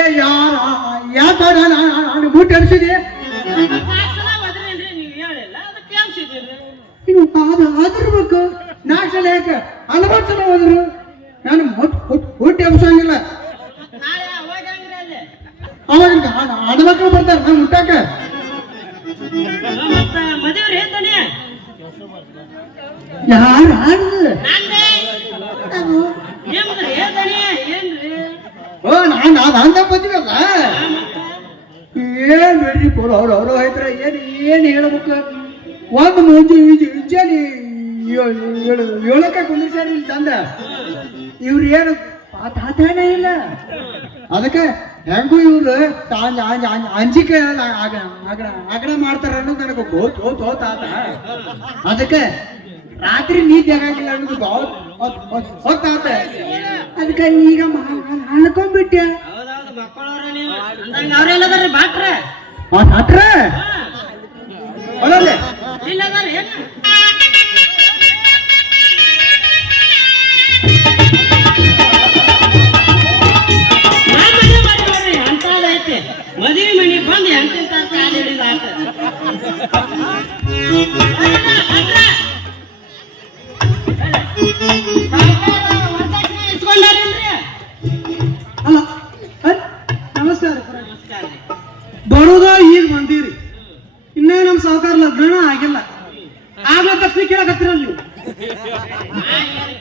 ಏ ಯಾರ ಯಾಕ ನಾನು ಬೂಟ್ ಎಬ್ಸಿದೆ ನೀವು ಅದಿರ್ಬೇಕು 4 ಸಲ ಯಾಕೆ 40 ಸಲ ಹೋದ್ರು ನಾನು ಬೂಟ್ ಎಬ್ಸಂಗಿಲ್ಲ ಅವಾಗ ಹೆಣ್ಮಕ್ಳು ಬರ್ತಾರ ನಾನು ಮುಟ್ಟಾಕ ಯಾರು ಓ ನಾನು ಅಂತ ಬಂದಿವಲ್ಲ ಏನ್ ಬಿಡ್ರಿ ಪೋರು ಅವ್ರು ಆಯ್ತರ ಏನ್ ಹೇಳ್ಬೇಕು ಒಂದು ಮುಂಜಿ ಇಜ್ಜಲಿ ಹೇಳಕ್ಕೆ ಕುಂದಿರ್ಸಾರಿ ಇಲ್ಲಿ ತಂದ ಇವ್ರು ಏನು ತಾತಾನೇ ಇಲ್ಲ ಅದಕ್ಕೆ ಹೆಂಗೂ ಇವ್ರು ಅಂಜಿಕೆ ಆಗಡ ಮಾಡ್ತಾರ ಅನ್ನೋದು ನನಗೆ ಗೊತ್ತಾತ ಅದಕ್ಕೆ ರಾತ್ರಿ ನೀತಿ ಆಗಂಗಿಲ್ಲ ಅನ್ನೋದು ಗೊತ್ತಾತ ಅದಕ್ಕೆ ಈಗ ಅನ್ಕೊಂಡ್ಬಿಟ್ಯ ಮಾತ್ರ ಮದುವೆ ಮನೆ ಬಂದು ಎಂತ ಕಾಲ ಹಿಡಿದ ನಮಸ್ಕಾರ ಬರೋದ ಈಗ ಬಂದಿರಿ ಇನ್ನೇ ನಮ್ ಸಾವುಕಾರ ಲಗ್ನ ಆಗಿಲ್ಲ ಆಗ್ಲ ತಕ್ಷಣ ಕೇಳಕತ್ತಿರಲ್ಲ ನೀವು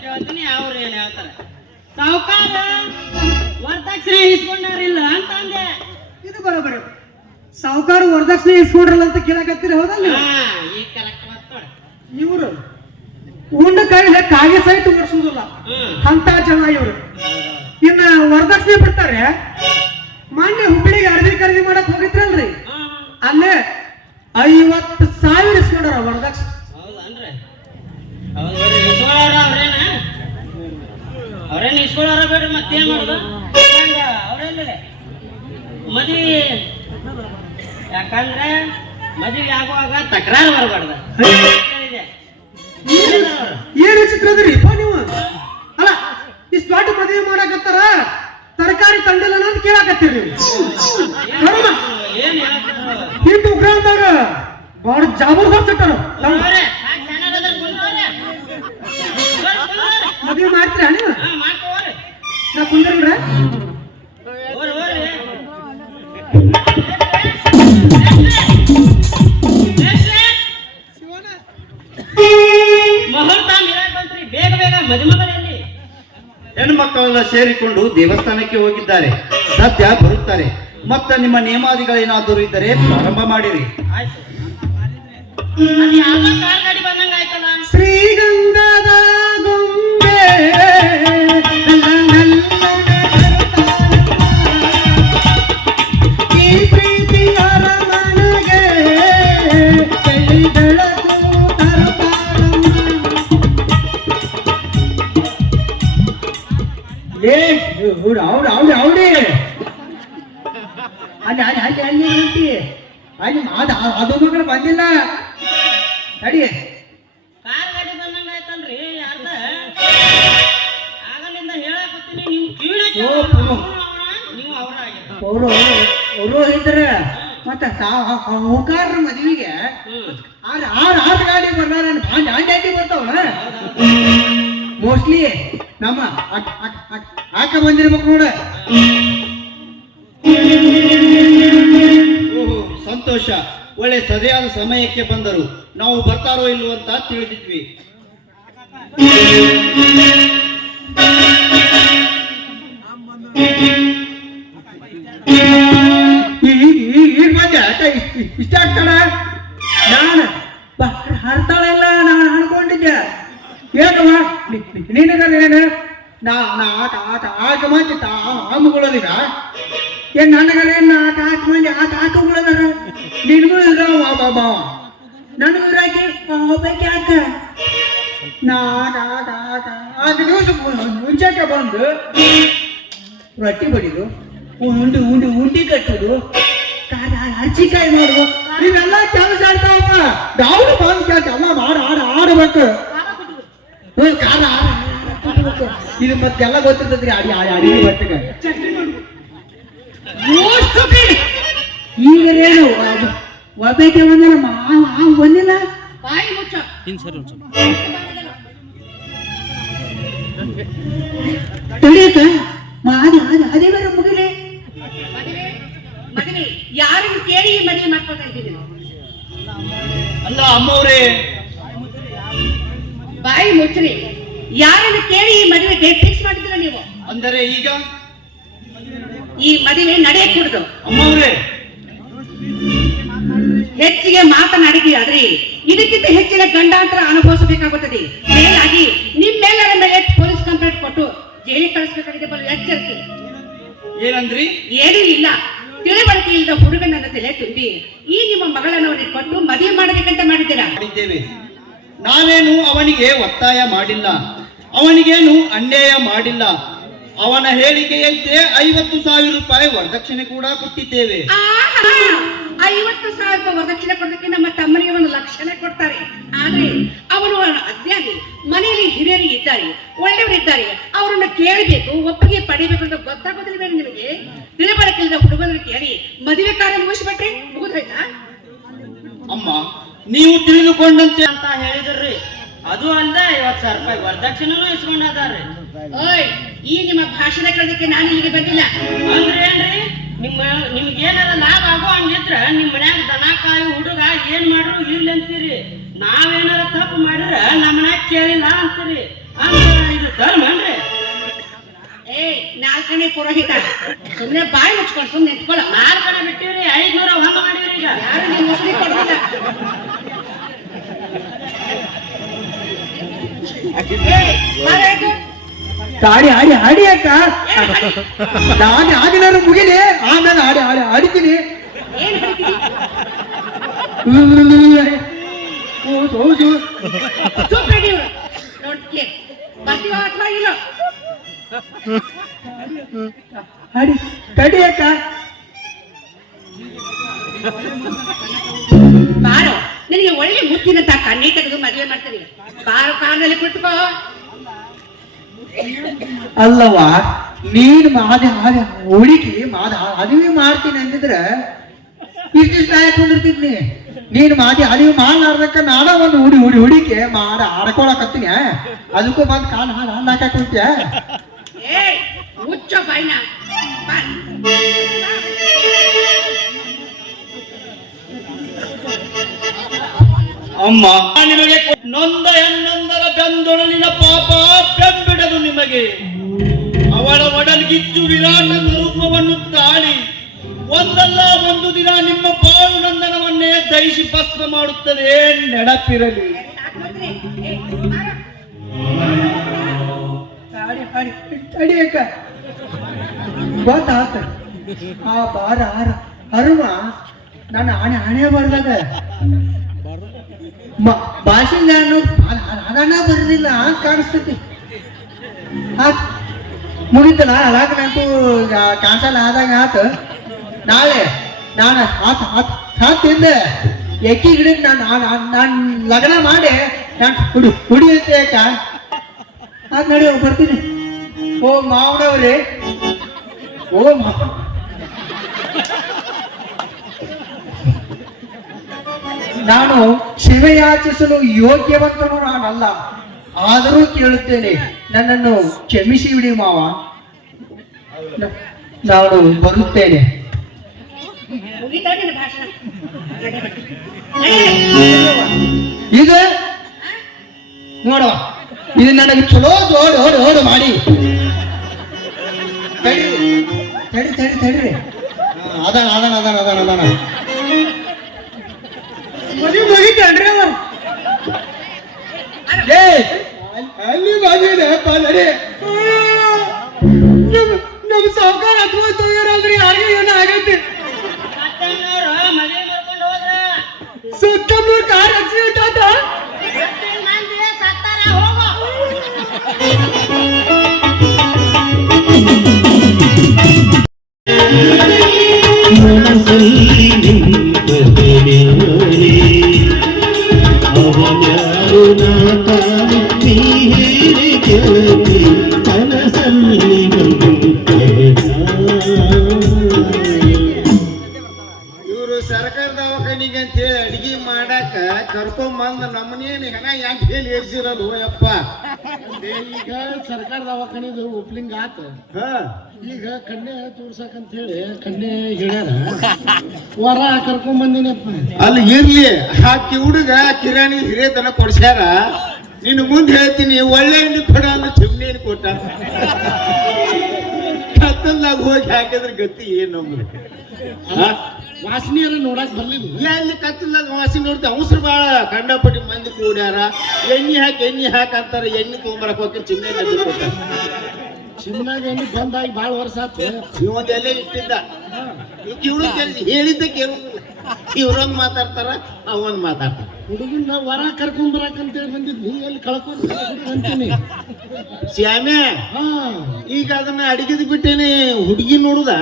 ಕೇಳ್ತೀನಿ ಅವ್ರು ಏನ್ ಹೇಳ್ತಾರೆ ಸಾವುಕಾರ ವರದಕ್ಷಿಣೆ ಇಸ್ಕೊಂಡಾರಿಲ್ಲ ಅಂತ ಅಂದೆ ಇದು ಬರೋಬರಿ ಸಾವುಕಾರ ವರದಕ್ಷಿಣೆ ಇಸ್ಕೊಂಡ್ರಲ್ಲ ಅಂತ ಕೇಳಕತ್ತೀರಿ ಹೌದಲ್ಲ ಇವ್ರು ಉಂಡ ಕೈಲಿ ಕಾಗೆ ಸಹಿತ ಓಡಿಸುವುದಿಲ್ಲ ಅಂತ ಜನ ಇವ್ರು ಇನ್ನ ವರದಕ್ಷಿಣೆ ಬಿಡ್ತಾರೆ ಮೊನ್ನೆ ಹುಬ್ಬಳ್ಳಿಗೆ ಅರ್ಬಿ ಖರೀದಿ ಮಾಡಕ್ ಹೋಗಿದ್ರಲ್ರಿ ಅಲ್ಲೇ 50,000 ಇಸ್ಕೊಂಡಾರ ವರದಕ್ಷಿಣೆ ಅವ್ರೇನ್ ಇಸ್ಕೊಳ್ಳೋರ ಬೇಡ ಮತ್ತೇನ್ ಮಾಡುದು ಅವ್ರೆಲ್ಲ ಮದುವೆ ಯಾಕಂದ್ರೆ ಮದುವೆ ಆಗುವಾಗ ತಕರಾರು ಬರಬಾರ್ದು ಏನ್ ಚಿತ್ರದ್ರಿ ನೀವು ಅಲ್ಲ ಇಷ್ಟು ದೊಡ್ಡ ಮದುವೆ ಮಾಡಕತ್ತಾರ ತರಕಾರಿ ತಂದಿಲ್ಲ ಅಂತ ಕೇಳಾಕತ್ತೀರಿ ಹಿಂದೂ ಉಗ್ರಾಂದಾಗ ಬಹಳ ಜಬರ್ದಸ್ತ್ ಇಟ್ಟಾರ ಮದುವೆ ಮಾಡ್ತೀರಾ ನೀವು ನಾ ಕುಂದ್ರಲ್ರ ಬೇಗ ಬೇಗ ಮದುಮಗರಲ್ಲಿ ಹೆಣ್ಮಕ್ಕಳೆಲ್ಲ ಸೇರಿಕೊಂಡು ದೇವಸ್ಥಾನಕ್ಕೆ ಹೋಗಿದ್ದಾರೆ. ಸದ್ಯ ಬರುತ್ತಾರೆ. ಮತ್ತೆ ನಿಮ್ಮ ನಿಯಮಾದಿಗಳೇನಾದರೂ ಇದ್ದರೆ ಪ್ರಾರಂಭ ಮಾಡಿರಿ. ಶ್ರೀಗಂಧದ ಗೊಂಬೆ ಈ ಪ್ರೀತಿಯರ ಮನೆಗೆ ಬೆಳಕು ಅವಡಿ ಅಲ್ಲಿ ಅಲ್ಲಿ ಅಲ್ಲಿ ಅಲ್ಲಿ ಉಂಟಿ ಅಲ್ಲಿ ಅದೊಂದು ಕಡೆ ಬಂದಿಲ್ಲ ನಡಿ ಕಾರ್ ಗಾಡಿ ಬಂದಂಗ ಆಯ್ತಲ್ರಿ ಯಾರ್ದ ಆಗಲಿಂದ ಹೇಳಕತ್ತೀನಿ ನೀವು ಕಿವಿಡಕ್ಕೆ ನೀವು ಅವರು ಇದ್ರೆ ಮತ್ತೆ ಸಾಹುಕಾರರ ಮದುವೆಗೆ ಆರು ಗಾಡಿ ಬರ್ಲಾರ ಗಾಡಿ ಬರ್ತಾವ ಮೋಸ್ಟ್ಲಿ ನಮ್ಮ ಆಕ ಬಂದಿರ್ಬೇಕು ನೋಡ. ಓಹೋ ಸಂತೋಷ, ಒಳ್ಳೆ ಸರಿಯಾದ ಸಮಯಕ್ಕೆ ಬಂದರು. ನಾವು ಬರ್ತಾರೋ ಇಲ್ವೋ ಅಂತ ತಿಳಿದಿದ್ವಿ. ಈಗ ಬಂದೆ ಇಷ್ಟ ಆಗ್ತಾಳ. ನಾನು ಹರ್ತಾಳ ಇಲ್ಲ ನಾನು ಅನ್ಕೊಂಡಿದ್ದೆ. ಏನಮ್ಮ ನಿನಗೇನು ಆಟ ಮಂದಿ ಆಮಗಳದಿಗ ಏನ್ ನನಗೇನು ಆಟ ಮಂದಿ ಆಕಗಳದಾರ ನಿನಗೂ ಇರ ಬಾಬಾ ನನಗೂ ಇರಾಕಿ ಹೋಗ್ಬೇಕು ಯಾಕ ದಿವಸ ಮುಂಚೆಗೆ ಬಂದು ರೊಟ್ಟಿ ಬಡಿದು ಉಂಡಿ ಕಟ್ಟುದು ಹರ್ಚಿಕಾಯಿ ಮಾಡುದು ಇವೆಲ್ಲ ಕೆಲಸ ಆಡ್ತಾವಪ್ಪ. ಗಾವಲು ಬಂದು ಕೆಲಸ ಎಲ್ಲ ಆಡ್ಬೇಕು. ಇದು ಮತ್ತೆಲ್ಲ ಗೊತ್ತಿರ್ತದ್ರಿ ಅಡಿ ಬಟ್ಟೆಗೆ ಏನು ಒಬ್ಬಕ್ಕೆ ಬಂದಿಲ್ಲ ಮಾವ ಬಂದಿಲ್ಲ. ಬಾಯಿ ಮುಚ್ಚ. ತಡಿಯಕ್ಕ ಅದೇ ಬೇರೆ ಮುಗಿಲಿ. ಮದುವೆ ಯಾರಿಗೂ ಕೇಳಿ ಈ ಮದುವೆ ಮಾಡ್ಕೊತಾ ಇದ್ದೀನಿ. ಅಲ್ಲ ಅಮ್ಮವ್ರೆ, ಬಾಯಿ ಮುಚ್ಚ್ರಿ. ಯಾರನ್ನು ಕೇಳಿ ಈ ಮದುವೆ ಡೇಟ್ ಫಿಕ್ಸ್ ಮಾಡಿದ್ರ ನೀವು? ಅಂದರೆ ಈಗ ಈ ಮದುವೆ ನಡೆಯಕೂಡದು. ಅಮ್ಮವ್ರೆ, ಹೆಚ್ಚಿಗೆ ಮಾತನಾಡಿದ್ರಿ ಇದಕ್ಕಿಂತ ಹೆಚ್ಚಿನ ಗಂಡಾಂತರ ಅನುಭವಿಸಬೇಕಾಗುತ್ತದೆ. ಮೇಲಾಗಿ ನಿಮ್ಮೆಲ್ಲರ ಮೇಲೆ ಪೊಲೀಸ್ ಕಂಪ್ಲೇಂಟ್ ಕೊಟ್ಟು ಜೈಲಿಗೆ ಕಳಿಸಬೇಕಾಗಿದೆ. ಬಲು ಎಚ್ಚರಿಕೆ. ಏನಂದ್ರಿ? ಏನೂ ಇಲ್ಲ. ತಿಳಿವಳಿಕೆ ಇಲ್ಲದ ಹುಡುಗನನ್ನ ತಲೆ ತುಂಬಿ ಈ ನಿಮ್ಮ ಮಗಳನ್ನು ಅವರಿಗೆ ಕೊಟ್ಟು ಮದುವೆ ಮಾಡಬೇಕಂತ ಮಾಡಿದ್ದೀರಾ? ಮಾಡಿದ್ದೇವೆ. ನಾವೇನು ಅವನಿಗೆ ಒತ್ತಾಯ ಮಾಡಿಲ್ಲ, ಅವನಿಗೇನು ಅನ್ಯಾಯ ಮಾಡಿಲ್ಲ. ಅವನ ಹೇಳಿಕೆಯಂತೆ 50,000 ರೂಪಾಯಿ ವರದಕ್ಷಿಣೆ ಕೂಡ ಕೊಟ್ಟಿದ್ದೇವೆ. 50,000 ರೂಪಾಯಿ ವರದಕ್ಷಿಣೆ ಕೊಡೋದಕ್ಕೆ ನಮ್ಮ ತಮ್ಮನಿಗೆ 1,00,000 ಕೊಡ್ತಾರೆ. ಆದ್ರೆ ಅವನು ಅಜ್ಞಾನಿ. ಮನೆಯಲ್ಲಿ ಹಿರಿಯರು ಇದ್ದಾರೆ, ಒಳ್ಳೆಯವರಿದ್ದಾರೆ. ಅವರನ್ನು ಕೇಳಬೇಕು, ಒಪ್ಪಿಗೆ ಪಡಿಬೇಕು ಅಂತ ಗೊತ್ತಾಗೋದಿಲ್ಲ ನಿಮಗೆ? ತಿಳುವಳಿಕೆ ಇಲ್ಲದ ಹುಡುಗರನ್ನು ಕೇಳಿ ಮದುವೆ ಕಾರ್ಯ ಮುಗಿಸ್ಬಿಟ್ರೆ ಮುಗಿದೋಯ್ತಾ? ಅಮ್ಮ, ನೀವು ತಿಳಿದುಕೊಂಡಂತೆ ಅಂತ ಹೇಳಿದ್ರಿ. ಅದು ಅಲ್ಲ 50,000 ರೂಪಾಯಿ ವರದಕ್ಷಿಣೆನೂ ಇಸ್ಕೊಂಡಾರ್ರಿ. ಓಯ್, ಈ ನಿಮ್ಮ ಭಾಷಣ ಕೇಳೋದಕ್ಕೆ ನಾನು ಇಲ್ಲಿಗೆ ಬಂದಿಲ್ಲ. ಅಂದ್ರೆ ಏನ್ರಿ, ನಿಮ್ಗೇನಾರ ಲಾಭ ಆಗೋ ಹಂಗಿದ್ರ ನಿಮ್ ಮನ್ಯಾಗ ದನ ಕಾಯಿ ಹುಡುಗ ಏನ್ ಮಾಡ್ರು ಇರ್ಲಿ ಅಂತೀರಿ. ನಾವೇನಾರ ತಪ್ಪು ಮಾಡಿದ್ರ ನಮ್ಮ ಮನ್ಯಾಗ ಕೇಳಿಲ್ಲ ಅಂತೀರಿ. ಅಂದ್ರೆ ಇದು ಧರ್ಮ ಅನ್ರಿ? ಏಯ್, 4ನೇ ಪುರೋಹಿತ, ಸುಮ್ನೆ ಬಾಯಿ ಮುಚ್ಕೊಂಡು ಸುಮ್ನೆ ನಿಂತ್ಕೊಳ್ಳ. 4 ಬಿಟ್ಟಿವ್ರಿ, 500 ಹಂಗ ಮಾಡಿವ್ರಿ. ಈಗ ಯಾರು ನಿಮ್ಮ ಮುಸ್ಲಿ ಕೊಡೋದಿಲ್ಲ. ಗಾಡಿ ಆಡಿ ಅಕ್ಕ, ನಾನು ಆಗಿನಾರು ಮುಗಿಲಿ, ಆಮೇಲೆ ಆಡಿತೀನಿ. ಏನ್ ಹೇಳ್ತೀರಿ? ಹೌದು. ಚುಪ್ಪಿಡಿ ಇವ್ರು. ನೋಡ್ಲಿ, ಬರ್ತೀವ ಅಥವಾ ಇಲ್ಲ? ಆಡಿ ತಡಿ ಅಕ್ಕ. ಬಾರೋ, ನಿನಗೆ ಒಳ್ಳೆ ಮುತ್ತಿನಂತ ಕಣ್ಣಿ ತೆಗೆದು ಮದುವೆ ಮಾಡ್ತೀನಿ. ಬಾರೋ, ಕಾರಲ್ಲಿ ಕುಳಿತುಕೋ. ಅಲ್ಲವಾ, ನೀನ್ ಹುಡುಕಿ ಅದಿವಿ ಮಾಡ್ತೀನಿ ಅಂದಿದ್ರ ಇಷ್ಟಿಷ್ಟ ಕುಂದಿರ್ತಿದ್ನಿ. ನೀನ್ ಅದಿವಿ ಮಾಡ್ಲಾರ್ದಕ್ಕ ನಾನ ಒಂದು ಹುಡುಕಿ ಆಡ್ಕೊಳಕತ್ತೀನಿ. ಅದಕ್ಕೂ ಬಂದ್ ಕಾಲ್ ಹಾಕಕ್ ಕುಂತ್ಯ. ಏಯ್, ಮುಚ್ಚ ಬಾಯ್ನ. ಅಮ್ಮ, ನಿಮಗೆ ನೊಂದ ಹೆಣ್ಣೊಂದರ ಬೆಂದೊಡಲಿನ ಪಾಪ ಬೆಂಬಿಡದು ನಿಮಗೆ. ಅವಳ ಒಡಲ್ಗಿಚ್ಚು ವಿರಾಟ ಸ್ವರೂಪವನ್ನು ತಾಳಿ ಒಂದಲ್ಲ ಒಂದು ದಿನ ನಿಮ್ಮ ಪಾಳು ನಂದನವನ್ನೇ ದಹಿಸಿ ಭಸ್ಮ ಮಾಡುತ್ತದೆ. ನೆನಪಿರಲಿ. ತಡಿಯಕ್ಕ ಗೊತ್ತಾತ. ಆ ಬಾರ ಹರುಮ ನನ್ನ ಹಣೆ ಬರ್ದಾಗ ಭಾಷೆಂಗ ಅದನ್ನ ಬರಲಿಲ್ಲ ಅಂತ ಕಾಣಿಸ್ತೈತಿ. ಮುಗಿತಲ್ಲ, ಅಲಾಕ ನಂತೂ ಕ್ಯಾನ್ಸಲ್ ಆದಾಗ ಆತ. ನಾಳೆ ನಾನು ಹಿಂದೆ ಎಕ್ಕಿ ಗಿಡ ನಾನು ಲಗ್ನ ಮಾಡಿ ನಾನು ಹುಡಿಯುತ್ತೆ ಅಕ್ಕ. ಅದ್ ನಡಿ ಬರ್ತೀನಿ. ಓ ಮಾವನವ್ರಿ, ಓ ನಾನು ಶಿವೆಯಾಚಿಸಲು ಯೋಗ್ಯವಂತನು ನಾನಲ್ಲ, ಆದರೂ ಕೇಳುತ್ತೇನೆ, ನನ್ನನ್ನು ಕ್ಷಮಿಸಿ ಬಿಡಿ ಮಾವ. ನಾನು ಬರುತ್ತೇನೆ. ಇದು ನೋಡುವ, ಇದು ನನಗೆ ಚಲೋ ಓಡು ಮಾಡಿ ತಡಿ. ಅದಾನ ಮುಗಿತೇನ್ರಿ ಅವ? ಅಲ್ಲಿ ಬಾಜಿದೆ ನಮ್ ಸಾವುಕಾರ ಅಥವಾ ತೋಯರಾದ್ರಿ ಯಾರಿಗೂ ಏನೋ ಆಗೈತಿ. ಮದುವೆ ಮಾಡ್ಕೊಂಡು ಹೋದ್ರ ಸುತ್ತಮೂರು ಕಾರ್ ಆಕ್ಸಿಡೆಂಟ್ ಆತ. ಮಂದಿ ಸತ್ತಾರ. ಹೋಗೋ. ಮನಸ್ಸಲ್ಲಿ ನಿಂತರೆ ಅವನ್ಯಾರು ನಾ ತಾನು ನೀ ಹೇಳಿ ಕೇಳಿ ಕನಸಲ್ಲಿ ಇವರು ಮಗನಿಗೆ ಅಂತ ಹೇಳಿ ಅಡಿಗೆ ಮಾಡಾಕ ಕರ್ಕೊಂಬಂದ ನಮ್ಮನೇನು ಹೆಣ ಯಾಕೆ ಹೇಳಿ ಏರ್ಸಿರಲ್ಲ ಯಪ್ಪ. ಈಗ ಸರ್ಕಾರ ದವಾಖಾನಿದು ಓಪನಿಂಗ್ ಆತ. ಹಾ ಈಗ ಕನ್ಯೆ ತೋರ್ಸಕಂತ ಹೇಳಿ ಕನ್ಯೆ ಹೇಳ್ಯಾರ, ವರ ಕರ್ಕೊಂಡ್ ಬಂದಿನಪ್ಪ. ಅಲ್ಲಿ ಇರ್ಲಿ, ಆ ಹುಡುಗ ಕಿರಾಣಿ ಹಿರೇತನ ಕೊಡ್ಸ್ಯಾರ. ನಿನ್ನ ಮುಂದೆ ಹೇಳ್ತೀನಿ, ಒಳ್ಳೆ ಎಣ್ಣೆ ಕೊಡ ಅಂದ್ರೆ ಚಿಮ್ನಿ ಎಣ್ಣೆ ಕೊಟ್ಟ. ಕತ್ತಲ್ದಾಗ ಹೋಗಿ ಹಾಕಿದ್ರೆ ಗತಿ ಏನ್ ನಮ್ದು? ವಾಸನೆಯರ ನೋಡಕ್ ಬರ್ಲಿಲ್ಲ. ಎಲ್ಲಿ ಕತ್ತಲ್ದಾಗ ವಾಸಿ ನೋಡ್ತಿ, ಅವಸರು ಬಾಳ ಕಂಡಪಟ್ಟಿ ಮಂದಿ ಕೂಡ್ಯಾರ. ಎಣ್ಣೆ ಹಾಕಿ ಅಂತಾರ. ಎಣ್ಣೆ ತೊಗೊಂಬರಕ್ ಹೋಗಿ ಚಿಮ್ನಿ ಎಣ್ಣೆ ಕೊಟ್ಟಾರ. ಚಿಮ್ನಾಗ ಎಣ್ಣೆ ಬಂದಾಗಿ ಬಾಳ ವರ್ಷ ಆತು. ಇವೊಂದು ಎಲ್ಲೇ ಇಟ್ಟಿದ್ದ. ಇವ್ರು ಹೇಳಿದ್ದ ಕೇಳುದಿಲ್ಲ. ಇವ್ರೊಂದ್ ಮಾತಾಡ್ತಾರ, ಅವೊಂದ್ ಮಾತಾಡ್ತಾರ. ಹುಡುಗನ ವರ ಕರ್ಕೊಂಡ್ ಬರಾಕಂತ ಹೇಳಿ ಬಂದಿದ್ನಿ, ಎಲ್ಲಿ ಕಳ್ಕೊಂಡ್ ಅಂತೀನಿ. ಶ್ಯಾಮೆ, ಹಾ ಈಗ ಅದನ್ನ ಅಡಿಗೆದ್ ಬಿಟ್ಟೇನೆ ಹುಡುಗಿ ನೋಡುದ?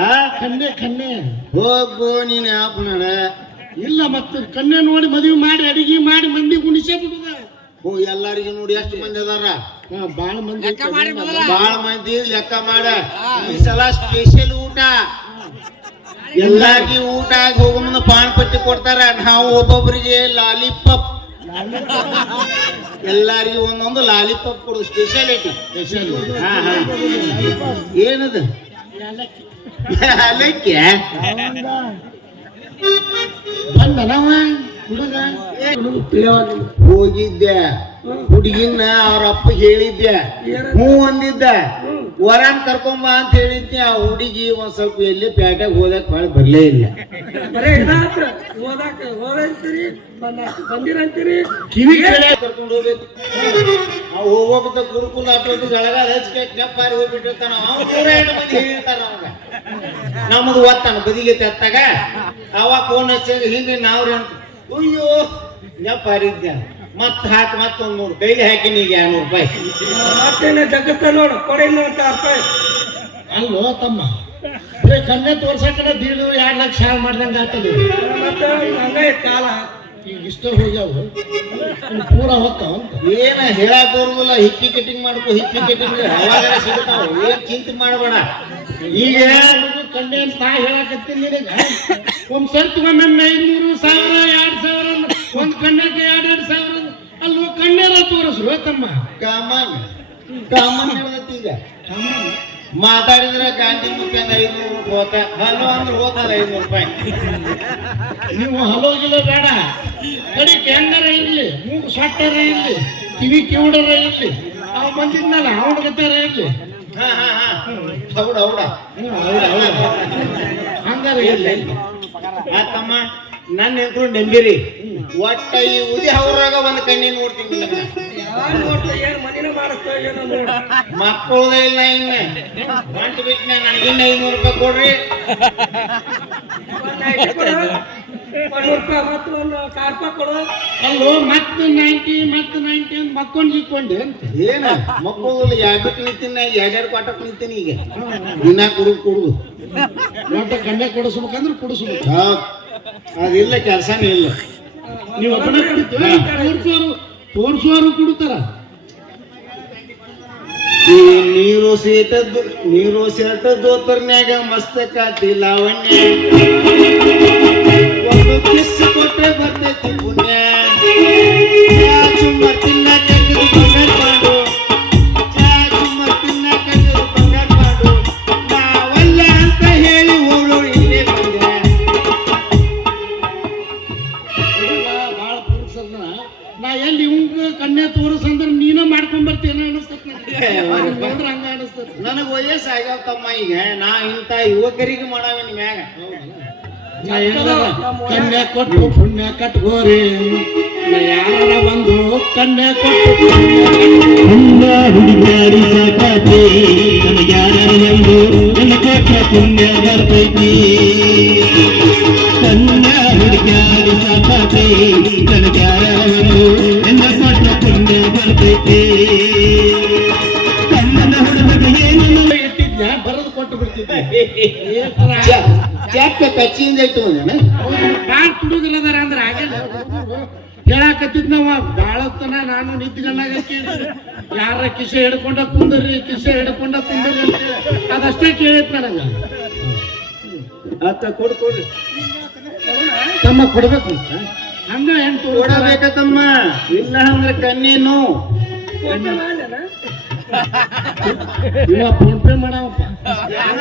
ಕನ್ಯೆ ಹೋಗು ನೀನ್ ಯಾಪ ನೋಡ. ಇಲ್ಲ, ಮತ್ತೆ ಕನ್ಯೆ ನೋಡಿ ಮದುವೆ ಮಾಡಿ ಅಡಿಗೆ ಮಾಡಿ ಮಂದಿ ಗುಣಿಸೇ ಬಿಡುದ. ಓ, ಎಲ್ಲಾರಿಗೂ ನೋಡಿ ಎಷ್ಟು ಮಂದಿ ಅದಾರ? ಬಾಳ ಮಂದಿ ಬಾಳ ಮಂದಿ ಲೆಕ್ಕ ಮಾಡ. ಈ ಸಲ ಸ್ಪೆಷಲ್ ಊಟ. ಎಲ್ಲಾರ್ಗಿ ಊಟ ಆಗಿ ಹೋಗೋ ಮುಂದೆ ಪಾನ್ ಪಟ್ಟಿ ಕೊಡ್ತಾರ. ನಾವು ಒಬ್ಬೊಬ್ಬರಿಗೆ ಲಾಲಿಪಾಪ್, ಎಲ್ಲಾರಿಗೂ ಒಂದೊಂದು ಲಾಲಿಪಾಪ್ ಕೊಡು. ಸ್ಪೆಷಾಲಿಟಿ. ಹಾ ಹಾ, ಏನದು? ಅಲಕ್ಕಿ ಬಂದನವ ಹುಡುಗ. ಹೋಗಿದ್ದೆ, ಹುಡುಗಿನ ಅವ್ರ ಅಪ್ಪ ಹೇಳಿದ್ದೆ, ಹ್ಞೂ ಅಂದಿದ್ದ. ವರನ್ ಕರ್ಕೊಂಬ ಅಂತ ಹೇಳಿದ್ದೆ. ಆ ಹುಡುಗಿ ಒಂದ್ ಸ್ವಲ್ಪ ಎಲ್ಲಿ ಪ್ಯಾಟ್ಯಾಗ ಹೋದಕ್ ಬಾಳ ಬರ್ಲೇ ಇಲ್ಲ. ಕಿವಿ ಕರ್ಕೊಂಡು ಹೋಗ್ಬೇಕು. ನಾವು ಹೋಗೋದ ಗುರುಕುಲ ಆಟೋದು ಬೆಳಗಾದ ಹಚ್ಕೆ ಕೆಪ್ಪಾರಿ ಹೋಗ್ಬಿಟ್ಟಿರ್ತಾನ. ಅವ್ನು 102 ಮಂದಿ ಹೇಳಿರ್ತಾರ ಅವಾಗ. ನಮ್ಮದು ಓದ್ತಾನ ಬದಿಗೆ ತೆತ್ತಾಗ. ಅವಾಗ ಫೋನ್ ಹಚ್ಚಾಗ ಹಿಂಗೆ ನಾವ್ರಿ ಅಂತ, ಅಯ್ಯೋ ನೆಪ್ಪಾರಿದ್ದೆ. ಮತ್ ಹಾಕಿ ಮತ್ತೊಂದು 100 ಕೈಲಿ ಹಾಕಿನಿ. ಈಗ 200 ರೂಪಾಯಿ ಮತ್ತೇನ ಜಗತ್ತ ನೋಡು, ಕೊಡ ಇಲ್ಲ ಅಂತ ಅರ್ಥ. ಅಲ್ಲೋ ತಮ್ಮ, ಕನ್ಯೆ ತೋರ್ಸಕಡೆ 1.5-2 ಲಕ್ಷ ಹಾಳು ಮಾಡ್ದಂಗ ಆಗ್ತದ. ಮತ್ತೆ ಹಂಗ ಕಾಲ ಈಗ ಇಷ್ಟ ಹೋಗ್ಯಾವ, ಪೂರ ಹೋಗ್ತಾವ ಅಂತ. ಏನ ಹೇಳಕ್ ಬರುದಿಲ್ಲ. ಹಿಕ್ಕಿ ಕಟಿಂಗ್ ಮಾಡ್ಕೊ, ಹಿಕ್ಕಿ ಕಟಿಂಗ್ ಅವಾಗ ಸಿಗ್ತಾವ. ಏನ್ ಚಿಂತೆ ಮಾಡಬೇಡ. ಈಗ ಕನ್ಯೆ ಅಂತ ಹೇಳಕತ್ತೀನಿ ನಿನಗ. ಒಂದ್ ಸರ್ತಿ ಒಮ್ಮೆ 500, 1000, 2000 ಒಂದ್ ಕನ್ಯಕ್ಕೆ 2-2 ಸಾವಿರ. ಅಲ್ವ ಕನ್ಯೆಲ್ಲ ತೋರಿಸ್ರು ತಮ್ಮ. ಕಾಮನ್ ಹೇಳ್ದತ್ತಿ. ಈಗ ಮಾತಾಡಿದ್ರೆ ಗಾಂಧಿ ಮುಖ್ಯಂಗ 500 ಹೋತ. ಹಲೋ ಅಂದ್ರೆ ಹೋಗ್ತಾರೆ 500 ರೂಪಾಯಿ. ನೀವು ಹಲೋಗಿಲ್ಲ ಬೇಡ, ಕಡಿಕ್ ಹೆಂಗಾರ ಇರ್ಲಿ, ಮೂಗು ಸೊಟ್ಟರ ಇರ್ಲಿ, ಕಿವಿ ಕಿವುಡರ ಇರ್ಲಿ, ಅವ್ ಬಂದಿದ್ನಲ್ಲ ಅವನ ಗತ್ತಾರ ಇರ್ಲಿ. ಹೌಡ ಹಂಗಾರ ಇರ್ಲಿ. ಆತಮ್ಮ, ನನ್ನ ಹೆಸರು ನಂಬಿರಿ. ಒಟ್ಟ ಈ ಉದಿ ಅವ್ರಾಗ ಒಂದ್ ಕಣ್ಣಿ ನೋಡ್ತೀನಿ. ಮಕ್ಕಳದೇ ಇಲ್ಲ. ಇನ್ನ ಬಂಟು ಬಿಟ್ಟನೆ ನನಗಿನ್ನ 500 ರೂಪಾಯಿ ಕೊಡ್ರಿ. 100 ರೂಪಾಯಿ ಮತ್ತು ಒಂದು 1000 ರೂಪಾಯಿ ಕೊಡು. ಅಲ್ಲೋ ಮತ್ತೆ 90 ಅಂತ ಮಕ್ಕೊಂಡು ಇಕ್ಕೊಂಡೆ ಅಂತ. ಏನ ಮಕ್ಕಳು 2 ನಿಂತೀನಿ, 2 ಕ್ವಾಟಕ್ ನಿಂತೀನಿ. ಈಗ ದಿನ ಕುಡುದು ಒಟ್ಟ ಕನ್ಯೆ ಕೊಡಿಸ್ಬೇಕಂದ್ರೆ ಕೊಡಿಸ್ಬೇಕು. ಅದಿಲ್ಲ, ಕೆಲಸನೇ ಇಲ್ಲ. ನೀವು ಒಬ್ಬನೇ ತೋರಿಸುವರು ಕೊಡ್ತಾರ. ಈ ನೀರು ಸೇಟ ದೋತರ್ನ್ಯಾಗ ಮಸ್ತಕಾತಿ ಲಾವಣ್ಯ. ಒಂದು ಕಿಸ್ ಕೊಟ್ರೆ ಬರ್ತೈತಿ ಪುಣ್ಯ. ಚುಮ್ಮ ತಿನ್ನಕ ಬಂಗಾರ ಮಾಡು, ಚುಮ್ಮ ತಿನ್ನಕ ಬಂಗಾರ ಮಾಡು. ನಾವಲ್ಲ ಅಂತ ಹೇಳಿ ಹೋಳು ಇಲ್ಲೇ ಬಂದೆ. ಬಾಳ ಪುರುಷರ್ನ ನಾ ಎಲ್ಲಿ ಇವಂಗ ಕನ್ಯೆ ತೋರಿಸಂದ್ರ ನೀನ ಮಾಡ್ಕೊಂಡ್ ಬರ್ತೀನ ಅನಿಸ್ತದ. ಹಂಗ ಅನಿಸ್ತದ. ನನಗ್ ವಯಸ್ಸು ಆಗ್ಯಾವ ತಮ್ಮ. ಈಗ ನಾ ಇಂತ ಯುವಕರಿಗೆ ಮಾಡಾವಿನ ಮ್ಯಾಗ. ನಾ ಹೇಳಿದಾಗ ಕನ್ಯೆ ಕೊಟ್ಟು ಪುಣ್ಯ ಕಟ್ಗೋರಿ. ನಾ ಯಾರ ಒಂದು ಕನ್ಯೆ ಕೊಟ್ಟು ಹುಡುಗಾಡಿ ಸಾಕತಿ. ನನಗೆ ಯಾರ ಒಂದು ನನ್ನ ಕೊಟ್ಟ ಪುಣ್ಯ ಬರ್ತೈತಿ. ಕನ್ಯಾ ಹುಡುಗಾಡಿ ಸಾಕತಿ. ನನಗೆ ಯಾರ ಒಂದು ನನ್ನ ಕೊಟ್ಟ ಪುಣ್ಯ ಬರ್ತೈತಿ. ಕನ್ನಡ ಹುಡುಗರಿಗೆ ಏನು ಇಟ್ಟಿದ್ನ ಬರೆದು ಕೊಟ್ಟು ಬಿಡ್ತಿದ್ದೆ. ಚಾಕ ಕಚ್ಚಿಯಿಂದ ಇಟ್ಟು ಬ್ಯಾಂಕ್ ಹುಡುಗರದಾರ ಅಂದ್ರೆ ಆಗಲ್ಲ. ಹೇಳಾಕತ್ತಿದ್ನವ ಬಾಳತನ. ನಾನು ನಿಂತ್ಕೊಂಡಾಗ ಕೇಳಿದ್ರೆ ಯಾರ ಕಿಸೆ ಹಿಡ್ಕೊಂಡ ಕುಂದ್ರಿ ಅಂತ ಅದಷ್ಟೇ ಕೇಳಿತ್ ನನಗ. ಕೊಡ್ರಿ ತಮ್ಮ ಕೊಡ್ಬೇಕು ಅಂತ ಹಂಗ ಹೆಂಗ್ ಕೊಡಬೇಕತ್ತಮ್ಮ ಇಲ್ಲ ಅಂದ್ರೆ ಕಣ್ಣೇನು ಇವ ಫೋನ್ ಪೇ ಮಾಡವಪ್ಪ.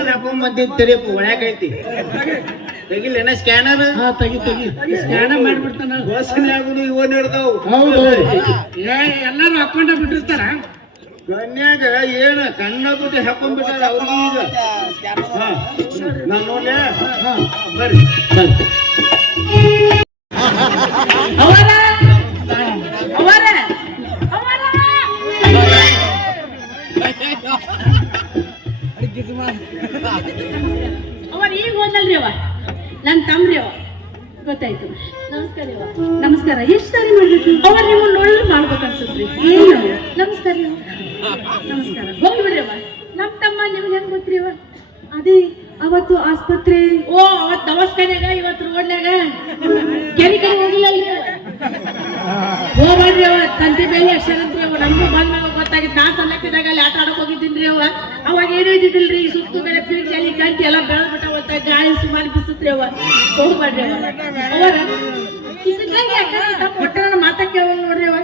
ಹಾಕೊಂಡ್ ಬಂದಿದ್ ತೆರಿಯಪ್ಪ ಒಳ್ಯಾಕೈತಿ ತೆಗಿಲೇನ ಸ್ಕ್ಯಾನರ್ ಹಾ ತೆಗಿ ಸ್ಕ್ಯಾನ್ ಮಾಡ್ಬಿಡ್ತಾನ. ಘೋಷಣೆ ಆಗುದು ಇವ ನಡೆದವು ಹೌದು ಎಲ್ಲಾರು ಹಾಕೊಂಡ ಬಿಟ್ಟಿರ್ತಾರ. ಕನ್ಯಾಗ ಏನ ಕಣ್ಣ ಬುಟ್ಟಿ ಹಾಕೊಂಡ್ಬಿಟ್ಟಾರ ಅವ್ರಿಗೆ ಈಗ ನಾನ್ ನೋಡ್ಲೆ ಹಾ ಬರ್ರಿ ಅವರ ಅವರ ಅವರ ಅವರ್ ಈಗ ಹೋದಲ್ರಿ ಅವ ನನ್ ತಮ್ರಿ ಅವ ಗೊತ್ತಾಯ್ತು. ನಮಸ್ಕಾರ ನಮಸ್ಕಾರ. ಎಷ್ಟು ಸಾರಿ ಮಾಡ್ಬೇಕು? ಅವ್ರ ನಿಮ್ಮನ್ನ ನೋಡಿದ್ರೆ ಮಾಡ್ಬೇಕು ಅನ್ಸುತ್ರಿ. ಏನು ನಮಸ್ಕಾರ ನಮಸ್ಕಾರ. ಹೋಗ್ಬಿಡ್ರಿ ಅವ. ನಮ್ ತಮ್ಮ ನಿಮ್ಗೆ ಹೆಂಗ್ ಗೊತ್ತ್ರಿ ಅವ? ಅದೇ ಅವತ್ತು ಆಸ್ಪತ್ರೆ ಓ ಅವತ್ ದವಾಸ್ಖಾನ್ಯಾಗ ಇವತ್ತು ರೋಡ್ನ್ಯಾಗ ಕೆರಿ ಹೋಗಿಲ್ಲಲ್ರಿ ಅವ. ಹೋಗ್ಬೇಡ್ರಿ ಅವ ತಂತಿ ಬೇಲಿ ಅಕ್ಷರ ಅಂತ್ರಿ ಅವ. ನಮಗೂ ಬಂದ್ಮ್ಯಾಗ ಗೊತ್ತಾಗಿತ್ತು. ನಾ ಸಣ್ಣಕ್ಕಿದ್ದಾಗ ಅಲ್ಲಿ ಆಟ ಆಡಕ್ ಹೋಗಿದ್ದೀನ್ರಿ ಅವ. ಅವಾಗ ಏನೂ ಇದ್ದಿದ್ದಿಲ್ರಿ. ಸುತ್ತು ಬೇರೆ ಫಿಲ್ಟ್ ಅಲ್ಲಿ ಕಂಟಿ ಎಲ್ಲ ಬೆಳೆದ್ಬಿಟ್ಟ ಅವತ್ತ ಗಾಳಿ ಸುಮಾರು ಬಿಸುತ್ರಿ ಅವ. ಹೋಗ್ಬೇಡ್ರಿ ಅವ. ಅವರ ಒಟ್ಟ ಮಾತಾ ಕೇಳ ನೋಡ್ರಿ ಅವ.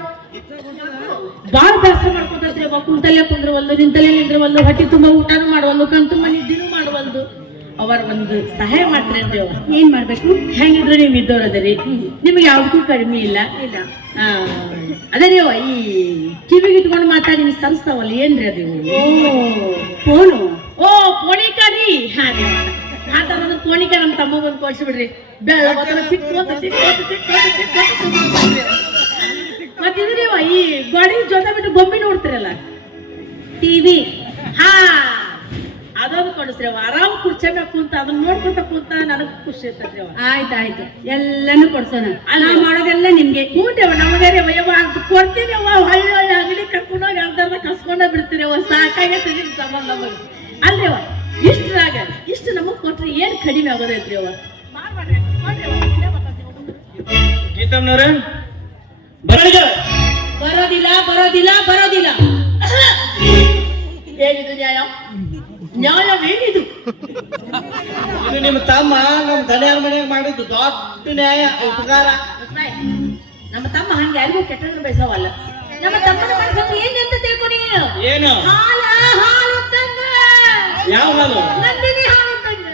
ಬಾಳ ಬೇಸರ ಮಾಡ್ಕೊತೈತ್ರಿ ಅವ. ಕುಂತಲ್ಲೇ ಕುಂದ್ರವಲ್ದು, ನಿಂತಲ್ಲೇ ನಿಂದ್ರವಲ್ದು, ಹೊಟ್ಟಿ ತುಂಬಾ ಊಟನೂ ಮಾಡವಲ್ದು, ಕಣ್ ತುಂಬ ನಿದ್ದಿನೂ ಮಾಡವಲ್ದು. ಅವರ ಒಂದು ಸಹಾಯ ಮಾಡ್ತಾರೇನ್ರಿ ಅವ. ಏನ್ ಮಾಡ್ಬೇಕು? ಹೆಂಗಿದ್ರು ನೀವ್ ಇದ್ದವ್ರ ಅದರಿ, ನಿಮ್ಗೆ ಯಾವ್ದಕ್ಕೂ ಕಡಿಮೆ ಇಲ್ಲ. ಇಲ್ಲ ಅದೇ ರೀ ಅವ ಈ ಕಿವಿಗೆ ಇಟ್ಕೊಂಡು ಮಾತಾಡಿ ನಿಮ್ಗೆ ಸರಿಸ್ತಾವಲ್ಲ ಏನ್ರಿ ಅದು? ಫೋನು. ಓ ಫೋನಿಕಾ ರೀ. ಹಾ ರೀ ಆತಂದ್ರೆ ಫೋನಿಕಾ ನಮ್ಮ ತಮ್ಮ ಬಂದು ಕೊಡ್ಸಿಬಿಡ್ರಿ. ಮತ್ತಿದ್ರಿ ಈ ಗೋಡಿ ಜೊತೆ ಬಿಟ್ಟು ಗೊಂಬೆ ನೋಡ್ತಿರಲ್ಲ ಟಿವಿ, ಹಾ ಅದೊಂದು ಕೊಡಿಸ್ರಿ ಅವ. ಆರಾಮ್ ಕುರ್ಚಿ ಮ್ಯಾಗ ಕುಂತ ಅದನ್ನ ನೋಡ್ಕೊಂತ ಕುಂತ ನನಗ್ ಖುಷಿ ಇರ್ತದ್ರಿ ಅವ. ಆಯ್ತಾಯ್ತು ಎಲ್ಲಾನು ಕೊಡ್ಸೋಣ. ಅಲ್ಲ ಮಾಡೋದೆಲ್ಲ ನಿಮ್ಗೆ ಕೂಟವ ನಮಗೆ ವಯವ ಅಂತ ಕೊಡ್ತೀರಿ ಅವ. ಹಳ್ಳಿ ಹಳ್ಳಿ ಅಂಗಡಿ ಕರ್ಕೊಂಡೋಗಿ ಅರ್ಧರ್ಧ ಕಸ್ಕೊಂಡ ಬಿಡ್ತೀರಿ ಅವ. ಸಾಕಾಗೈತೆ ನಿಮ್ ಸಂಬಂಧ ನಮಗೆ ಅಲ್ರಿ ಅವ. ಇಷ್ಟ್ರಾಗ ಇಷ್ಟು ನಮಗ್ ಕೊಟ್ರಿ ಏನ್ ಕಡಿಮೆ ಆಗೋದೈತ್ರಿ ಅವ. ಗೀತಮ್ಮನವ್ರೆ ಬರೋದಿಲ್ಲ ಬರೋದಿಲ್ಲ ಬರೋದಿಲ್ಲ. ಏನಿದು ನ್ಯಾಯ? ನ್ಯಾಯವೇನಿದು? ಇದು ನಿಮ್ಮ ತಮ್ಮ ನಮ್ಮ ದನಿಯಾರ ಮನೆಗೆ ಮಾಡಿದ್ದು ದೊಡ್ಡ ನ್ಯಾಯ ಉಪಕಾರ. ನಮ್ಮ ತಮ್ಮ ಹಂಗೆ ಯಾರಿಗೂ ಕೆಟ್ಟದ್ದು ಬಯಸವಲ್ಲ. ನಮ್ಮ ತಮ್ಮನ ಮನಸ್ಸನ್ನು ಏನಂತ ತಿಳ್ಕೊನಿ? ಏನು? ಹಾಲು ತಂಗ. ಯಾವ ಹಾಲು? ನಂದಿನಿ ಹಾಲು ತಂಗ.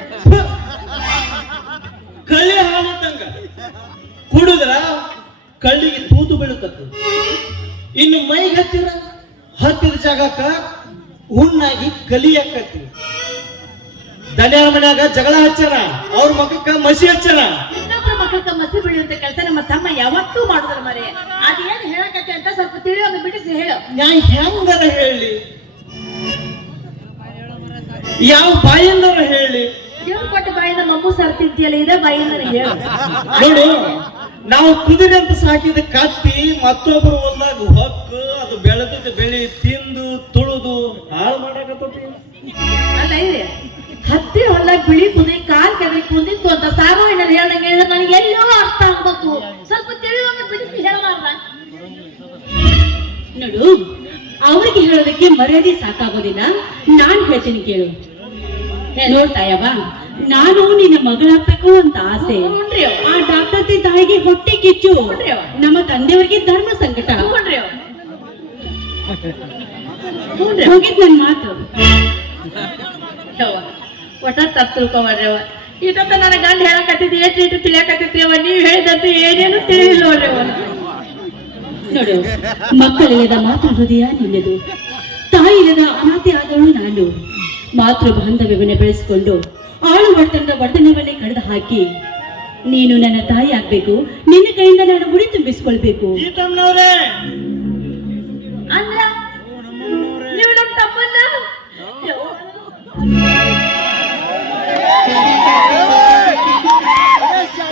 ಕಳ್ಳಿ ಹಾಲು ತಂಗ ಕುಡಿದ್ರ ಕಳ್ಳಿಗೆ ತೂತು ಬೀಳುತ್ತ. ಇನ್ನು ಮೈಗೆ ಹತ್ತಿರ ಜಾಗಕ್ಕ ಹುಣ್ಣಾಗಿ ಕಲಿಯಕ್ಕತ್ತಿ. ದನಿಯಾರ ಮನ್ಯಾಗ ಜಗಳ ಹಚ್ಚಾರ, ಅವ್ರ ಮಗಕ್ಕ ಮಸಿ ಹಚ್ಚಾರ. ಇನ್ನೊಬ್ಬರ ಮಕ್ಕಳ ಮಸಿ ಬೆಳೆಯುವಂತ ಕೆಲಸ ನಮ್ಮ ತಮ್ಮ ಯಾವತ್ತೂ ಮಾಡುದ್ರ ಮರೆ. ಅದೇನು ಹೇಳಕತ್ತೆ ಅಂತ ಸ್ವಲ್ಪ ತಿಳಿಯೋದು ಬಿಡಿಸಿ ಹೇಳು. ನಾ ಹೆಂಗಾರ ಹೇಳಿ, ಯಾವ ಬಾಯಿಂದಾರ ಹೇಳಿ? ದೇವ್ರು ಕೊಟ್ಟ ಬಾಯಿಂದ ಮಮ್ಮು ಸರ್ತಿದ್ಯಲ್ಲ, ಇದೇ ಬಾಯಿಂದ ಹೇಳು. ನೋಡು, ನಾವು ಕುದುರೆ ಅಂತ ಸಾಕಿದ ಕತ್ತಿ ಮತ್ತೊಬ್ಬರು ಹೊಲ್ದಾಗ ಹೊಕ್ಕು ಅದು ಬೆಳೆದ ಬೆಳಿ ತಿಂದು ತುಳುದು ಹಾಳು ಮಾಡಕತ್ತಿ. ಅಲ್ಲ ಇದೆ ಹತ್ತಿ ಹೊಲ ಬಿಳಿ ಕುದಿ ಕಾಲ್ ಕೆದರಿ ಕುಂದಿತ್ತು ಅಂತ ಸಾರ್ವಜನಿಕರು ಹೇಳ್ದಂಗೆ ಹೇಳಿದ್ರೆ ನನಗೆ ಎಲ್ಲೋ ಅರ್ಥ ಆಗ್ಬೇಕು. ಸ್ವಲ್ಪ ತಿಳಿಯುವಂಗ ಬಿಡಿಸಿ ಹೇಳಲಾರ್ದ. ನೋಡು, ಅವ್ರಿಗೆ ಹೇಳೋದಕ್ಕೆ ಮರ್ಯಾದೆ ಸಾಕಾಗೋದಿಲ್ಲ. ನಾನ್ ಹೇಳ್ತೀನಿ ಕೇಳು. ನೋಡ್ತಾಯವ್ವ, ನಾನು ನಿನ್ನ ಮಗಳಾಗ್ಬೇಕು ಅಂತ ಆಸೆ. ಆ ಡಾಕ್ಟರ್ ತಾಯಿಗೆ ಹೊಟ್ಟೆ ಕಿಚ್ಚು, ನಮ್ಮ ತಂದೆಯವರಿಗೆ ಧರ್ಮ ಸಂಕಟ. ಹೋಗಿದ್ ನನ್ ಮಾತು ಒಟ್ಟ ತಪ್ಪು ತಿಳ್ಕೊಬಾರ್ರವ. ಇಟ್ಟತ್ತ ನನ್ನ ಗಂಡ ಹೇಳಕತ್ತಿದ್ ಏಟು ತಿಳಿಯಕತ್ತಿದ್ರವ. ನೀವ್ ಹೇಳಿದಂತ ಏನೇನು ತಿಳಿಲಿಲ್ಲ ನೋಡ್ರವ. ನೋಡು, ಮಕ್ಕಳಿಲ್ಲದ ಮಾತೃ ಹೃದಯ ನಿನ್ನದು, ತಾಯಿ ಇಲ್ಲದ ಅನಾಥೆ ಆದವಳು ನಾನು. ಮಾತೃ ಬಾಂಧವ್ಯವನ್ನೇ ಬೆಳೆಸಿಕೊಂಡು ಆಳು ಬಡತನದ ಬಡತನವನ್ನೇ ಕಳೆದು ಹಾಕಿ ನೀನು ನನ್ನ ತಾಯಿ ಆಗ್ಬೇಕು. ನಿನ್ನ ಕೈಯಿಂದ ನಾನು ಮುಡಿ ತುಂಬಿಸ್ಕೊಳ್ಬೇಕು. ಅಂದ್ರ ನೀವು ನಮ್ಮ ತಮ್ಮನ್ನ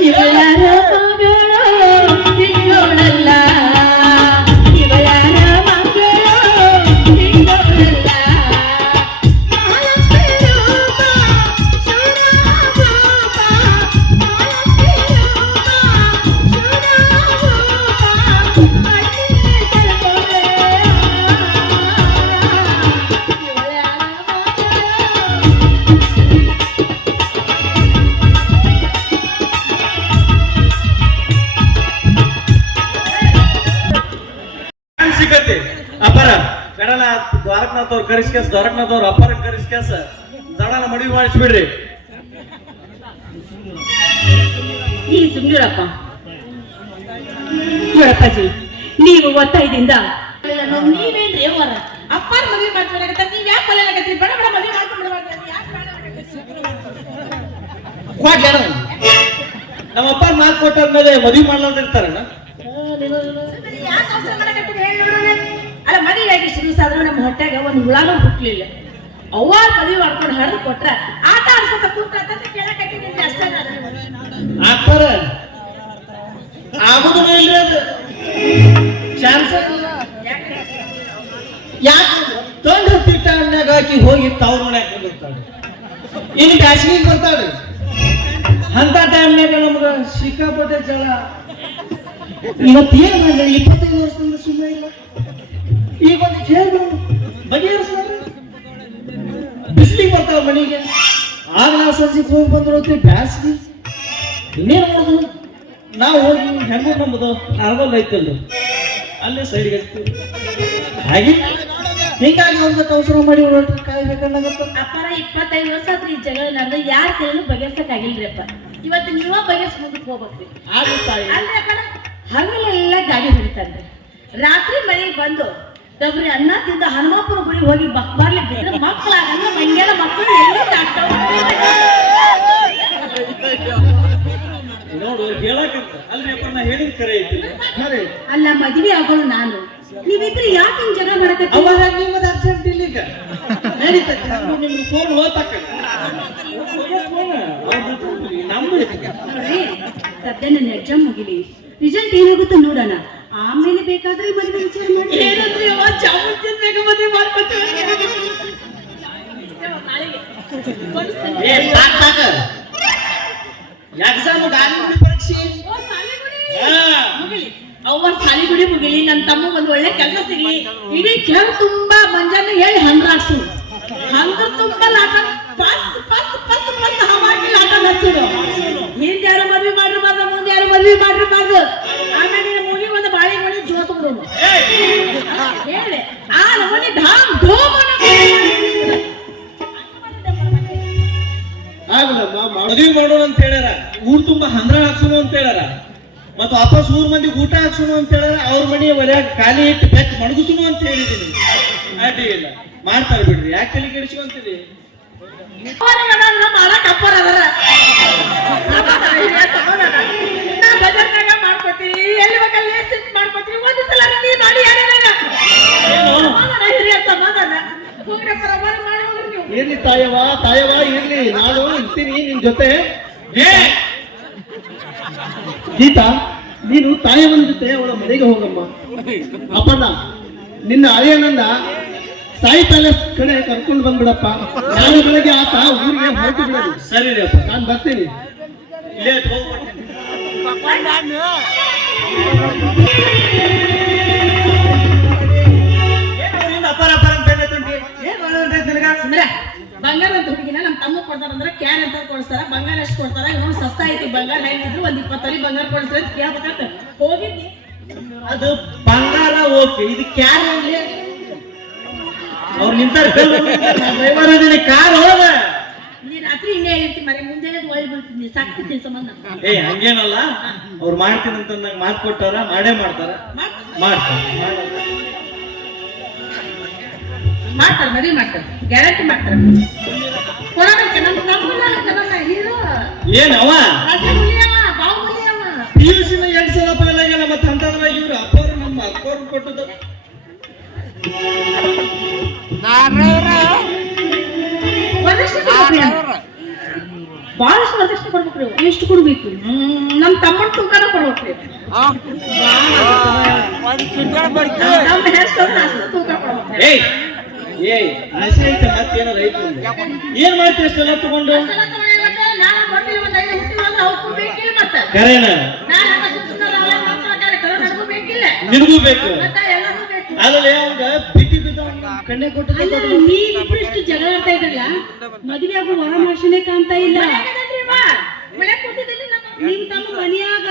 ಇವಳರ ಮಗಳು ತಿಂಗಳಲ್ಲ, ಇವಳರ ಮಗಳು ತಿಂಗಳಲ್ಲ. ತಾರಕನಾಥವ್ರು ಕರೆಸ್ಕೇಸ ತಾರಕನಾಥವ್ರ ಅಪ್ಪರ ಕರೆಸ್ಕೇಸ ದಡನ ಮದುವೆ ಮಾಡಿಸ್ಬಿಡ್ರಿ. ನೀ ಸುಮ್ನಿರಪ್ಪ. ನೋಡಪ್ಪಾಜಿ, ನೀವು ಒತ್ತಾಯದಿಂದ ನೀವೇನ್ರಿ ಅವರ ಅಪ್ಪನ ಮದುವೆ ಮಾಡ್ಕೊಡಕತ್ತ, ನೀವ್ ಯಾಕೆ ಬರಲಾಗತ್ತೀರಿ? ಬಡ ಬಡ ಮದುವೆ ಮಾಡ್ಕೊಂಡ್ಬಿಡ್ಬಾರ್ದು, ಯಾಕೆ ನಮ್ಮ ಅಪ್ಪ ಮಾತು ಕೊಟ್ಟಾದ್ಮೇಲೆ ಮದುವೆ ಮಾಡ್ಲಾರ್ದಿರ್ತಾರಣ್ಣ. ಯಾಕೆ ಅವಸರ ಮಾಡಕತ್ತೀರಿ ಹೇಳಿ ನೋಡೋಣ. ಅಲ್ಲ, ಮದುವೆ ಆಗಿ ದಿವಸ ಆದ್ರೂ ನಮ್ಮ ಹೊಟ್ಟೆಗ ಒಂದು ಹುಳಾನು ಹುಟ್ಲಿಲ್ಲ. ಅವ್ವ ಮದುವೆ ಮಾಡ್ಕೊಂಡು ಹರಿದು ಕೊಟ್ರ ಆಟ ಆಡ್ಕೊತ ಕೂತ ಅಂತ ಕೇಳಕತ್ತಿದ್ದೀನಿ ಅಷ್ಟೇ. ಆಗ್ತಾರ ಆಗುದು ಇಲ್ರಿ, ಅದು ಚಾನ್ಸ್ ಯಾಕೆ ತೊಂದ್ರೆ ತಿಟ್ಟಾಗ ಹಾಕಿ ಹೋಗಿ ತವ್ರ ಮನ್ಯಾಗ ಬಂದಿರ್ತಾಳೆ. ಇನ್ನು ಬ್ಯಾಸಿಗೆ ಬರ್ತಾಳೆ. ಅಂತ ಟೈಮ್ನಾಗ ನಮ್ಗ ಸಿಕ್ಕಾಪಟ್ಟೆ ಜಳ. ಇವತ್ತೇನ್ ಮಾಡಿದ್ರೆ 25 ವರ್ಷದಿಂದ ಸುಮ್ಮನೆ ಇಲ್ಲ. ಈಗ ಒಂದು ಕೇಳಿ ಬಗೆಹರಿಸ್ತಾರೆ. ಬಿಸಿಲಿಗೆ ಬರ್ತಾವ ಮನೆಗೆ. ಆಗ ನಾವು ಸಂಜೆಗೆ ಹೋಗಿ ಬಂದಿರೋತ್ರಿ ಬ್ಯಾಸಿಗೆ. ಇನ್ನೇನು ಮಾಡೋದು, ನಾವು ಹೋಗಿ ಹೆಂಗೋ ನಮ್ಮದು ಅರ್ವಲ್ ಐತಲ್ಲ ಅಲ್ಲೇ ಸೈಡ್ಗೆ ಹಚ್ತೀವಿ. ಹಾಗೆ ಹಿಂಗಾಗಿ ಅವ್ರಿಗೆ ಅವಸರ ಮಾಡಿ ಕಾಯ್ಬೇಕನ್ನಾಗತ್ತ. ಅಪ್ಪರ 25 ವರ್ಷ ಆತ್ರಿ ಈ ಜಗಳ ನಡೆದ ಯಾರ ಕೇಳಲು ಬಗೆಹರ್ಸಕ್ ಆಗಿಲ್ರಿ ಅಪ್ಪ. ಇವತ್ತು ನೀವ ಬಗೆಹರ್ಸ್ ಮುಂದಕ್ಕೆ ಹೋಗ್ಬೇಕ್ರಿ. ಅಲ್ರಿ ಅಪ್ಪನ ಹಗಲೆಲ್ಲ ಗಾಡಿ ಹೊಡಿತಾನ್ರಿ, ರಾತ್ರಿ ಮನೆಗೆ ಬಂದು ದಬ್ರಿ ಅನ್ನ ತಿಂದ ಹನುಮಾಪುರ ಗುಡಿ ಹೋಗಿ ಬರ್ಲಿ ಬಿಟ್ರೆ ಮಕ್ಕಳಾಗಂಗ ಮಂಗ್ಯಾಲ ಮಕ್ಕಳು ಎಲ್ಲಿ ತಾಡ್ತಾವ ನೋಡು ಹೇಳಕಂತ ಅಲ್ರಿ ಅಪ್ಪ, ನಾ ಹೇಳಿದ ಕರೆ ಐತಿ. ಅಲ್ಲ, ಮದ್ವೆ ಆಗೋಳು ನಾನು, ನೀವಿಬ್ರು ಯಾಕೆ ಹಿಂಗ್ ಜಗಳ ಮಾಡಕತ್ತೀರಿ? ಅವಾಗ ನಿಮ್ಮದ ಅರ್ಜೆಂಟ್ ಇಲ್ಲ ಈಗ ನಡೀತೈತೆ. ನಿಮ್ಗೆ ಫೋನ್ ಹೋಗ್ತಾಕ ನೋಡ್ರಿ, ಸದ್ಯ ನನ್ನ ಎಕ್ಸಾಮ್ ಮುಗಿಲಿ, ರಿಸಲ್ಟ್ ಏನಾಗುತ್ತೋ ನೋಡೋಣ, ಆಮೇಲೆ ಬೇಕಾದ್ರೆ ಮದುವೆ ವಿಚಾರ ಮಾಡಿ. ಏನಂದ್ರೆ ಮದುವೆ ಮಾಡ್ಕೊತೀವಿ. ಎಕ್ಸಾಮ್ ಗಾಡಿ ಪರೀಕ್ಷೆ ಅವ್ವ ಸಾಲಿಗುಡಿ ಮುಗಿಲಿ, ನನ್ನ ತಮ್ಮ ಒಂದ್ ಒಳ್ಳೆ ಕೆಲಸ ಸಿಗ್ಲಿ, ಇಡೀ ಕೆಳ ತುಂಬಾ ಮಂಜಾನೆ ಹೇಳಿ ಹಂದ್ರಾಕ್ಸು, ಹಂಗ ತುಂಬಾ ಲಾಟ ಪಸ್ ಪಸ್ ಪಸ್ ಪಸ್ ಹವಾಗಿ ಲಾಟ ಹಚ್ಚಿಡು. ಹಿಂದೆ ಯಾರು ಮದ್ವೆ ಮಾಡಿರ್ಬಾರ್ದು, ಮುಂದೆ ಯಾರು ಮದ್ವೆ ಮಾಡಿರ್ಬಾರ್ದು. ಆಮೇಲೆ ನಿನ್ನ ಮುಗಿ ಒಂದು ಬಾಳೆಗೊನೆ ಜೋತ್ ಬಿಡೋನು ಹೇಳಿ ಆ ನಮ್ಮನೆ ಢಾಮ್ ಢೋಮ್ ಮದುವೆ ಮಾಡೋಣ ಅಂತ ಹೇಳ್ಯಾರ. ಊರ್ ತುಂಬಾ ಹಂದ್ರ ಹಾಕ್ಸೋಣ ಅಂತ ಹೇಳ್ಯಾರ. ಮತ್ತು ವಾಪಸ್ ಊರ್ ಮಂದಿ ಊಟ ಹಾಕ್ಸೋಣ ಅಂತ ಹೇಳ್ಯಾರ. ಅವ್ರ ಮನೆಯ ಒಲೆಯಾಗ ಖಾಲಿ ಇಟ್ಟು ಬೆಕ್ ಮಣಗಿಸೋಣ ಅಂತ ಹೇಳಿದೀನಿ. ಅಡ್ಡಿ ಇಲ್ಲ, ಮಾಡ್ತಾರೆ ಬಿಡ್ರಿ, ಯಾಕೆ ತಲೆ ಕೆಡಿಸ್ಕೊಂತೀರಿ? ಮಾಡ್ಕೊತೀವಿ, ಎಲ್ಲಿ ಬೇಕಲ್ಲಿ ಮಾಡ್ಕೊತೀವಿ. ಒಂದು ಸಲ ಮಾಡಿ ಸಮಾಧಾನ ಇರ್ಲಿ ತಾಯವ ಇರ್ಲಿ, ನಾನು ಇರ್ತೀನಿ ನಿನ್ ಜೊತೆ. ಗೀತಾ, ನೀನು ತಾಯವನ ಜೊತೆ ಅವಳ ಮನೆಗೆ ಹೋಗಮ್ಮ. ಅಪ್ಪಣ್ಣ, ನಿನ್ನ ಅಳಿಯನನ್ನ ಸಾಯಿ ಪ್ಯಾಲೇಸ್ ಕಡೆ ಕರ್ಕೊಂಡು ಬಂದ್ಬಿಡಪ್ಪ. ನಾಳೆ ಬೆಳಗ್ಗೆ ಆತ ಊರಿಗೆ ಹೊರಟು ಬಿಡೋದು. ಸರಿ ರೀ ಅಪ್ಪ, ನಾನು ಬರ್ತೀನಿ. ಇಲ್ಲೇ ಹೋಗ್ಬಿಡ್ತೀನಿ. ಬಂಗಾರ ಅಂತ ಹುಡುಗಿನ ನಮ್ಮ ತಮ್ಮ ಕೊಡ್ತಾರಂದ್ರೆ ಕ್ಯಾನ್ ಅಂತ ಕೊಡ್ತಾರ. ಬಂಗಾರ ಎಷ್ಟು ಕೊಡ್ತಾರ? ಇನ್ನೊಂದು ಸಸ್ತಾ ಐತಿ ಬಂಗಾರ, ಹೆಂಗಿದ್ರು ಒಂದ್ 20 ತೊಲಿ ಬಂಗಾರ ಕೊಡಿಸ್ತಾರೆ ಅಂತ ಕೇಳ್ಬೇಕಂತ ಹೋಗಿದ್ನಿ. ಅದು ಬಂಗಾರ ಓಕೆ, ಇದು ಕ್ಯಾನ್ ಅಲ್ಲಿ ಅವ್ರು ನಿಂತಾರ ಡ್ರೈವರ್ ಕಾರ್ ಹೋದ. ನೀ ರಾತ್ರಿ ಹಿಂಗೆ ಆಗಿರ್ತಿ ಮರಿ, ಮುಂಜಾನೆ ಒಳ್ಳೆ ಬರ್ತೀನಿ ಸಾಕ್ತಿದ್ದೀನಿ ಸಂಬಂಧ. ಹಂಗೇನಲ್ಲ, ಅವ್ರು ಮಾಡ್ತೀನಿ ಅಂತ ನಂಗೆ ಮಾತು ಕೊಟ್ಟಾರ, ಮಾಡೇ ಮಾಡ್ತಾರ. ಮಾಡ್ತಾರೆ ಮದುವೆ ಮಾಡ್ತಾರೆ, ಗ್ಯಾರಂಟಿ ಮಾಡ್ತಾರೆ. ಕೊಡಬೇಕು ನಮ್ಮ ಹೀರೋ ಏನವ ಬಾಹುಬಲಿಯವ PUC 8 ಸಲ ಫೇಲ್ ಆಗ್ಯಾನ. ಮತ್ತೆ ಅಂತಂದ್ರೆ ಇವ್ರು ಅಪ್ಪರು ನಮ್ಮ ಅಪ್ಪರು ಕೊಟ್ಟದ ಬಹಳಷ್ಟು ವರದಕ್ಷಿಣೆ ಕೊಡ್ಬೇಕ್ರಿ. ಎಷ್ಟು ಕೊಡ್ಬೇಕು? ನಮ್ ತಮ್ಮನ ತೂಕನ ಕೊಡ್ಬೇಕ್ರಿ. ನಮ್ಮ ಹೆಸರು ತೂಕ ಕೊಡ್ಬೇಕ್ರಿ. ಆಸೆ ಐತೆ, ಮತ್ತೇನಾರ ಐತೆ? ಏನ್ ಮಾಡ್ತೀವಿ ಅಷ್ಟೆಲ್ಲ ತಗೊಂಡು? ಕರೇನ ನಿನಗೂ ಬೇಕು. ಅಲ್ಲೇ ಅವಾಗ ಬಿಟ್ಟಿ ಬಿದ್ದ ಕಣ್ಣೆ ಕೊಟ್ಟು ನೀವಿಷ್ಟು ಜಗಳ ಆಡ್ತಾ ಇದ್ರಲ್ಲ, ಮದುವೆ ಆಗೋ ವರಮಾಶನೇ ಕಾಣ್ತಾ ಇಲ್ಲ. ನಿಮ್ ತಮ್ಮ ಮನೆಯಾಗ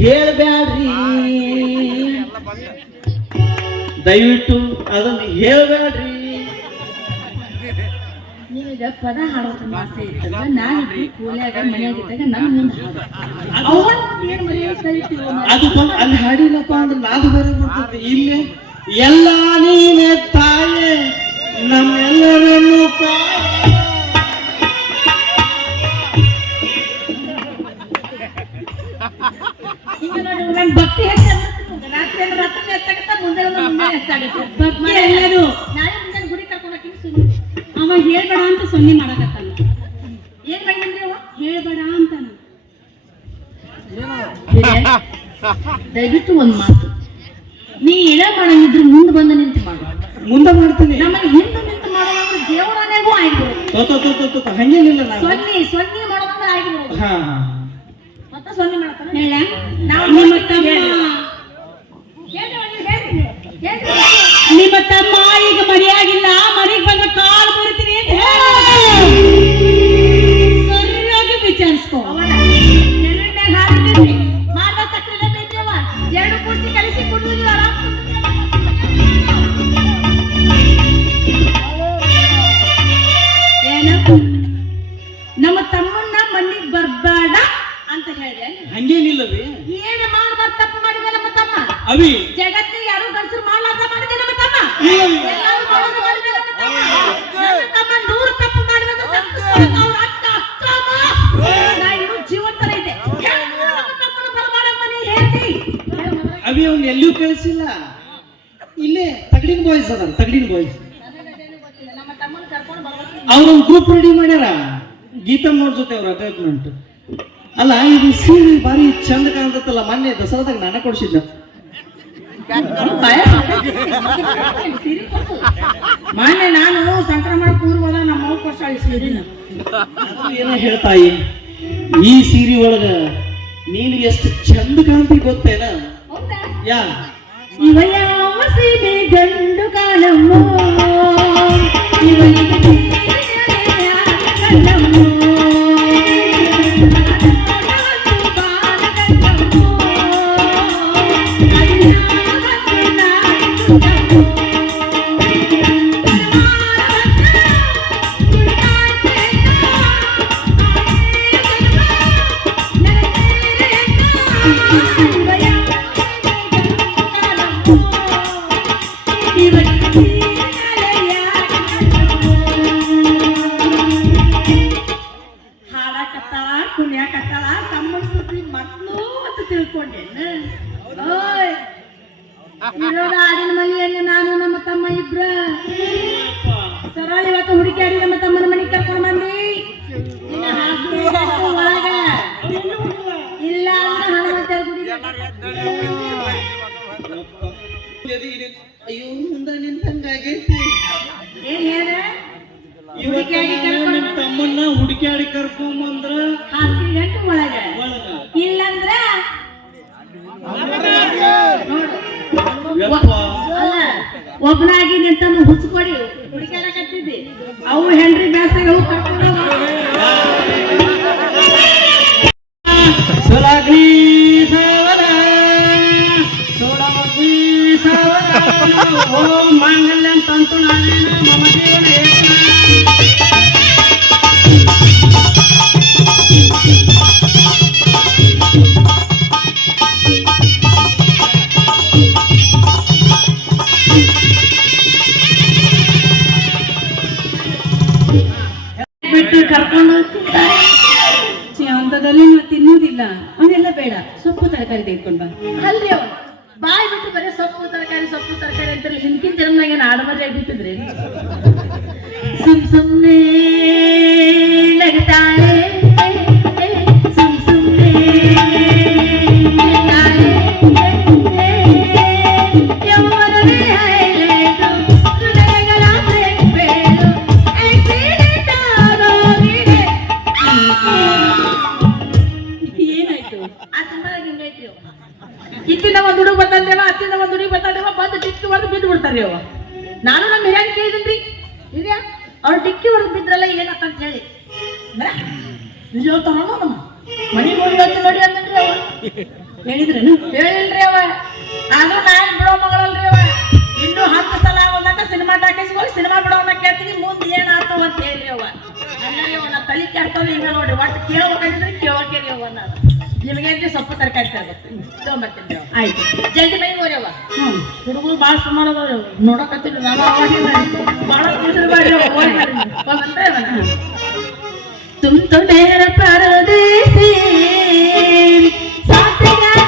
ಹೇಳ್ಬ್ಯಾಡ್ರಿ, ದಯವಿಟ್ಟು ಅದನ್ನು ಹೇಳ್ಬೇಡ್ರಿ. ನೀವೀಗ ಪದ ಹಾಡೋದ್ರ ಆಸೆ ಇತ್ತಂದ್ರ ನಾನಿಬ್ರು ಕೂಲ್ಯಾಗ ಮನ್ಯಾಗಿದ್ದಾಗ ನಮ್ಮ ಮುಂದೆ ಹಾಡು ಅವನ್ ಏನ್ ಮರ್ಯಾದೆ ಕರಿತೀವೋ ಅದು ಬಂದು ಅಲ್ಲಿ ಹಾಡಿನಪ್ಪ ಅಂದ್ರೆ ನಾದು ಬೇರೆ ಬರ್ತೈತಿ. ಇಲ್ಲಿ ಎಲ್ಲ ನೀನೆ ತಾಯೇ ನಮ್ಮೆಲ್ಲರನ್ನು ಈಗ ನೋಡಿ ನನ್ ಭಕ್ತಿ ಹೆಚ್ಚಾಗುತ್ತೆ ರಾತ್ರಿ ಅಂದ್ರೆ ರಾತ್ರಿ ಹೆಚ್ಚಾಗತ್ತ ಮುಂಜಾನೆ ಮುಂಜಾನೆ ಹೆಚ್ಚಾಗುತ್ತೆ ಭಕ್ತಿ ಎಲ್ಲದು ನಾಳೆ ಮುಂಜಾನೆ ಗುಡಿ ಕರ್ಕೊಂಡು ಹೋಗ್ತೀನಿ ಸುಮ್ಮನೆ ಅವ ಹೇಳ್ಬೇಡ ಅಂತ ಸೊನ್ನೆ ಮಾಡಕತ್ತಾನ ಏನ್ ಮಾಡಿದ್ರಿ ಅವ ಹೇಳ್ಬೇಡ ಅಂತಾನ ದಯವಿಟ್ಟು ಒಂದ್ ಮಾತು ನೀ ಇಳ ಮಾಡಂಗಿದ್ರು ಮುಂದೆ ಬಂದು ನಿಂತು ಮಾಡು ಮುಂದೆ ಮಾಡ್ತೀನಿ. ನಮಗೆ ಹಿಂದೆ ನಿಂತು ಮಾಡೋದಂದ್ರೆ ದೇವರನೆಗೂ ಆಗಿರ್ಬೋದು ಹಂಗೇನಿಲ್ಲ ನಾನು. ಸೊನ್ನೆ ಮಾಡೋದಂದ್ರೆ ಆಗಿರ್ಬೋದು ಹಾ ಮತ್ತೆ ಸೊನ್ನೆ ಮಾಡ್ತಾನೆ ಹೇಳ ನಾವು ನಿಮ್ಮ ತಮ್ಮ ನಿಮ್ಮ ತಮ್ಮ ಈಗ ಮರಿಯಾಗಿಲ್ಲ ಮರಿಗೆ ಬಂದ ಕಾಲು ಮುರಿತೀನಿ ಅಂತ ಸರಿಯಾಗಿ ವಿಚಾರಿಸ್ಕೋ ಎರಡು ಕುರ್ಚಿ ಕಲಿಸಿ ಕುಡಿದು ನಮ್ಮ ತಮ್ಮನ್ನ ಮನೆಗೆ ಬರ್ಬೇಡ ಅಂತ ಹೇಳಿದೆ ಹಂಗೇನಿಲ್ಲವೇ ಏನು ಮಾಡಬಾರ್ದು ತಪ್ಪು ಮಾಡಿದ ನಮ್ಮ ತಮ್ಮ ಅವಿ ಜಗತ್ತಿಗೆ ಯಾರು ಗಂಡಸರು ಮಾಡ್ಲಾರ್ದ ಮಾಡಿದೆ ನಮ್ಮ ತಮ್ಮ ಎಲ್ಲರೂ ಮಾಡೋದು ಮಾಡಿದೆ ನಮ್ಮ ತಮ್ಮ ನನ್ನ ತಮ್ಮ 100 ತಪ್ಪು ಮಾಡಿದ ಅವ್ರ ಅಕ್ಕ ನಾ ಇನ್ನೂ ಜೀವಂತರ ಇದೆ ನಮ್ಮ ತಮ್ಮನ ಬರಬೇಡ ಮನೆ ಹೇಳ್ತಿ ಅವಿ ಅವ್ನು ಎಲ್ಲಿಯೂ ಕಳಿಸಿಲ್ಲ. ಇಲ್ಲೇ ತಗಡಿನ ಬಾಯ್ಸ್ ಅದಾರ, ತಗಡಿನ ಬಾಯ್ಸ್ ನಮ್ಮ ತಮ್ಮನ ಕರ್ಕೊಂಡು ಬರ್ಬೇಕು ಅವ್ರೊಂದು ಗ್ರೂಪ್ ರೆಡಿ ಮಾಡ್ಯಾರ ಗೀತಮ್ಮವ್ರ ಜೊತೆ ಅವ್ರ ಅಟ್ಯಾಚ್ಮೆಂಟ್. ಅಲ್ಲ ಇದು ಸೀರೆ ಬಾರಿ ಚಂದ ಕಾಣ್ತತ್ತಲ್ಲ, ಮೊನ್ನೆ ದಸರಾದಾಗ ನಾನ ಕೊಡ್ಸಿದ್ದ. ಮೊನ್ನೆ ನಾನು ಸಂಕ್ರಮಣ ಪೂರ್ವದ ನಮ್ಮ ಅವ್ವ ಕೊಡ್ಸಾಳಿ ಸೀರಿನ ಏನೋ ಹೇಳ್ತಾಯಿ, ಈ ಸೀರೆ ಒಳಗ ನೀನು ಎಷ್ಟು ಚಂದ ಕಾಣ್ತಿ ಗೊತ್ತೇನ? ಯಾ ಇವ ಯಾವ ಸೀಮೆ ಗಂಡು ಕಾಣಮ್ಮ ಇವನಿಗೆ ಕಣ್ಣಮ್ಮ ಹಾಡಕತ್ತಾಳ ಕುಣಿಯಾಕತ್ತಾಳ ತಮ್ಮನ ಸುದ್ದಿ ಮಕ್ಕಳು ಅಂತ ತಿಳ್ಕೊಂಡೇನ ಓಯ್ ಇರೋದ ಆಡಿನ ಮನೆಯಲ್ಲಿ ನಾನು ನಮ್ಮ ತಮ್ಮ ಇಬ್ರ ಸರಳ ಇವತ್ತು ಹುಡುಕಿಯಾಡಿ ನಮ್ಮ ತಮ್ಮನ ಮನೆಗೆ ಕರ್ಕೊಂಡು ಬಂದಿ ಇನ್ನ ಹಾಕ್ಬೇಕು ಒಳಗ ಇಲ್ಲ ಅಂದ್ರೆ ಹನುಮಂತರ ಗುಡಿ ಅಯ್ಯೋ ಮುಂದೆ ನಿಂತಂಗಾಗೈತಿ. ಏನ್ ಹೇಳ ಹುಡುಕ್ಯಾಡಿ ನಿಮ್ಮ ತಮ್ಮನ್ನ ಹುಡುಕ್ಯಾಡಿ ಕರ್ಕೊಂಬಂದ್ರ ಹಾಕಿ ಗಂಟು ಒಳಗ ಒಳಗ ಇಲ್ಲಂದ್ರ ಯಪ್ಪ ಅಲ್ಲ ಒಬ್ಬನಾಗಿ ನಿಂತನ್ನು ಹುಚ್ಕೊಡಿ ಹುಡುಕಾಡಕತ್ತಿದ್ದಿ ಅವು ಹೆಂಡ್ರಿ ಬ್ಯಾಸಾಗ ಅವು ಕರ್ಕೊಂಡು ಸೊಲಾಗ್ರಿ ಸಾವರ ಸೋಡಮಗ್ರಿ ಸಾವರ ಓಂ ಮಾಂಗಲ್ಯಂ ತಂತು ನಾನೇನ ಮಮ ಜೀವನ ಏಕನ. ಬಿಟ್ಟು ಕರ್ಕೊಂಡು ಹೋಗ್ತಿದ್ದಾರೆ ಅಂತದಲ್ಲಿ ತಿನ್ನುವುದಿಲ್ಲ ಅವನ್ನೆಲ್ಲ ಬೇಡ ಸೊಪ್ಪು ತರಕಾರಿ ತೆಗೆದುಕೊಂಡ್ ಬಾ ಅಲ್ರಿ ಅವ ಬಾಯ್ ಬಿಟ್ಟು ಬರೀ ಸೊಪ್ಪು ತರಕಾರಿ ಅಂತಾರೆ ಹಿಂದಿನ ಜನ್ಮನಾಗ ಏನು ಆಡಮರಿ ಆಗಿಬಿಟ್ಟಿದ್ರಿ ಸುಮ್ನೆ ನಗ್ತಾಳೆ ಸುಮ್ನೆ ನಗ್ತಾಳೆ ಯೌವನವೇ ಹೈಲೈಟು ಹೃದಯಗಳ ಬೇರು ಏನಾಯ್ತು ಆ ಸಂಬಂಧ ಹಿಂಗೈತ್ರಿ ಇತ್ತಿನ ಒಂದ್ ಹುಡುಗ ಬಂದೇವ ಅತ್ತಿನ ಒಂದ್ ಹುಡುಗಿ ಬಂದೇವ ಬಂದು ಡಿಕ್ಕಿ ಹೊಡೆದು ಬಿದ್ದು ಬಿಡ್ತಾರ್ರಿ ಅವ ನಾನು ನಮ್ಮ ಹಿರಿಯನ್ ಕೇಳಿದ್ರಿ ಹಿರಿಯ ಅವ್ರು ಡಿಕ್ಕಿ ಹೊಡೆದು ಬಿದ್ರಲ್ಲ ಏನಂತ ಹೇಳಿ ನಿಜ ಹೇಳ್ತಾರ ನಮ್ಮ ಮನೆಗೆ ಹೋಗಿ ಬಂದು ನೋಡಿ ಅಂತಂದ್ರಿ ಅವ ಹೇಳಿದ್ರೇನು ಹೇಳಿಲ್ರಿ ಅವ ಆದ್ರೂ ನಾನ್ ಬಿಡೋ ಮಗಳಲ್ರಿ ಅವ ಇನ್ನು 10 ಸಲ ಅವನ್ನ ಸಿನಿಮಾ ಟಾಕೀಸ್ ಹೋಗಿ ಸಿನಿಮಾ ಬಿಡೋನ್ನ ಕೇಳ್ತೀನಿ ಮುಂದೆ ಏನಾಗ್ತವ ಅಂತ ಹೇಳಿ ಅವ್ವ ನಾ ತಲೆ ಕೆಟ್ಟೋದು ಹಿಂಗ ನೋಡ್ರಿ ಒಟ್ಟು ಕೇಳ್ಬೇಕಾಗಿದ್ರೆ ಕೇಳೋಕೇರಿ ಅವ್ವ ನಾನು ನಿಮಗೇನ್ರಿ ಸೊಪ್ಪು ತರಕಾರಿ ತಗೊಂಬರ್ತೀನಿ ಆಯ್ತು ಜಲ್ದಿ ಬೈ ಹೋಗ್ಯವ ಹುಡುಗರು ಭಾಳ ಸುಮಾರು ಅದಾವ್ರಿ ನೋಡಕತ್ತೀನಿ ನಾನು ಭಾಳ तुम तो मेरा परदेसी साथ जाने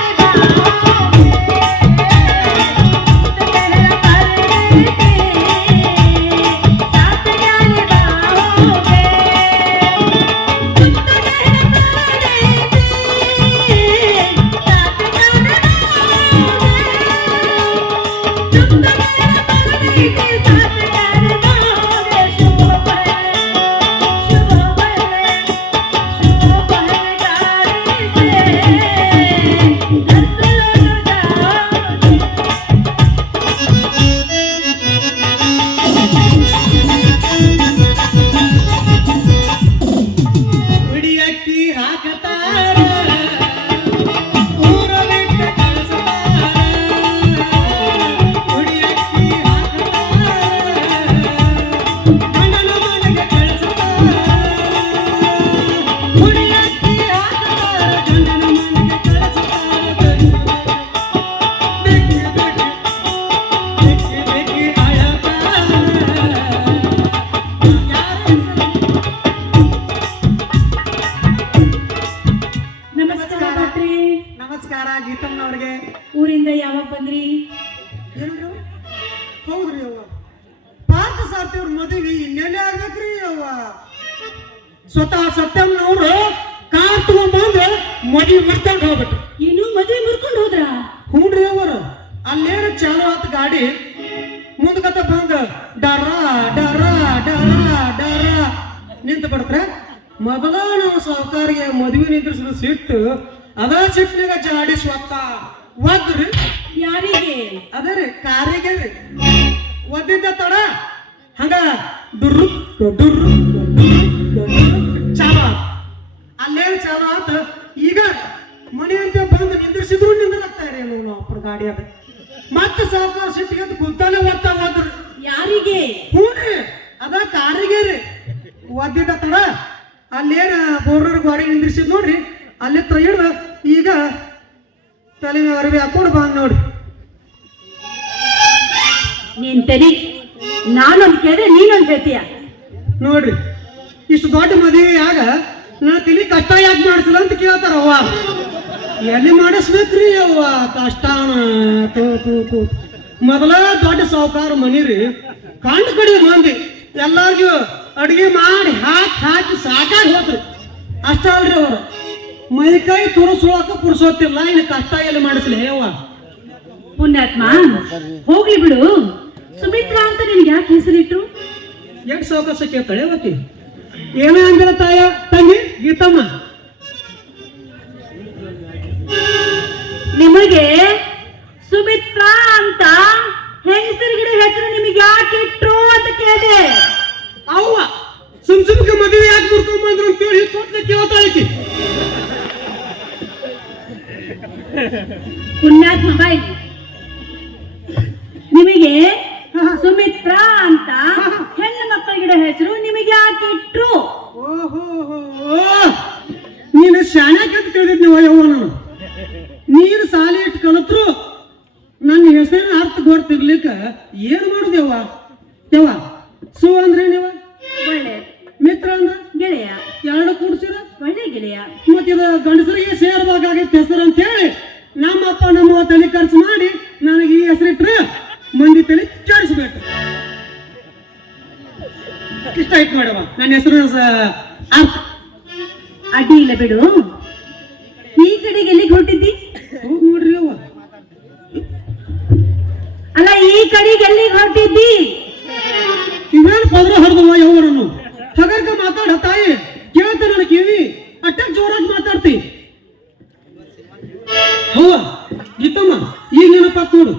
ನಮಸ್ಕಾರ ಗೀತಮ್ಮನವ್ರಿಗೆ. ಊರಿಂದ ಯಾವಾಗ ಬಂದ್ರಿ? ಏನ್ರಿ ಹೌದ್ರಿ ಅವ್ವ ಪಾರ್ಥ ಸಾರ್ಥಿ ಅವ್ರ ಮದುವೆ ಇನ್ನೆಲ್ಲೇ ಆಗ್ಬೇಕ್ರಿ ಅವ್ವ. ಸ್ವತಃ ಸತ್ಯಮ್ಮನವ್ರು ಕಾರ್ ತಗೊಂಡ್ಬಂದು ಮದುವೆ ಮಾಡ್ಕೊಂಡು ಹೋಗ್ಬಿಟ್ರು. ಏನು ಮದುವೆ ಮುರ್ಕೊಂಡು ಹೋದ್ರ? ಹ್ಞೂನ್ರಿ ಅವರು ಅಲ್ಲೇನ ಚಾಲು ಆತ ಗಾಡಿ ಮುಂದ್ಕತ್ತ ಬಂದ ಡರ ಡರ ಡರ ಡರ ನಿಂತು ಬಿಡ್ತಾರೆ. ಮೊದಲ ನಾವು ಸಾವುಕಾರಿಗೆ ಮದುವೆ ನಿಂದ್ರಿಸಿದ ಸಿಟ್ಟು ಅದ ಸಿಟ್ಟಿನಾಗ ಜಾಡಿ ಸ್ವತ್ತ ಒದ್ರಿ. ಯಾರಿಗೆ? ಅದೇ ರೀ ಕಾರಿಗೆ ರೀ ಒದ್ದಿದ್ದ ತಡ ಹಂಗ ಡುರ್ರುಕ್ ಡುರ್ರುಕ್ ಡುರ್ರುಕ್ ಚಾಲ ಅಲ್ಲೇನು ಚಾಲು ಆತ. ಈಗ ಮನೆ ಅಂತ ಬಂದು ನಿಂದ್ರಿಸಿದ್ರು ನಿಂದ್ರಾಗ್ತಾ ಇರಿ ನಾವು ಅಪ್ಪರ ಗಾಡಿ ಅದ ಮತ್ತೆ ಸಾವುಕಾರ ಸಿಟ್ಟಿಗೆ ಅಂತ ಕುಂತಾನೆ ಒತ್ತಾ ಹೋದ್ರು. ಯಾರಿಗೆ? ಹ್ಞೂನ್ರಿ ಅದ ಕಾರಿಗೆ ರೀ ಒದ್ದಿದ್ದ ತಡ ಅಲ್ಲೇನ ಬೋರ್ನರ್ ಗಾಡಿ ನಿಂದ್ರಿಸಿದ್ ನೋಡ್ರಿ ಅಲ್ಲಿ ಹತ್ರ ಹಿಡ್ದು ಈಗ ತಲೆ ಮೇಲೆ ಅರಿವಿ ಹಾಕೊಂಡು ಬಂದ್ ನೋಡ್ರಿ. ನೀನ್ ತರಿ ನಾನೊಂದು ಕೇಳಿದ್ರೆ ನೀನೊಂದು ಹೇಳ್ತೀಯ ನೋಡ್ರಿ ಇಷ್ಟು ದೊಡ್ಡ ಮದುವೆಯಾಗ ನನ್ನ ತಿಳಿ ಕಷ್ಟ ಯಾಕೆ ಮಾಡಿಸಿಲ್ಲ ಅಂತ ಕೇಳ್ತಾರ ಅವ್ವ. ಎಲ್ಲಿ ಮಾಡಿಸ್ಬೇಕ್ರಿ ಅವ್ವ ಕಷ್ಟನ ಮೊದಲ ದೊಡ್ಡ ಸಾವುಕಾರ ಮನಿ ರೀ ಕಂಡು ಕಡೆ ಮಂದಿ ಎಲ್ಲಾರ್ಗೂ ಅಡಿಗೆ ಮಾಡಿ ಹಾಕಿ ಸಾಕಾಗಿ ಹೋದ್ರಿ. ಅಷ್ಟ ಅಲ್ರಿ ಅವ್ರು ಮೈಕೈ ತುರಿಸೋಕ ಪುರ್ಸೋತಿಲ್ಲ ಇನ್ನು ಕಷ್ಟ ಎಲ್ಲಿ ಮಾಡಿಸ್ಲಿ ಅವ್ವ. ಪುಣ್ಯಾತ್ಮ ಹೋಗ್ಲಿ ಬಿಡು. ಸುಮಿತ್ರಾ ಅಂತ ನಿನ್ಗೆ ಯಾಕೆ ಹೆಸರಿಟ್ರು? ಎಷ್ಟು ಸಾವಕಾಶ ಕೇಳ್ತಾಳೆ ಅವತ್ತಿ ಏನ ಅಂದಿರ ತಾಯ ತಂಗಿ ಗೀತಮ್ಮ. ನಿಮಗೆ ಸುಮಿತ್ರಾ ಅಂತ ಹೆಂಗಸರಿಗಿಡ ಹೆಸರು ನಿಮಗೆ ಯಾಕೆ ಇಟ್ರು ಅಂತ ಕೇಳಿದೆ. ಅವ್ವ ಸುಮ್ಕೆ ಮದುವೆ ಯಾಕೆ ಮುರ್ಕೊಂಡ್ಬಂದ್ರು ಅಂತೇಳಿ ತೊಟ್ಲೆ ಕೇಳ್ತಾಳಿಕಿ. ಪುಣ್ಯಾತ್ಮ ಬಾಯಿ ನಿಮಗೆ ಸುಮಿತ್ರಾ ಅಂತ ಹೆಣ್ಣು ಮಕ್ಕಳಿಗಿಡ ಹೆಸರು ನಿಮಗೆ ಯಾಕೆ ಇಟ್ರು? ಓಹೋ ನೀನು ಶಾಣ್ಯಾಕ ಅಂತ ತಿಳಿದಿದ್ ನೀವು ಯವ್ವ. ನಾನು ನೀನು ಸಾಲಿ ಇಟ್ಟು ಕಲಿತ್ರು ನನ್ನ ಹೆಸರಿನ ಅರ್ಥ ಗೊತ್ತಿರ್ಲಿಕ್ಕ ಏನು ಮಾಡುದೇವ ಯವ್ವ. ಸು ಅಂದ್ರೆ ನೀವ ಒಳ್ಳೆ ಮಿತ್ರ ಅಂದ್ರ ಗೆಳೆಯ, ಎರಡು ಕೂಡ್ಸಿರ ಒಳ್ಳೆ ಗೆಳೆಯ. ಮತ್ತಿದ ಗಂಡಸರಿಗೆ ಸೇರ್ಬೇಕಾಗೈತೆ ಹೆಸರು ಅಂತ ಹೇಳಿ ನಮ್ಮಪ್ಪ ನಮ್ಮ ತಲೆ ಖರ್ಚು ಮಾಡಿ ನನಗೆ ಈ ಹೆಸರಿಟ್ರೆ ಮಂದಿ ತಲೆ ಚಾಡಿಸ್ಬೇಕು. ಇಷ್ಟ ಆಯ್ತು ಮಾಡವ ನನ್ನ ಹೆಸರು ಅರ್ಥ. ಅಡ್ಡಿ ಇಲ್ಲ ಬಿಡು. ಈ ಕಡೆಗೆ ಎಲ್ಲಿಗೆ ಹೊರಟಿದ್ದಿ? ನೋಡ್ರಿ ಅವ್ವ ಅಲ್ಲ ಈ ಕಡೆಗೆ ಎಲ್ಲಿಗೆ ಹೊರಟಿದ್ದಿ? ಇವೇನು ಪದ್ರ ಹೊಡೆದವ ಯವ್ವನನ್ನು ಹಗರ್ಗ ಮಾತಾಡ ತಾಯಿ ಕೇಳ್ತ ನನ್ನ ಕಿವಿ ಅಟ್ಟ ಜೋರಾಗಿ ಮಾತಾಡ್ತಿ. ಅವ್ವ ಗೀತಮ್ಮ ಈಗ ನೆನಪಾತ್ ನೋಡು.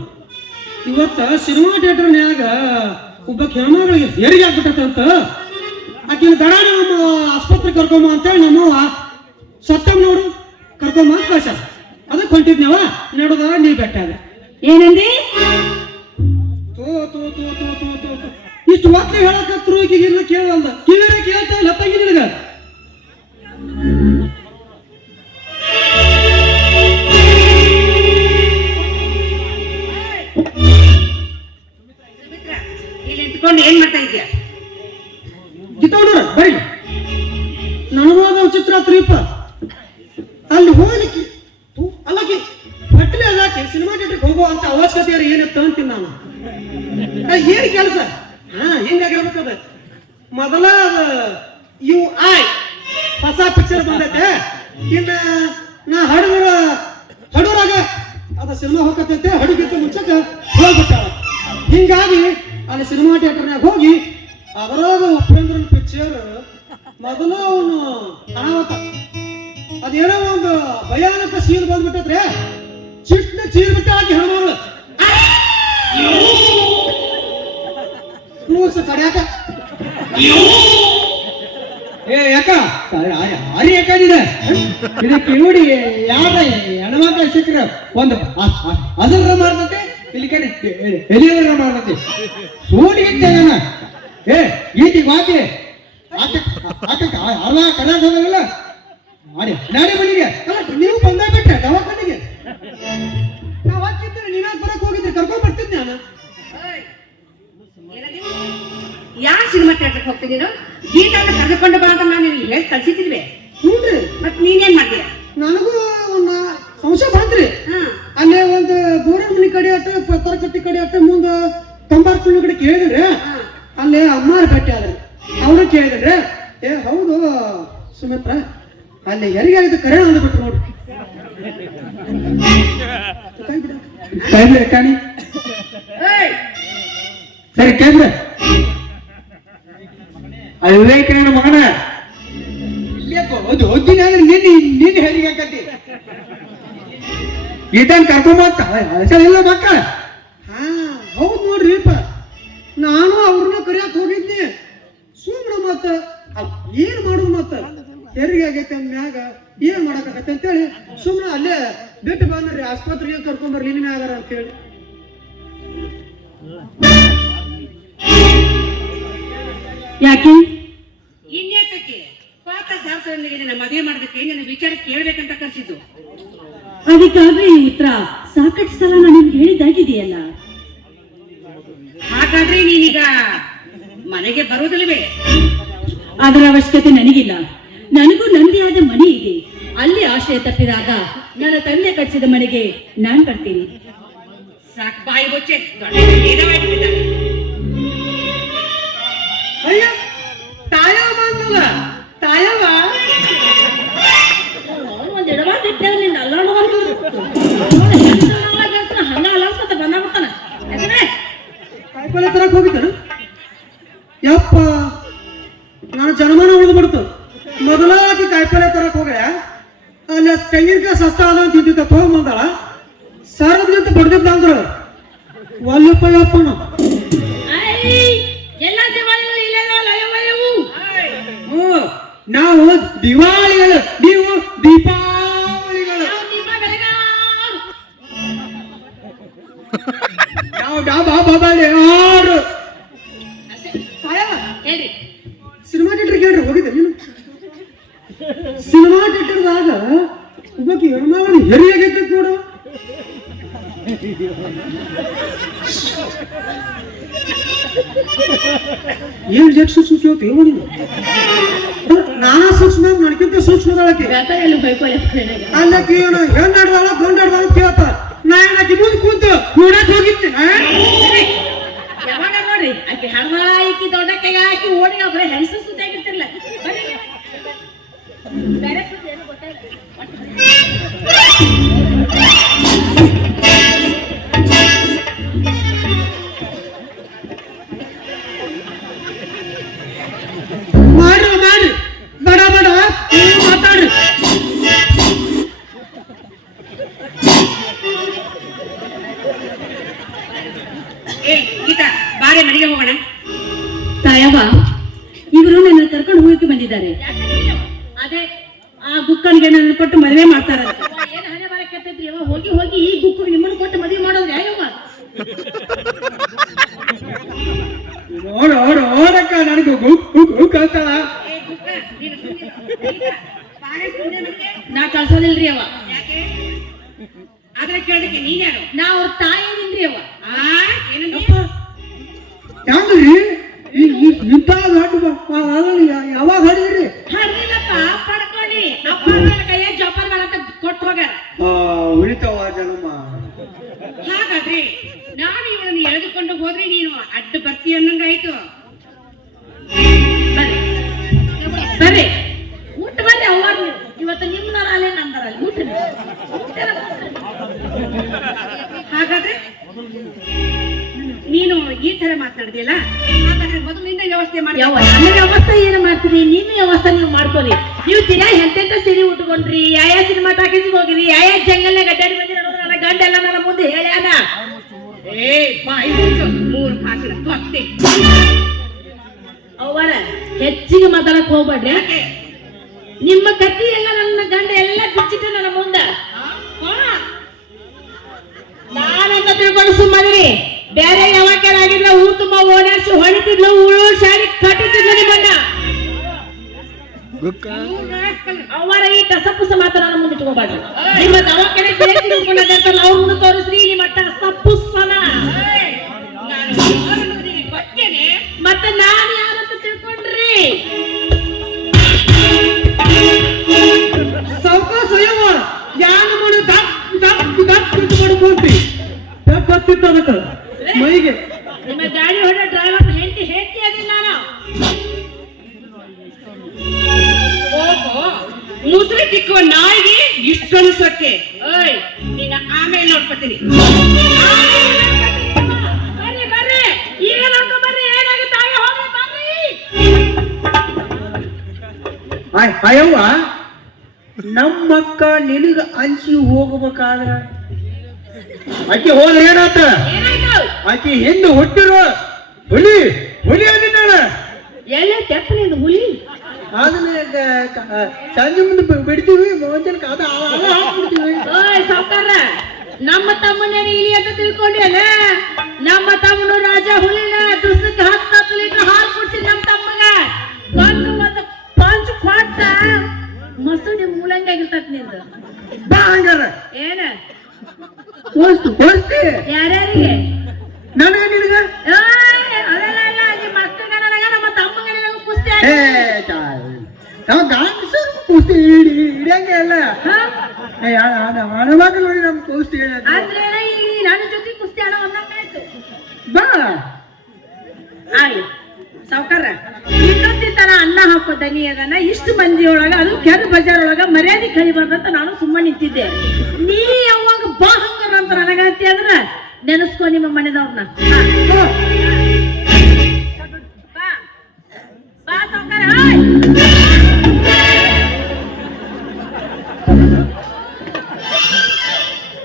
ಇವತ್ತ ಸಿನಿಮಾ ಥಿಯೇಟರ್ನ್ಯಾಗ ಒಬ್ಬ ಹೆಣ್ಮಗಳಿಗೆ ಹೆರಿಗೆ ಆಗ್ಬಿಟ್ಟಂತ ಆಕಿನ ದಡ ನಮ್ಮ ಆಸ್ಪತ್ರೆ ಕರ್ಕೊಂಬ ಅಂತೇಳಿ ನಮ್ಮವ್ವ ಸತ್ತಮ್ ನೋಡು ಕರ್ಕೊಂಬ ಅಂತ ಕಳ್ಸ. ಅದಕ್ಕೆ ಹೊಂಟಿದ್ನವ ನಡುದ ನೀ ಬೆಟ್ಟಾಗ ಏನಂದಿ? ಓ ಇಷ್ಟು ಹೊತ್ತು ಹೇಳಕತ್ರು ಈಗ ಇಲ್ಲ ಕೇಳಲ್ಲ ಕಿವಿನ ಕೇಳ್ತಾ ಇಲ್ಲ ತಂಗಿ ನಿನಗ ಸುಮಿತ್ರ, ಇಲ್ಲಿ ನಿಂತ್ಕೊಂಡು ಏನ್ ಮಾಡ್ತಾ ಇದ್ಯಾ? ಕಿತ್ತವ್ರ ಬರೀ ನನಗೂ ಅದು ಚಿತ್ರ ತ್ರೀಪ ಅಲ್ಲಿ ಹೋಗ್ಲಿಕ್ಕೆ ಅಲ್ಲಕ್ಕೆ ಬಟ್ಲೆ ಅದಾಕೆ ಸಿನಿಮಾ ಥಿಯೇಟರ್ಗೆ ಹೋಗೋ ಅಂತ ಅವಶ್ಯಕತೆ ಏನಿತ್ತು ಅಂತೀನಿ ನಾನು ಏನ್ ಕೆಲಸ ಹಿಂಗಾಗಿರ್ಬೇಕದ ಮೊದಲ UI ಹೊಸ ಪಿಕ್ಚರ್ ಬಂದೈತೆ ಇನ್ನ ನಾ ಹಡೂರಾಗ ಅದ ಸಿನಿಮಾ ಹೋಗತೈತೆ ಹಡುಗಿಂತ ಮುಂಚೆಕ ಹೋಗ್ಬಿಟ್ಟಾಳ ಹಿಂಗಾಗಿ ಅಲ್ಲಿ ಸಿನಿಮಾ ಥಿಯೇಟರ್ನಾಗ ಹೋಗಿ ಅದರಾಗ ಉಪೇಂದ್ರನ್ ಪಿಕ್ಚರ್ ಮೊದಲು ಅವನು ಅನಾವತ ಅದೇನೋ ಒಂದು ಭಯಾನಕ ಸೀನ್ ಬಂದ್ಬಿಟ್ಟತ್ರೆ ಚಿಟ್ನ ಚೀರ್ ಬಿಟ್ಟ ಆಗಿ ಹೆಣ್ಮಗಳು ಕೂಸ ಕಡ್ಯಾಕ ಏ ಯಾಕ ಅರಿ ಯಾಕಾಗಿದೆ ಇದಕ್ಕೆ ನೋಡಿ ಯಾರ ಹೆಣ್ಮಕ್ಳ ಸಿಕ್ಕರ ಒಂದು ಅದರ ಮಾಡ್ತತೆ ಇಲ್ಲಿ ಕಡೆ ಎಲಿಯರ ಮಾಡ್ತತೆ ಸೂಟಿಗೆ ಏ ಗೀತಿಗೆ ವಾಕ್ಯ ಅಲ್ಲ ಕನ್ನಡ ಹೋಗಲ್ಲ ಮಾಡಿ ನಾಳೆ ಮನೆಗೆ ನೀವು ಬಂದಾಗ್ಬಿಟ್ರೆ ದವಾಖಾನಿಗೆ ನಾವು ಹಾಕಿದ್ರೆ ನೀವ್ಯಾಕೆ ಬರಕ್ ಹೋಗಿದ್ರಿ ಕರ್ಕೊಂಡ್ ಬರ್ತಿದ್ದೆ ನಾನು ಓಯ್, ಏನದು? ಯಾವ ಸಿನಿಮಾ ಥಿಯೇಟರ್ಗೆ ಹೋಗ್ತೀನಿ ನೀನು? ಗೀತಾನ ಕರೆದುಕೊಂಡು ಬಾ ಅಂತ ನಾನು ನಿನಗೆ ಹೇಳಿ ಕಳ್ಸಿದ್ವಿ. ಹ್ಞೂನ್ರಿ ಮತ್ ನೀನೇನ್ ಮಾಡ್ತೀಯ? ನನಗೂ ಒಂದು ಸಂಶಯ ಬಂದ್ರಿ ಹಾ ಅಲ್ಲೇ ಒಂದು ಗೋರಮನಿ ಕಡೆ ಅಟ್ಟ ತರಕಟ್ಟಿ ಕಡೆ ಅಟ್ಟ ಮುಂದೆ ತಂಬಾರ್ಪುಳ್ಳಿ ಕಡೆ ಕೇಳಿದ್ರೆ ಅಲ್ಲೇ ಅಮ್ಮಾರ ಭೇಟಿ ಆದ್ರಿ ಅವರು ಕೇಳಿದ್ರೆ ಏ ಹೌದು ಸುಮಿತ್ರ ಅಲ್ಲಿ ಯಾರಿಗಾಗಿದ್ದು ಕರೆ ಅಂದ್ಬಿಟ್ರು ನೋಡ್ರಿ ಕಾಣಿ ಓಯ್, ಸರಿ ಕೇಂದ್ರ ವಿವೇಕನ ಮಗನ ಅದು ಹೊದ್ದಿನ ಅಂದ್ರೆ ನಿನ್ನ ಹೆರಿಗೆ ಹಾಕತಿ ಇದನ್ ಕರ್ಕೊಂಬತ್ತ ಇಲ್ಲ ಮಕ್ಕಳ ಹಾ ಹೌದು ನೋಡ್ರಿಪ್ಪ ನಾನು ಅವ್ರನ್ನ ಕರಿಯಕ್ ಹೋಗಿದ್ನಿ ಸುಮ್ಮನೆ ಮತ್ತ ಏನ್ ಮಾಡುದು ಮತ್ತ ಹೆರಿಗೆ ಆಗೈತೆ ಅಂದ್ಮ್ಯಾಗ ಏನ್ ಮಾಡಕ್ಕಾಗತ್ತೆ ಅಂತೇಳಿ ಸುಮ್ಮನೆ ಅಲ್ಲೇ ಬಿಟ್ಟು ಬಂದ್ರಿ ಆಸ್ಪತ್ರೆಗೆ ಕರ್ಕೊಂಡ್ಬರ್ಲಿ ನಿನ್ನ ಆಗಾರ ಅಂತೇಳಿ ಯಾಕೆ ಇನ್ಯಾತಕ್ಕೆ ಪಾತ ಸಾರ್ಥನಿಗೆ ನನ್ನ ಮದುವೆ ಮಾಡೋದಕ್ಕೆ ನನ್ನ ವಿಚಾರ ಕೇಳ್ಬೇಕಂತ ಕರ್ಸಿದ್ದು. ಅದಕ್ಕಾದ್ರೆ ಈ ಉತ್ತರ ಸಾಕಷ್ಟು ಸಲ ನಾನು ನಿಮ್ಗೆ ಹೇಳಿದಾಗಿದೆಯಲ್ಲ. ಹಾಗಾದ್ರೆ ನೀನೀಗ ಮನೆಗೆ ಬರೋದಿಲ್ವೇ? ಅದರ ಅವಶ್ಯಕತೆ ನನಗಿಲ್ಲ. ನನಗೂ ನಂದೇ ಆದ ಮನೆ ಇದೆ. ಅಲ್ಲಿ ಆಶ್ರಯ ತಪ್ಪಿದಾಗ ನನ್ನ ತಂದೆ ಕಟ್ಟಿಸಿದ ಮನೆಗೆ ನಾನ್ ಬರ್ತೀನಿ. ಸಾಕ್ ಬಾಯಿ ಬೊಚ್ಚೆ ಏನವಾಗಿದ್ದಾನೆ. ಅಯ್ಯ ತಾಯವ ಅಂದಲ್ಲ ತಾಯವ ಒಂದ್ ಎಡವಾದ ನಿಂದ ಹಂಗ ಅಲಾಸ್ಮತ್ತ ಬಂದಾಗ್ಬಿಡ್ತಾನ. ಕಾಯಿಪಲ್ಲೆ ತರಕ್ ಹೋಗಿದ್ದಾನ ಯಪ್ಪ ನಾನು ಜನ್ಮನ ಉಳಿದು ಬಿಡ್ತು ಮೊದಲಾಗಿ ಕಾಯಿಪಲ್ಲೆ ತರಕ್ ಹೋಗ್ಯ ಅಲ್ಲಿ ತೆಂಗಿನಕಾಯಿ ಸಸ್ತ ಅದ ಅಂತ ತಿಂತಿದ್ದ ತಗೊಂಬಂದಾಳ ಸಾರದ್ಲಿಂತ ಬಡ್ದಿದ್ದ ಅಂದ್ರ ಒಲ್ಲಪ್ಪ ಯಪ್ಪನ ಎಲ್ಲ ದಿವಾಳಿಗಳು ಇಲ್ಲದವು. ನಾವು ದಿವಾಳಿಗಳು ನೀವು ದೀಪಾವಳಿಗಳು ನಾವು ಡಾಬಾ ಬಾಬಾಡಿ ಆರು ಹೇಳ್ರಿ, ಸಿನಿಮಾ ಥಿಯೇಟರ್ಗೆ ಹೇಳ್ರಿ ಹೋಗಿದ್ದೆ ನೀನು ಸಿನಿಮಾ ಥಿಯೇಟರ್ದಾಗ ಒಬ್ಬಾಕಿ ಹೆಣ್ಮಗಳು ಹೆರಿಯಾಗೈತೆ ಕೂಡ ಏನ್ ಜಟ್ ಸೂಕ್ಷ್ಮ ಕೇಳ್ತೀವಿ ನೀನು ನಾನಾ ಸೂಕ್ಷ್ಮ ನನಗಿಂತ ಸೂಕ್ಷ್ಮದಳಕ್ಕೆ ಅಲ್ಲಕ್ಕೆ ಇವನು ಹೆಣ್ಣಾಡ್ದಾಳ ಗಂಡಾಡ್ದಾಳ ಕೇಳ್ತ ನಾ ಏನಕ್ಕೆ ಮುಂದೆ ಕೂತು ನೋಡಕ್ ಹೋಗಿದ್ದೆ ಯಾವಾಗ ನೋಡ್ರಿ ಆಕಿ ಹರ್ವಾಳ ಆಕಿ ದೊಡ್ಡ ಕೈ ಹಾಕಿ ಓಡಿ ಒಬ್ಬರೇ ಹೆಸರು ಸುದ್ದಿ ಆಗಿರ್ತಿರ್ಲ. ಬೇರೆ ಸುದ್ದಿ ಏನು ಗೊತ್ತಾಗಿಲ್ಲ. ಮಾಡ್ರಿ ಮಾಡಿ ಬಡ ಬಡ ಮಾತಾಡ್ರಿ ಏ ಗೀತಾ ಬಾರೆ ಮನೆಗೆ ಹೋಗೋಣ. ತಾಯವ್ವ ಇವರು ನನ್ನ ಕರ್ಕೊಂಡು ಹೋಗಕ್ಕೆ ಬಂದಿದ್ದಾರೆ. ಅದೇ ಆ ಗುಕ್ಕನಿಗೆ ನನ್ನ ಕೊಟ್ಟು ಮದುವೆ ಮಾಡ್ತಾರ. ಏನ್ ಹಣೆ ಬರ ಕೆಟ್ಟಿದ್ರಿ ಹೋಗಿ ಹೋಗಿ ಈ ಗುಕ್ಕು ನಿಮ್ಮನ್ನು ಕೊಟ್ಟು ಮದುವೆ ಮಾಡೋದು ಯಾಯವ್ವ? ಓಡಕ್ಕ ನನಗೆ ಕಳ್ತಾಳ. ಏ ಗುಕ್ಕ, ನೀನು ಸುಮ್ನಿರು. ಈಗ ಬಾಳೆ ಸುಮ್ನೆ ಮತ್ತೆ? ನಾ ಕಳ್ಸೋದಿಲ್ರಿ ಅವ. ಯಾಕೆ? ಆದ್ರೆ ಕೇಳೋದಕ್ಕೆ ನೀನ್ಯಾರು? ನಾ ಅವ್ರ ತಾಯಿ ಇದೀನ್ರಿ ಅವ. ಏನಂದಿ? ಹೆಂಗ್ರಿ ಇಂಥ ದೊಡ್ಡ ಯಾವಾಗ ಹೊಡಿದ್ರಿ? ಹರ್ದಿಲ್ಲಪ್ಪ, ಪಡ್ಕೊಳ್ಳಿ. ಅಪ್ಪ ನನ್ನ ಕೈಯ ಜೋಪಾನ ಮಾಡಂತ ಕೊಟ್ಟು ಹೋಗ್ಯಾರ. ಉಳಿತಾವ ಜನ್ಮ. ಹಾಗಾದ್ರೆ ನಾನು ಇವಳನ್ನು ಎಳೆದುಕೊಂಡು ಹೋದ್ರೆ ನೀನು ಅಡ್ಡ ಬರ್ತೀಯ ಅನ್ನಂಗಾಯ್ತು. ಬರ್ರಿ ಊಟ ಬರ್ರಿ. ಅವ್ರು ಇವತ್ತು ನಿಮ್ಮ ಅಲ್ಲೇ ನಂದರಲ್ಲ ಊಟ. ಹಾಗಾದ್ರೆ ನೀನು ಈ ತರ ಮಾತನಾಡ್ದಿಯಲ್ಲ, ಹಾಗಾದ್ರೆ ಮೊದಲಿಂದ ವ್ಯವಸ್ಥೆ ಮಾಡಿ. ನನ್ನ ವ್ಯವಸ್ಥೆ ಏನು ಮಾಡ್ತೀರಿ? ನಿಮ್ಮ ವ್ಯವಸ್ಥೆ ನೀವು ಮಾಡ್ಕೊರಿ. ನೀವು ದಿನ ಎಂತೆಂತ ಸೀರೆ ಉಟ್ಕೊಂಡ್ರಿ, ಯಾವ ಸಿನಿಮಾ ಟಾಕೀಸ್ಗೆ ಹೋಗಿರಿ, ಯಾವ ಜಂಗಲ್ನಾಗ ಅಡ್ಡಾಡಿ ಬಂದಿರ ನೋಡ್ರಿ. ನನ್ನ ಗಂಡ ಎಲ್ಲ ನನ್ನ ಮುಂದೆ ಹೇಳ್ಯಾನ. ಏ ಬಾಯಿ ಮುಚ್ಚು, 3 ಭಾಷಣ ತೊತ್ತೆ. ಅವರ ಹೆಚ್ಚಿಗೆ ಮಾತಾಡಕ್ ಹೋಗ್ಬೇಡ್ರಿ. ನಿಮ್ಮ ಕತ್ತಿ ಎಲ್ಲ ನನ್ನ ಗಂಡ ಎಲ್ಲ ಬಿಚ್ಚಿಟ್ಟ ನನ್ನ ಮುಂದ. ನಾನಂತ ತಿಳ್ಕೊಂಡು ಸುಮ್ಮನಿರಿ. ಬೇರೆ ಯಾವಾಗ್ಯಾರಾಗಿದ್ರೆ ಊರು ತುಂಬಾ ಓಡಾಡ್ಸಿ ಹೊಡಿತಿದ್ಲು, ಉಳು ಶಾಡಿ ಕಟ್ಟಿತಿದ್ಲು ನಿಮ್ಮನ್ನ. ಅವರ ಈ ಟಸಪುಸ ಮಾತ್ರ ನನ್ನ ಮುಂದೆ ಇಟ್ಕೋಬಾರ್ದು. ನಿಮ್ಮ ದವಾಖಾನೆ ತಿಳ್ಕೊಂಡಂತಾರಲ್ಲ ಅವ್ರ ಮುಂದೆ ತೋರಿಸ್ರಿ ನಿಮ್ಮ ಟಸಪುಸನ. ಮತ್ತೆ ನಾನು ಯಾರಂತ ತಿಳ್ಕೊಂಡ್ರಿ? ಸಾವಕಾಶ ಅಯ್ಯವ್ವ, ಯಾನ ಮಾಡಿ ಮಾಡ್ಕೊಂತಿ ಗೊತ್ತಿತ್ತು ಅದಕ್ಕೆ ಮೈಗೆ. ನಿಮ್ಮ ಗಾಡಿ ಹೊಡೆ ಡ್ರೈವರ್ ಹೆಂಡತಿ ಅದಿಲ್ಲ ನಾನು. ಓಹೋ, ಮುಸುರಿ ತಿಕ್ಕುವ ನಾಯಿಗೆ ಇಷ್ಟು ಅನ್ಸಕ್ಕೆ. ಓಯ್, ನೀನ ಆಮೇಲೆ ನೋಡ್ಕೊತೀನಿ. ಬರ್ರಿ ಬರ್ರಿ, ಈಗ ನೋಡ್ಕೊಂಡ್ ಬರ್ರಿ. ಏನಾಗುತ್ತೆ ಆಗ ಹೋಗ್ರಿ ಬರ್ರಿ. ಅಯ್ಯವ್ವ, ನಮ್ಮಕ್ಕ ನಿನಗ ಅಂಚಿ ಹೋಗ್ಬೇಕಾದ್ರ ಆಕಿ ಹೋದ್ರೆ ಏನಾತ? ಏನಾಯ್ತು? ಆಕಿ ಹಿಂದೆ ಹುಟ್ಟಿರೋ ಹುಲಿ ಅಂದಿದ್ದಾಳ. ಎಲ್ಲ ತೆಪ್ಪನಿಂದ ಹುಲಿ. ಅದನ್ನ ಸಂಜೆ ಮುಂದೆ ಬಿಡ್ತೀವಿ, ಮುಂಜಾನೆ ಅದ ಹಾಕ್ಬಿಡ್ತೀವಿ. ಓಯ್ ಸಾವ್ಕಾರ, ನಮ್ಮ ತಮ್ಮನೇನು ಇಲಿ ಅಂತ ತಿಳ್ಕೊಂಡ್ಯಲ್ಲ? ನಮ್ಮ ತಮ್ಮನು ರಾಜ ಹುಲಿನ ದುಸ್ತಕ್ಕೆ 10 ಲೀಟರ್ ಹಾಲು ಕುಡಿಸಿ ನಮ್ಮ ತಮ್ಮಗ ಒಂದು ಪಂಚ್ ಕೊಟ್ಟ ಮಸೂಡಿ ಮೂಲಂಗಾಗಿರ್ತತ್ ನಿಂದು. ಬಾ ಹಂಗಾರ ಏನ ಹೋಸ್ತಿ ಯಾರ್ಯಾರಿಗೆ? ನನಗ ನಿನಗ ಅದೆಲ್ಲ ಇಲ್ಲ. ನಿಮ್ಮ ಅಕ್ಕಗ ನನಗ ನಮ್ಮ ತಮ್ಮಗ ನನಗ ಕುಸ್ತಿ ನಾವು ಗಾಂಸರು ಕುಸ್ತಿ ಹಿಡಿಯಂಗೆ ಅಲ್ಲ. ಹಣಮಕ್ಳು ನೋಡಿ ನಮ್ ಕುಸ್ತಿ ಅಂದ್ರೆ ನನ್ನ ಜೊತೆ ಕುಸ್ತಿ ಆಡೋ ಅನ್ನಂಗಾಯ್ತು. ಬಾ ಆಯ್ ಸಾವ್ಕಾರ, ಇನ್ನೊಂದಿ ತರ ಅನ್ನ ಹಾಕೋ ದನಿ ಅದನ್ನ ಇಷ್ಟು ಮಂದಿ ಒಳಗ, ಅದು ಕೆರ ಬಜಾರ್ ಒಳಗ ಮರ್ಯಾದೆ ಕಳಿಬಾರ್ದಂತ ನಾನು ಸುಮ್ಮನೆ ನಿಂತಿದ್ದೆ. ನೀ ಯಾವಾಗ ಬಾ ಹಂಗಾರ ಅಂತ ನನಗಂತಿ ಅಂದ್ರ ನೆನೆಸ್ಕೊ ನಿಮ್ಮ ಮನೆದವ್ರನ್ನ. ಬಾ ಸಾವ್ಕಾರ.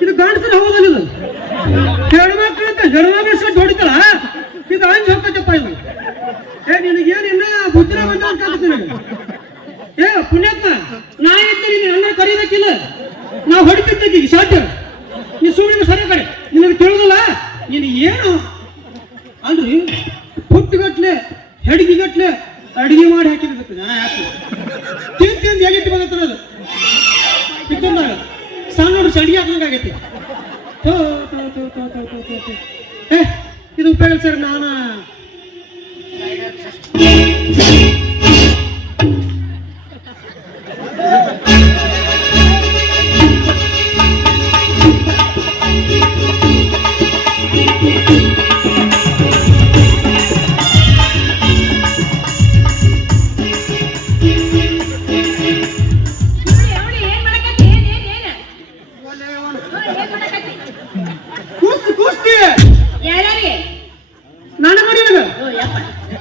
ಇದು ಗಂಡಸರ ಹೋಗೋದಿಲ್ಲ, ಇದು ಹೆಣ್ಮಕ್ಳು ಅಂತ ಹೆಣ್ಮಕ್ಳು ಹೊಡಿತಾಳ. ಇದು ಅಂಜ್ ಹೋಗ್ತೈತಪ್ಪ ಇದು. ನಿನಗೇನು ಇನ್ನ ಬುದ್ಧಿನ ಬಂದ ಅಂತ ನಿನಗೆ. ಪುಣ್ಯಾತ್ಮ, ನಾ ಇದ್ದರೆ ನೀನು ಅನ್ನ ಕರೀಬೇಕಿಲ್ಲ. ನಾವು ಹೊಡಿತಿದ್ದಕ್ಕೆ ಈಗ ಸಾಧ್ಯ. ನೀ ಸುಮ್ಮನೆ ಸರಿ ಕಡೆ ನಿನಗೆ ತಿಳಿದಿಲ್ಲ. ನೀನು ಏನು ಅಲ್ರಿ, ಪುಟ್ಟಗಟ್ಲೆ ಹೆಡ್ಗಿಗಟ್ಲೆ ಅಡಿಗೆ ಮಾಡಿ ಹಾಕಿರ್ಬೇಕು. ತಿಂದು ಹೇಗಿಟ್ಟು ಬಂದತ್ರ ಅದು ಕಿತ್ತಂದಾಗ ಸಣ್ಣ ನೋಡಿ ಅಡಿಗೆ ಹಾಕಂಗಾಗೈತಿ. ಇದು ಉಪಯೋಗ ಸರ್. ನಾನು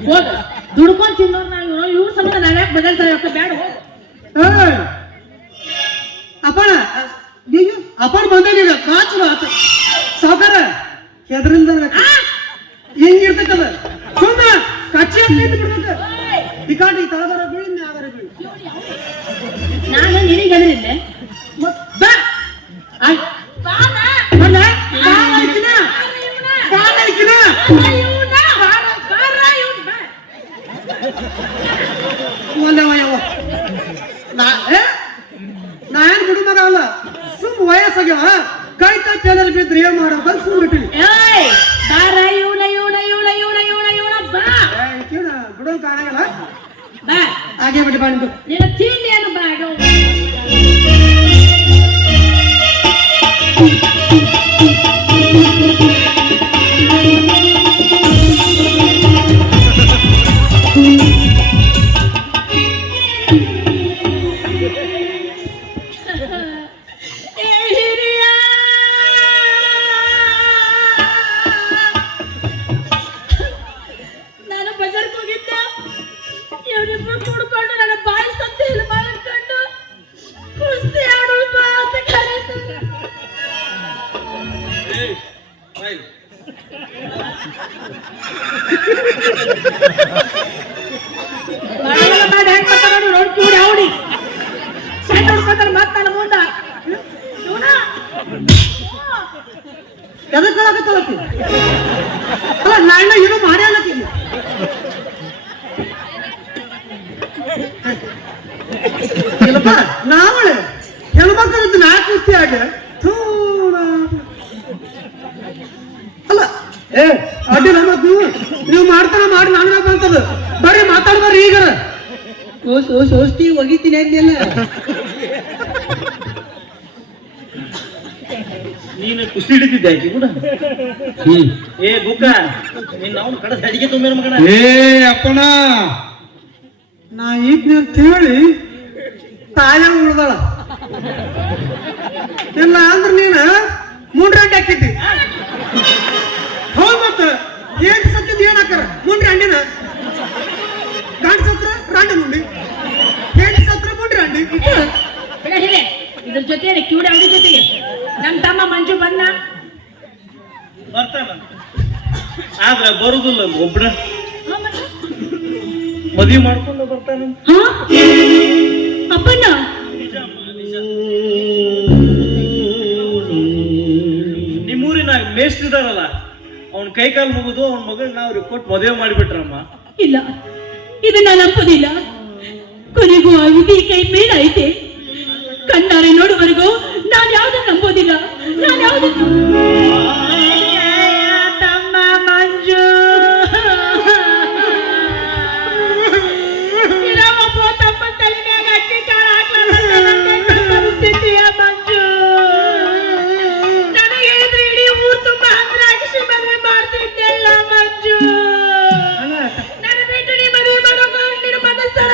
ಹೋಗ ದುಡ್ಕೊಂಡ್ ತಿನ್ನೋರ್ ನಾವು ಇವ್ರ ಸಂಬಂಧ ನಾವ್ಯಾಕೆ ಬದಲ್ತಾರೆ? ಬೇಡ ಹೋಗ. ಅಪ್ಪನ ಬಂದಾಗ ಕಾಚು ಸಾವುಕಾರ ಹೆದರಿಂದ ಹಿಂಗಿರ್ತೈತಲ್ಲ, ಸುಮ್ಮನೆ ಕಚ್ಚಿ ಅಂತ ಬಿಡ್ಬೇಕು. ಈ ಕಾಟ ಈ ತಳದರ ಬೀಳಿ ಯಾವ್ದಾರ ಬೀಳಿ. ನಾನು ನಿನಗೆ ಹೆದರಿದ್ದೆ. ವಯಸ್ಸು ಆಗ್ಯಾವ ಕೈ ತಪ್ಪಿ ಎಲ್ಲರೂ ಬಿದ್ರೆ ಏನ್ ಮಾಡೋದು ಸುಮ್ಮನೆ ಏಯ್ ಬಾರ ಇವನ ಬಾ ಬಿಡೋ ಕಾಣಲ್ಲ ಬಾ ಹಾಗೆ ಬಿಟ್ಟು ಬಾಂಡು ನಿನ್ನ ತಿಂಡಿ ಏನು ಬಾಡು ನಾನು ಬಜಾರ್ಗೆ ಹೋಗಿದ್ದೆ ಇವರಿಬ್ರು ಕೂಡ್ಕೊಂಡು ನನ್ನ ಬಾಯಿ ಸತ್ತು ಇಲ್ಲಿ ಮಾಡ್ಕೊಂಡು ಕುಸ್ತಿ ಆಡೋದು ಬಾ ಅಂತ ಕರೀತಾರೆ ಮಾಡಲ್ಲ ಮಾಡಿ ಹೆಂಗ್ ಮಾಡ್ತಾರ ನೋಡಿ ಕೂಡಿ ಅವಡಿ ಸಣ್ಣ ಹುಡ್ಕೋತಾರ ಮತ್ತ ನನ್ನ ಮುಂದ ಇವನ ಎದಕ್ಕಳಕತ್ತಲತ್ತಿ ಅಲ್ಲ ನಾಣ್ಣ ಏನೋ ಮಾಡೇ ಅಲ್ಲತ್ತೀನಿ ಇಲ್ಲಪ್ಪ ನಾವಳೆ ಹೆಣ್ಮಕ್ಳದ್ದು ನಾ ಕುಸ್ತಿ ಆಗ ಅಲ್ಲ ಏ ಅಡ್ಡಿ ನಮ್ಮತ್ ನೀವು ಮಾಡ್ತಾರ ಮಾಡಿ ನಾನು ಬಂತದ ಬರ್ರಿ ಮಾತಾಡ್ಬಾರ್ರಿ ಈಗ ಸೋಸ್ತಿ ಒಗಿತೀನಿ ಅಂದೆಲ್ಲ ನೀನು ಕುಸ್ತಿ ಹಿಡಿತಿದ್ದೆ ಆಕಿ ಕೂಡ ಏ ಬುಕ್ಕ ನೀನ್ ಅವ್ನು ಕಡೆ ಸಡಿಗೆ ತುಂಬೇನ ಮಗನ ಏ ಅಪ್ಪಣ ನಾ ಈದ್ನಿ ಅಂತ ಹೇಳಿ ತಾಯ ಉಳ್ದಾಳ ಇಲ್ಲ ಅಂದ್ರ ನೀನ ಮುಂಡ್ರಿ ಅಂಡಿ ಹಾಕಿದ್ದಿ ಹೌದ್ ಮತ್ತ ಏನ್ ಸತ್ತಿದ್ ಏನ್ ಹಾಕಾರ ಮುಂಡ್ರಿ ಅಂಡಿನ ಗಂಡ್ ಸತ್ರ ರಾಂಡಿ ಮುಂಡಿ ಹೆಣ್ ಸತ್ರ ಮುಂಡ್ರಿ ಅಂಡಿ ಬಿಡ ಹಿರೇ ಇದ್ರ ಜೊತೆ ಕಿವಿಡ ಅವಡಿ ಜೊತೆಗೆ ನಮ್ ತಮ್ಮ ಮಂಜು ಬಂದ ಬರ್ತಾನ ಆದ್ರ ಬರುದಿಲ್ಲ ಒಬ್ರ ಮದ್ವಿ ಮಾಡ್ಕೊಂಡು ಬರ್ತಾನ ಅಪ್ಪಣ್ಣ ನಿಮ್ಮೂರಿನ ಮೇಷ್ಟಿದಾರಲ್ಲ ಅವ್ನ ಕೈ ಕಾಲು ಮುಗಿದು ಅವ್ನ ಮಗಳನ್ನ ಅವ್ರಿಗೆ ಕೊಟ್ಟು ಮದುವೆ ಮಾಡಿಬಿಟ್ರಮ್ಮ ಇಲ್ಲ ಇದನ್ನ ನಂಬೋದಿಲ್ಲ ಕೊನೆಗೂ ಆ ವಿಧಿ ಕೈ ಮೇಲೈತೆ ಕಣ್ಣಾರೆ ನೋಡುವರೆಗೂ ನಾನು ಯಾವ್ದನ್ನ ನಂಬೋದಿಲ್ಲ ನಾನು ಯಾವ್ದನ್ನು ತಮ್ಮ ಮಂಜು ತಮ್ಮ ತಲೆ ಮ್ಯಾಗ ಅಕ್ಕಿ ಕಾಳು ಹಾಕ್ಲಾರ್ದಂತ ಪರಿಸ್ಥಿತಿಯ ಮಂಜು ನನಗೆ ಹೇಳಿದ್ರೆ ಇಡೀ ಊರು ತುಂಬ ಹಂದ್ರಾಗಿಸಿ ಮದುವೆ ಮಾಡ್ತಿದ್ದೆಲ್ಲ ಮಂಜು ನನ್ನ ಬಿಟ್ಟು ನೀ ಮದುವೆ ಮಾಡೋದು ನಿನ್ನ ಮನಸ್ಸರ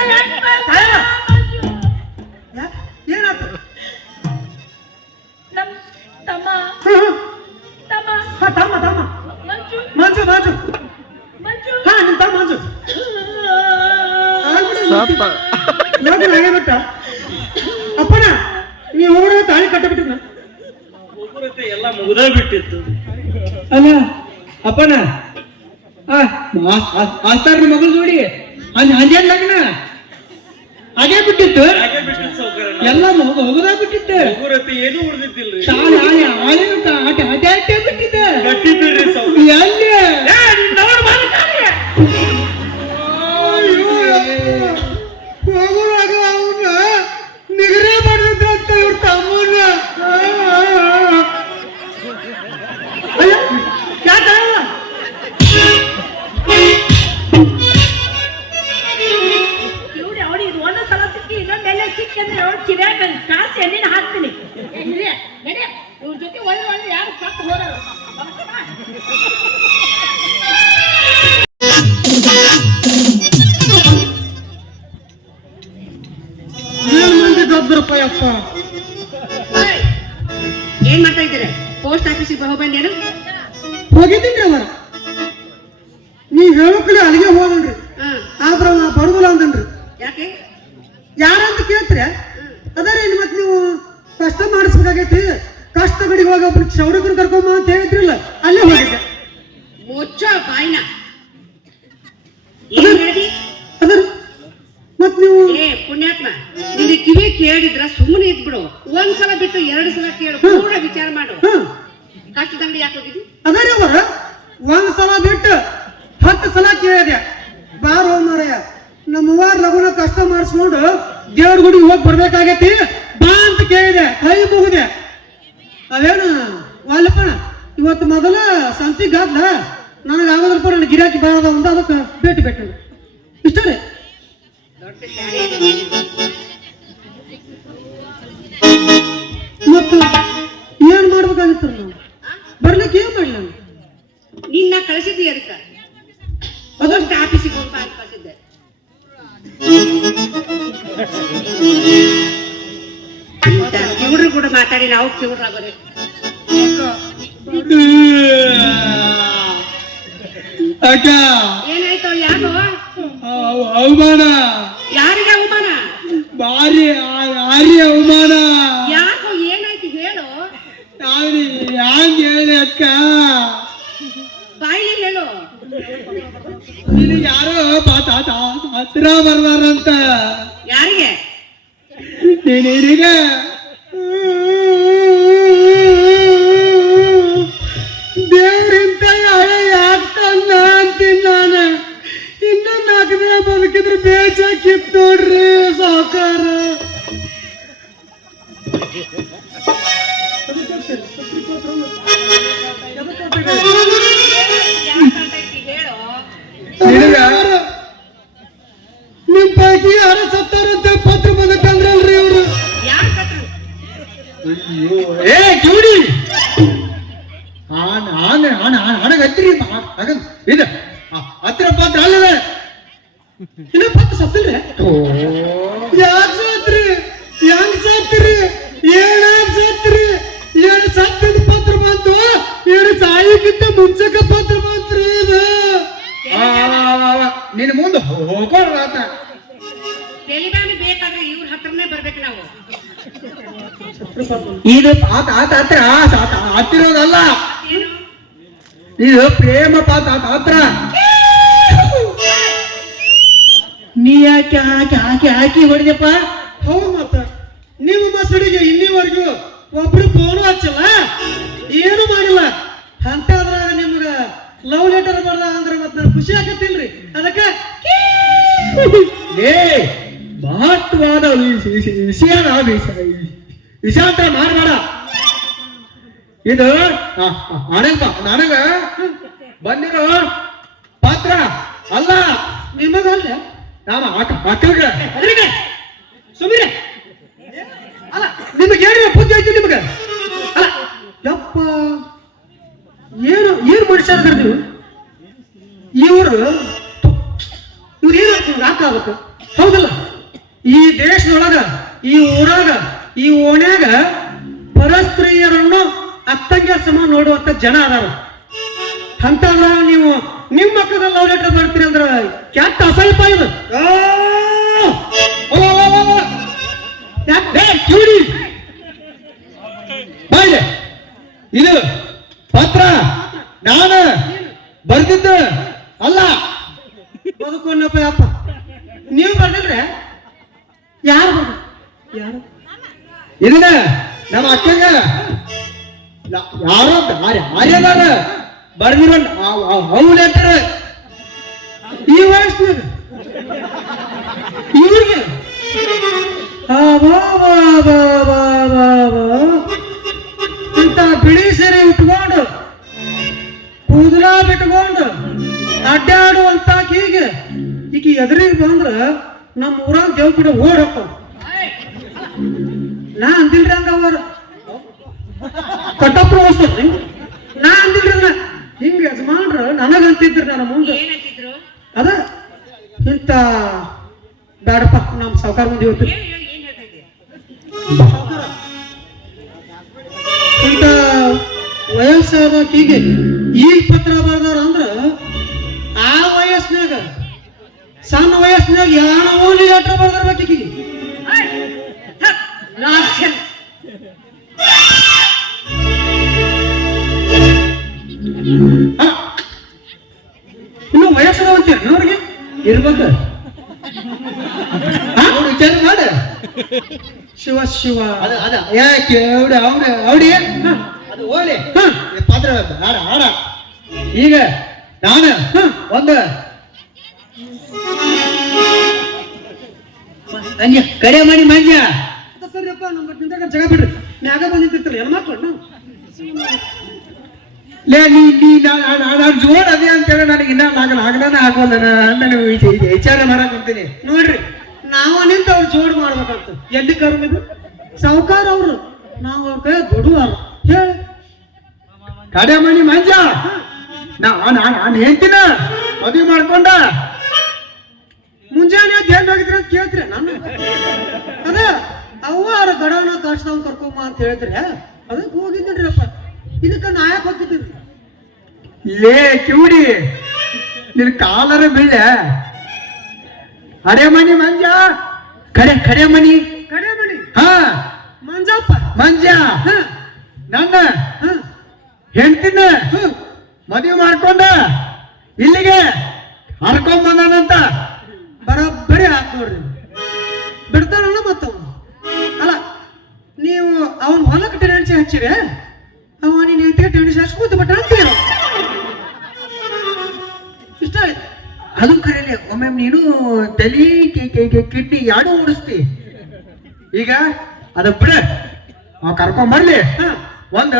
ಏನಾಯ್ತು ನಮ್ ತಮ್ಮ ತಮ್ಮ ತಮ್ಮ ತಮ್ಮ ಮಂಜು ಮಂಜು ಮಂಜು ಮಂಜು ಹಾ ನಿಮ್ ತಮ್ಮ ಮಂಜು ಬಿಟ್ಟ ಅಪ್ಪನ ನೀವು ಹೋಗ್ರ ತಾಳಿ ಕಟ್ಟಬಿಟ್ಟಿದ್ನ ಒಬ್ಬರತ್ತೆ ಎಲ್ಲ ಮುಗ್ದ ಬಿಟ್ಟಿತ್ತು ಅಲ್ಲ ಅಪ್ಪನ ಆಸ್ತಾರ ಮಗಳು ಜೋಡಿ ಹಂಜೇನ್ ಲಗ್ನ ಹಾಗೆ ಬಿಟ್ಟಿತ್ತು ಹಾಗೆ ಬಿಟ್ಟಿತ್ತು ಸೌಕರ್ಯ ಎಲ್ಲ ಹೋಗದ ಬಿಟ್ಟಿತ್ತು ಒಬ್ಬರತ್ತೆ ಏನೂ ಉಳಿದಿದ್ದಿಲ್ರಿ ಅದೇ ಬಿಟ್ಟಿದ್ದ ಗಟ್ಟಿ ಬಿಡ್ರಿ ಸೌಕರ್ಯ ಎಲ್ಲಿ ಹೋಗುವಾಗ ಅವನ್ನ ನಿಗರೆ ಮಾಡಿದ್ರಂತ ಇವ್ರ ತಮ್ಮನ್ನ ನೋಡಿ ಅವಳಿ ಇದು ಒಂದು ಸಲ ಸಿಕ್ಕಿ ಇನ್ನೊಂದೆಲ್ಲ ಸಿಕ್ಕಿ ಅಂದ್ರೆ ಅವ್ರು ಕಿವ್ಯಾಗ ಕಾಸಿ ಎಣ್ಣಿನ ಹಾಕ್ತೀನಿ ನಡೆ ಇವ್ರ ಜೊತೆ ಒಳ್ಳೆ ಯಾರು ಸತ್ತು ಹೋದರು ಏನ್ ಮಂದಿ ಗಬ್ಬರಪ್ಪ ಯಪ್ಪ ಏನ್ ಮಾಡ್ತಾ ಇದ್ದೀರ ಪೋಸ್ಟ್ ಆಫೀಸಿಗೆ ಹೋಗ್ಬಂದೇನು ಹೋಗಿದ್ದೀನಿ ಅವರ ನೀವ್ ಹೇಳಕ್ಲಿ ಅಲ್ಲಿಗೆ ಹೋದನ್ರಿ ಆದ್ರ ನಾ ಬರುದಿಲ್ಲ ಅಂದನ್ರಿ ಯಾಕೆ ಯಾರಂತ ಕೇಳ್ತೀರ ಅದರಿ ಮತ್ ನೀವು ಕಷ್ಟ ಮಾಡಿಸ್ಬೇಕಾಗೈತಿ ಕಷ್ಟ ಗಡಿಗೆ ಹೋಗಿ ಒಬ್ಬರು ಕ್ಷೌರಿಕರು ಕರ್ಕೊಂಬ ಅಂತ ಹೇಳಿದ್ರಲ್ಲ ಅಲ್ಲೇ ಹೋಗಿದ್ದೆ ಮುಚ್ಚ ಬಾಯ್ನ ಏನ್ ಹೇಳಿ ಅದರ ಮತ್ ನೀವು ಏ ಪುಣ್ಯಾತ್ಮ ನಿನ್ನ ಕಿವಿ ಕೇಳಿದ್ರ ಸುಮ್ಮನೆ ಇದ್ಬಿಡು ಒಂದ್ಸಲ ಬಿಟ್ಟು 2 ಸಲ ಕೇಳು ಕೂಡ ವಿಚಾರ ಮಾಡು ಕಷ್ಟದ ಅಂಗಡಿ ಯಾಕೆ ಹೋಗಿದ್ದಿ ಅದರಿ ಅವರ ಒಂದ್ ಸಲ ಬಿಟ್ಟು 10 ಸಲ ಕೇಳಿದೆ ಬಾರೋ ಮಾರಯ್ಯ ನಮ್ಮ ಮೂವಾರ್ ಲಗುನ ಕಷ್ಟ ಮಾಡಿಸ್ಕೊಂಡು ದೇವ್ರ ಗುಡಿಗೆ ಹೋಗಿ ಬರ್ಬೇಕಾಗೈತಿ ಬಾ ಅಂತ ಕೇಳಿದೆ ಕೈ ಮುಗಿದೆ ಅವೇನು ವಾಲಪ್ಪಣ ಇವತ್ತು ಮೊದಲ ಸಂತಿಗಾದ್ಲ ನನಗೆ ಆಗೋದ್ರಪ್ಪ ನನ್ನ ಗಿರಾಕಿ ಬಾರದ ಒಂದು ಅದಕ್ಕೆ ಭೇಟಿ ಬೆಟ್ಟ ಇಷ್ಟೇ ರೀ. ಮತ್ತು ಏನ್ ಮಾಡ್ಬೇಕಾಗಿತ್ತು ನಾವು ಬರ್ಲಿಕ್ಕೆ ಏನ್ ಮಾಡ್ಲಿ ನಾನು ನಿನ್ನ ಕಳಿಸಿದ್ದಿ ಅದಕ್ಕೆ ಅದಷ್ಟು ಆಫೀಸಿಗೆ ಹೋಗ್ಬಾ ಅಂತ ಕಳಿಸಿದ್ದೆ. ಕಿವುಡ್ರು ಕೂಡ ಮಾತಾಡಿ ನಾವು ಕಿವುಡ್ರಾಗೋದೆ. ಅಕ್ಕ ಏನಾಯ್ತು? ಯಾಕೋ? ಅವಮಾನ, ಯಾರಿಗೆ ಅವಮಾನ? ಭಾರಿ ಭಾರಿ ಅವಮಾನ. ಯಾಕೋ ಏನಾಯ್ತು ಹೇಳು? ಹ್ಯಾಂಗ ಹೇಳಿ ಅಕ್ಕ, ಬಾಯಿಲಿ ಹೇಳು. ನಿನಗೆ ಯಾರೋ ಹತ್ರ ಬರ್ದಾರಂತ. ಯಾರಿಗೆ? ನಿನಗೆ ದೇವ್ರಿಂತ ಯಾಕಲ್ಲ ಅಂತೀನಿ ನಾನು. ಇನ್ನೊಂದು 4 ದಿನ ಬದುಕಿದ್ರೆ ಬೇಜಾಕಿತ್ತು ನೋಡ್ರಿ ಸಾಕಾರ. ಹೇಳು. ನಿಮ್ ಪೈಕಿ ಯಾರು ಸತ್ತಾರಂತ ಪತ್ರ ಬಂದಲ್ರಿ ಇವ್ರು. ಯಾರು ಸತ್ರು? ಏ ಕಿವಿಡಿ ಹಣಗತ್ರಿ ಇದು ಹತ್ರ ಪತ್ರ ಅಲ್ಲದ ಇನ್ನ ಪತ್ತು ಸತ್ತಿಲ್ರಿ ಯಾಕೆ ಸಾತ್ರಿ? ಹೆಂಗ್ ಸಾತ್ರಿ? ಏನಾಗ್ ಸಾತ್ರಿ? ಏನ್ ಸತ್ತಿದ ಪತ್ರ ಬಂತು? ಏನು ಸಾಯಿಕ್ಕಿಂತ ಮುಂಚಕ ಪತ್ರ ಬಂತ್ರಿ ಇದು. ನಿನ್ ಮುಂದೆ ಹೋಗೋಣ. ತೆಲಿಬಾನಿ ಬೇಕಾದ್ರೆ ಇವ್ರ ಹತ್ರನೇ ಬರ್ಬೇಕು ನಾವು. ಇದು ಹತ್ತಿರೋದಲ್ಲ, ಏನು? ಇದು ಪ್ರೇಮ ಪಾತ್ರ. ನೀ ಯಾಕೆ ಹೊಡೆದಪ್ಪ? ಹೌದು ಮತ್ತ ನಿಮ್ಮ ಮಸಡಿಗೆ ಇಲ್ಲಿವರೆಗೂ ಒಬ್ರು ಫೋನು ಹಚ್ಚಲ್ಲ, ಏನು ಮಾಡಿಲ್ಲ. ಅಂತದ್ರಾಗ ನಿಮ್ಗ ಲವ್ ಲೆಟರ್ ಬರ್ದ ಅಂದ್ರೆ ಮತ್ ನಾನು ಖುಷಿ ಆಗತ್ತಿಲ್ರಿ. ಅದಕ್ಕೆ ಏ ಮಹತ್ವದ ವಿಷಾಂತರ ಮಾಡಬೇಡ. ಇದು ನನಗ ಬಂದಿರೋ ಪಾತ್ರ ಅಲ್ಲ, ನಿಮಗಲ್ಲ ನಾನು ಅಕ್ಕಗ ಸುಮ್ಮನೆ ಅಲ್ಲ. ನಿಮಗೆ ಏನು ಬುದ್ಧಿ ಐತಿ ನಿಮಗೆ? ಅಲ್ಲ ಯಪ್ಪ, ಏನು ಮನುಷ್ಯರ ನೀವು? ಇವ್ರು ಏನು ಹಾಕಾಗಬೇಕು? ಹೌದಲ್ಲ? ಈ ದೇಶದೊಳಗ, ಈ ಊರಾಗ, ಈ ಓಣ್ಯಾಗ ಪರಸ್ತ್ರೀಯರನ್ನು ಅತ್ತಂಗ ಸಮ ನೋಡುವಂತ ಜನ ಅದಾರ. ಅಂತಂದ್ರ ನೀವು ನಿಮ್ಮ ಮಕ್ಕಳ ಲವ್ ಲೆಟರ್ ಮಾಡ್ತೀರಿ ಅಂದ್ರ ಕೆಟ್ಟ ಅಸಲ್ಪ ಇದು. ಇದು ಪತ್ರ ನಾನು ಬರ್ದಿದ್ದು ಅಲ್ಲ. ಬದುಕೊಂಡಪ್ಪ ಯಪ್ಪ, ನೀವು ಬರ್ದಿಲ್ರೆ? ಯಾರು ಯಾರು? ಇದನ್ನ ನಮ್ಮ ಅಕ್ಕಂಗ ಯಾರೋ ಆರ್ಯದಾರ ಬರ್ದಿರೋ ಅವು ಲೆಟರ್. ಈ ವಯಸ್ಸಿನಾಗ ಇವ್ರಿಗೆ ಇಂತ ಬಿಳಿ ಸೀರೆ ಉಟ್ಕೊಂಡು ಕೂದಲ ಬಿಟ್ಕೊಂಡು ಅಡ್ಡಾಡುವಂತ ಹೀಗೆ ಈಗ ಎದುರಿಗೆ ಬಂದ್ರ ನಮ್ಮ ಊರಾಗ ದೇವ್ ಕೂಡ ಓಡಪ್ಪ. ನಾ ಅಂದಿಲ್ರಿ ಹಂಗ ಅವ್ರ ಕಟ್ಟಪ್ಪ ಹೋಗ್ತೇನೆ. ನಾ ಅಂದಿಲ್ರಿ ಅದನ್ನ ಹಿಂಗ ಯಜಮಾನ್ರ ನನಗಂತಿದ್ರಿ ನನ್ನ ಮುಂದೆ. ಏನಂತಿದ್ರು? ಅದ ಇಂತ ಬೇಡಪ್ಪ ನಮ್ಮ ಸಾವುಕಾರ ಮುಂದೆ ಇವತ್ತು ಏನ್ ಹೇಳ್ತಾ ಇದ್ದೆ? ಇಂತ ವಯಸ್ಸಾದ ಹೀಗೆ ಈಗ ಪತ್ರ ಬರ್ದಾರ ಅಂದ್ರ ಆ ವಯಸ್ಸಿನಾಗ ಸಣ್ಣ ವಯಸ್ಸಿನಾಗ ಯಾರೋ ಲೆಟರ್ ಬರ್ದಿರ್ಬೇಕು ಈಗಿಗೆ. ಇನ್ನು ವಯಸ್ಸದ ಅಂತೀರಿ ಅವ್ರಿಗೆ ಇರ್ಬೇಕು. ವಿಚಾರ ಮಾಡ. ಶಿವ ಶಿವ ಅದ ಯಾಕೆ ಅವಡಿ ಅದು ಹೋಗ್ಲಿ. ಪಾತ್ರ ಹಾಡ ಈಗ ನಾನು ಒಂದು ಕರೆ ಮಾಡಿ ಮಂಜ ಸರಿಯಪ್ಪ ನಮ್ಮ ಜಗ ಬಿಡ್ರಿ ಮ್ಯಾಗ ಬಂದಿರ್ತಿರ್ತಾರೆ ಹೆಣ್ಮಕ್ಳು ಲೇ ನೀ ನಾನು ಜೋಡ್ ಅದೇ ಅಂತೇಳಿ ನನಗೆ ಇನ್ನ ಆಗನ ಆಗೋಲ್ಲ ನನಗೆ ವಿಚಾರ ಮಾಡಕ್ ಹೋಗ್ತೀನಿ. ನೋಡ್ರಿ ನಾವ ನಿಂತ ಅವ್ರು ಜೋಡ್ ಮಾಡ್ಬೇಕಂತ ಎಲ್ಲಿ ಕರ್ಮಿದು ಸಾವುಕಾರ ಅವ್ರು ನಾವು ಅವ್ರ ಕೈ ದುಡುವಾರ ಹೇಳಿ ಕಡೆ ಮನಿ ಮಂಜ ನಾನು ಹೇಳ್ತೀನ ಮದುವೆ ಮಾಡ್ಕೊಂಡ ಮುಂಜಾನೆ ಏನ್ ಹೋಗಿದ್ರಿ ಅಂತ ಕೇಳ್ತೀರ ನಾನು ಅದ ಅವ್ವ ಅವ್ರ ಗಡವನ ಕಳ್ಸ್ದವ್ ಕರ್ಕೊಂಬ ಅಂತ ಹೇಳಿದ್ರೆ ಅದಕ್ಕೆ ಹೋಗಿದ್ದೀನ್ರಿಪ್ಪ. ಇದಕ್ಕ ನಾಯಕ್ ಹೋಗಿದ್ದೀರಿ. ಲೇ ಕಿವುಡಿ ನಿನ್ ಕಾಲರ ಬೀಳೆ ಅರೆ ಮನಿ ಮಂಜ ಕಡೆ ಮನಿ ಕಡೆ ಬಳಿ ಹಾ ಮಂಜಪ್ಪ ಮಂಜ ನನ್ನ ಹೆಂಡ್ತಿನ ಮದುವೆ ಮಾಡ್ಕೊಂಡ ಇಲ್ಲಿಗೆ ಹರ್ಕೊಂಡ್ ಬಂದಾನಂತ ಬರೋಬ್ಬರಿ ಹಾಕ್ ನೋಡ್ರಿ ಬಿಡ್ತಾನಲ್ಲ ಮತ್ತವ ಅಲ್ಲ ನೀವು ಅವನ್ ಹೊಲಕ್ಕೆ ಟೆನೆನ್ಸಿ ಹಚ್ಚಿರಿ ಅವ ನೀನ್ ಹೆಂಡತಿಗೆ ಟೆನೆನ್ಸಿ ಹಚ್ಚಿ ಕೂತು ಬಿಟ್ಟ ಅಂತೀರ ಇಷ್ಟ ಆಯ್ತು. ಅದು ಕರೀಲಿ ಒಮ್ಮೆ ನೀನು ತಲಿ ಕಿಡ್ನಿ ಯಾಡು ಓಡಿಸ್ತಿ. ಈಗ ಅದ ಬಿಡ ಅವ್ ಕರ್ಕೊಂಡ್ ಬರ್ಲಿ ಒಂದ್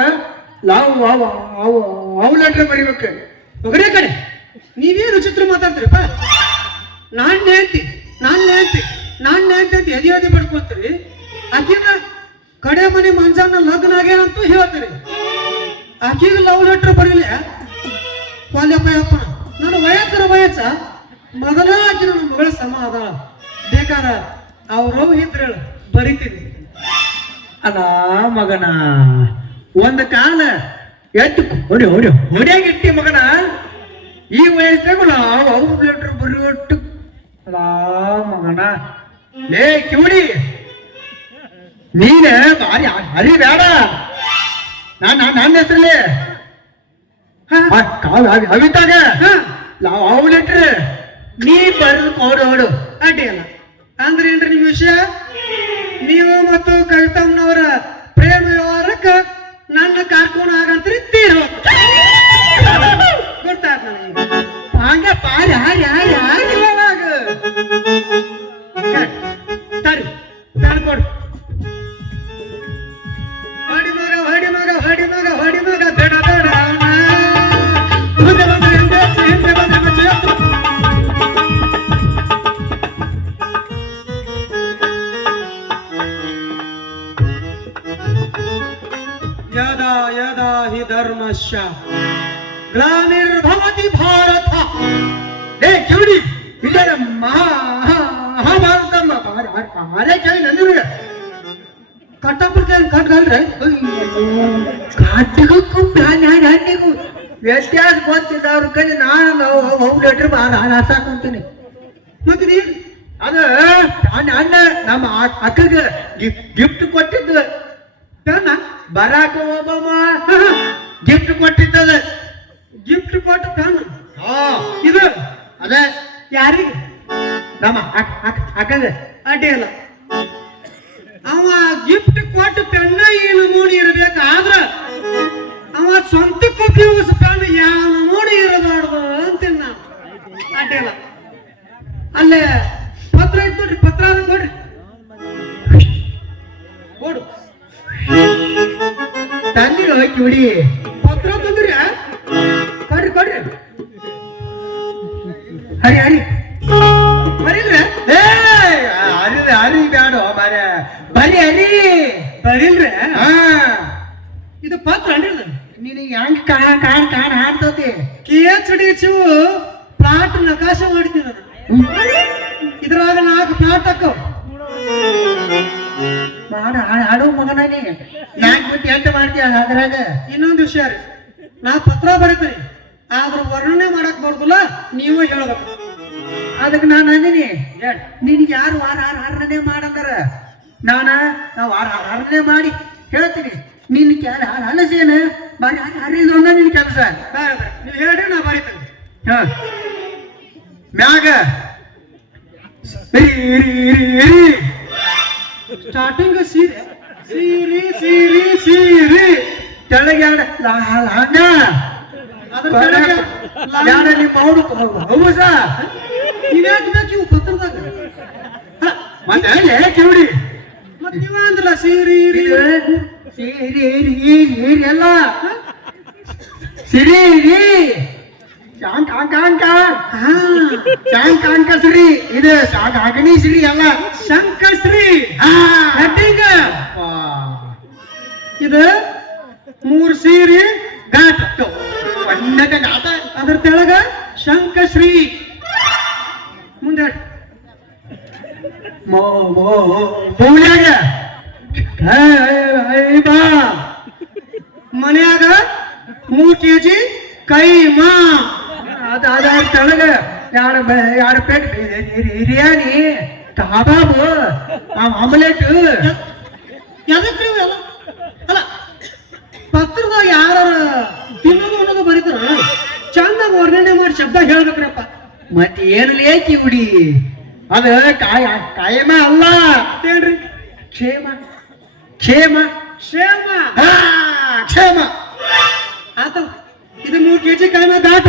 ಅವು ಲೆಟ್ರ್ ಬರಿಬೇಕು. ಒಗರೇ ಕಡೆ ನೀವೇನು ವಿಚಿತ್ರ ಮಾತಾಡ್ತೀರಪ್ಪ. ನಾನ್ ಹೇಳ್ತಿ ಅಂತ ಎದೆ ಬಡ್ಕೊಳ್ತೀರಿ. ಆಕಿನ ಕಡೆ ಮನೆ ಮಂಜಾನ ಲಗ್ನ ಆಗ್ಯಾನಂತೂ ಹೇಳ್ತೀರಿ. ಆಕಿಗೆ ಲವ್ ಲೆಟ್ರ್ ಬರೀಲಿ ವಾಲ್ಯಪ್ಪ ನನ್ನ ವಯಸ್ಸ ಮೊದಲ ಆಕಿ ನನ್ನ ಮಗಳ ಸಮ ಅದಾಳ ಬೇಕಾರ ಅವ್ರು ಇದ್ರ ಬರಿತೀನಿ. ಅಲ್ಲ ಮಗನ ಒಂದ್ ಕಾಲ ಎತ್ತು ಹೊಡ್ಯಾಗಿಟ್ಟಿ ಮಗನ ಈ ವಯಸ್ಸಾಗ ಅವು ಲೆಟ್ರ್ ಬರೆಯೊಟ್ಟು ಅಲ್ಲ ಮಗನ. ಲೇ ಕಿವುಡಿ ನೀನ ಭಾರಿ ಹರಿ ಬೇಡ. ನನ್ನ ಹೆಸರಲ್ಲಿ ಅವಿತಾಗ ಅವು ಲೆಟ್ರ್ ನೀ ಬರೆದು ಕೊಡು. ಅಡ್ಡಿಯಲ್ಲ ಅಂದ್ರೆ ಏನ್ರಿ ನಿಮ್ ವಿಷಯ? ನೀವು ಮತ್ತು ಕವಿತಮ್ಮನವರ ಪ್ರೇಮ ವ್ಯವಹಾರಕ್ಕ ನನ್ನ ಕಾರ್ಕೂನ ಆಗಂತ್ರಿ ತೀರ ಗೊತ್ತಾಗ ಹಂಗ ಪಾರಿ ಸರಿ ನಾನು ಕೊಡು. ಹೊಡಿ ಮಗ ಬೇಡ ಅವನ ಮುಂದೆ ಬಂದ್ರೆ ಹಿಂದೆ ಬಂದ್ರೆ ಮಚ್ಚಿ ಯದಾ ಹಿ ಧರ್ಮಶ್ಯ ಗ್ಲಾನಿರ್ಭವತಿ ಭಾರತ. ಏ ಕಿವಿಡಿ ಇಲ್ಲ ಮಹಾಭಾರತ ಅದೇ ಕೇಳಿ ನಂದಿರುಗ ಕಟ್ಟಪುರ್ಕೆ ಕಟ್ಗಲ್ರಿ ಕಾಟಿಗೂ ಹಣ್ಣಿಗೂ ವ್ಯತ್ಯಾಸ ಗೊತ್ತಿದ್ದ ಅವ್ರ ಕೈ ನಾನು ಅವು ಲೆಟ್ರ್ ಹಾಸಾಕೊಂತೀನಿ. ಮತ್ತೆ ನೀ ಅದು ಅಣ್ಣ ನಮ್ಮ ಅಕ್ಕಗೆ ಗಿಫ್ಟ್ ಕೊಟ್ಟಿದ್ದು ಪೆನ್ನ ಬರಾಕ ಒಬ್ಬಮ್ಮ ಗಿಫ್ಟ್ ಕೊಟ್ಟಿದ್ದದ. ಗಿಫ್ಟ್ ಕೊಟ್ಟ ಪೆನ್ ಹಾ ಇದು ಅದೇ ಯಾರಿಗೆ? ನಮ್ಮ ಅಕ್ಕಗೆ. ಅಡ್ಡಿಯಲ್ಲ ಅವ ಗಿಫ್ಟ್ ಕೊಟ್ಟ ಪೆನ್ನ ಈ ನಮೂನಿ ಇರಬೇಕಾದ್ರ ಅವ ಸ್ವಂತಕ್ಕೆ ಉಪಯೋಗಿಸ ಪೆನ್ ಯಾವ ನಮೂನಿ ಇರಬಾರ್ದು ಅಂತೀನಿ ನಾನು. ಅಡ್ಡಿಯಲ್ಲ ಅಲ್ಲೇ ಪತ್ರ ಇತ್ತು ನೋಡ್ರಿ, ಪತ್ರ ಅದ ಕೊಡ್ರಿ ಕೊಡು. ತಂದಿರೋ ಕಿವಿಡಿ ಪತ್ರ ತಂದ್ರಿ ಕೊಡ್ರಿ ಹರಿ ಬರೀಲ್ರಿ ಏ ಹರಿ ಬ್ಯಾಡ ಮಾರ ಬರಿ ಬರೀಲ್ರಿ ಹಾ ಇದು ಪತ್ರ ಅಂದ್ರಿ ನಿನಗೆ ಹೆಂಗ್ ಕಾಣ್ ಹಾಡ್ತತಿ. KHD ಶಿವು ಪ್ಲಾಟ್ ನಕಾಶೆ ಮಾಡಿದ್ದೀನಿ ನಾನು. ಇದ್ರಾಗ 4 ಪ್ಲಾಟ್ ಹಾಕವ್ ಮಾಡ ಹಾಡು ಮಗನ ನೀ 4 ಬಿಟ್ಟು 8 ಮಾಡ್ತೀಯ ಅದ್ರಾಗ. ಇನ್ನೊಂದು ವಿಷಯ ರೀ, ನಾ ಪತ್ರ ಬರೀತೀನಿ ಆದ್ರ ವರ್ಣನೆ ಮಾಡಕ್ ಬರ್ದಲ್ಲ ನೀವು ಹೇಳ್ಬೇಕು. ಅದಕ್ಕೆ ನಾನು ಅಂದಿನಿ ನಿನಗೆ ಯಾರು ವಾರನೆ ಮಾಡಂದಾರ ನಾವು ವಾರನೆ ಮಾಡಿ ಹೇಳ್ತೀನಿ. ನಿನ್ ಹಲಸೇನ ಬರೀ ಹರಿದು ಅಂದ ನಿನ್ ಕೆಲಸ. ನೀವು ಹೇಳ್ರಿ ನಾ ಬರೀತೀನಿ. ಹ ಮ್ಯಾಗ ಸ್ಟಾರ್ಟಿಂಗ್ ಸೀರೆ ತೆಳಗೆ ಹಂಗ ಅದ್ರ ಕೆಳಗೆ ನಿಮ್ಮ ಅವನು ಹೌಸ ಇವ್ಯಾಕೆ ಬೇಕು ಇವು ಪತ್ರದಾಗ? ಮತ್ತೆ ಕಿವಿಡಿ ಮತ್ ನೀವ ಅಂದ್ರಲ್ಲ ಸೀರಿ ಎಲ್ಲ ಸಿರಿ ರೀ ಶಾಂಕ ಶ್ರೀ ಇದು ಅಗ್ನಿ ಶ್ರೀ ಅಲ್ಲ ಶಂಕಶ್ರೀ ಹೆಡ್ಡಿಂಗ್ ಇದು 3 ಸೀರೆ ಘಾಟ್ ಒಣ್ಣಗ ಘಾಟ ಅದ್ರ ತೆಳಗ ಶಂಕಶ್ರೀ ಮುಂದೆ ಮೌಲ್ಯಾಗ ಮನ್ಯಾಗ 3 kg ಕೈಮಾ ಅದ ತೆಳಗ ಎರಡು ಪ್ಲೇಟ್ ಬಿರಿಯಾನಿ ಕಬಾಬು ಆಮ್ಲೆಟ್ ಎದಕ್ರಿ ಅಲ್ಲ ಅಲ್ಲ ಪತ್ರದಾಗ ಯಾರ ತಿನ್ನೋದು ಅನ್ನೋದು ಬರೀತಾರ ಚಂದಾಗ ವರ್ಣನೆ ಮಾಡಿ ಶಬ್ದ ಹೇಳ್ಬೇಕ್ರಪ್ಪ ಮತ್ತೆ ಏನು ಲೇಕಿ ಹುಡಿ ಅದ ಕಾಯಮ ಅಲ್ಲ ಹೇಳ್ರಿ ಕ್ಷೇಮ ಕ್ಷೇಮ ಕ್ಷೇಮ ಕ್ಷೇಮ ಆತ ಇದು 3 kg ಕಾಯಮ ದಾಟ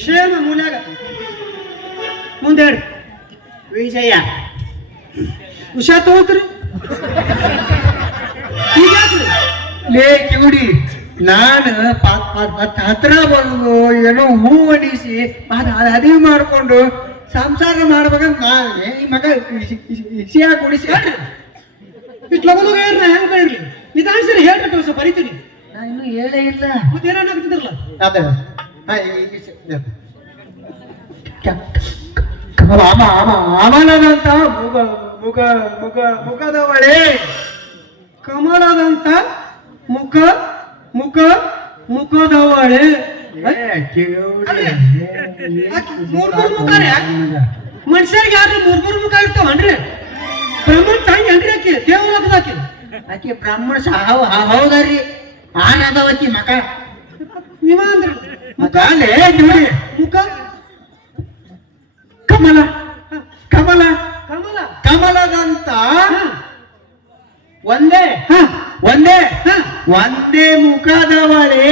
ಕ್ಷೇಮ ಮೂಲ್ಯಾಗ ಮುಂದೆ ಹೇಳಿ ವಿಜಯ ಹುಷಾ ತಗೋತ್ರಿ ಹೀಗಾದ್ರಿ ಲೇ ಕಿವುಡಿ ನಾನು ಹತ್ರ ಬಂದು ಏನೋ ಹೂ ಅಡಿಸಿ ಅದೇ ಮಾಡ್ಕೊಂಡು ಸಂಸಾರ ಮಾಡ್ಬೇಕಂತ ನಾನು ಈ ಮಗ ಸಿಹಾ ಕುಡಿಸಿ ಇಟ್ಲ ಹೆಂಗ ಇರ್ಲಿ ನಿಧಾನ ಸರಿ ಹೇಳ್ಬಿಟ್ಟು ಸ್ವಲ್ಪ ಬರೀತೀನಿ ನಾ ಇನ್ನು ಹೇಳೇ ಇಲ್ಲ ಮತ್ತೇನಾಗ್ತಿದ್ರಲ್ಲ ಅದೇ ಕಮಲದಂತ ಮುಖದವಳೆ ಕಮಲದಂತ ಮುಖದವಳೆ ಮನುಷ್ಯರಿಗೆ ಯಾರು 3 ಮುಖ ಇರ್ತಾವನ್ರಿ ಬ್ರಾಹ್ಮಣ ತಾಯಿ ಅನ್ರಿ ಆಕಿ ದೇವಲೋಕದಾಕಿ ಆಕಿ ಬ್ರಾಹ್ಮಣ ಹೌದ್ರಿ ಆನ್ ಅದಾವಕಿ ಮಕ ನೀವ ಅಂದ್ರಿ ಮುಖ ಮುಖ ಕಮಲ ಕಮಲ ಕಮಲ ಕಮಲದಂತ ಒಂದೇ ಮುಖದವಳೆ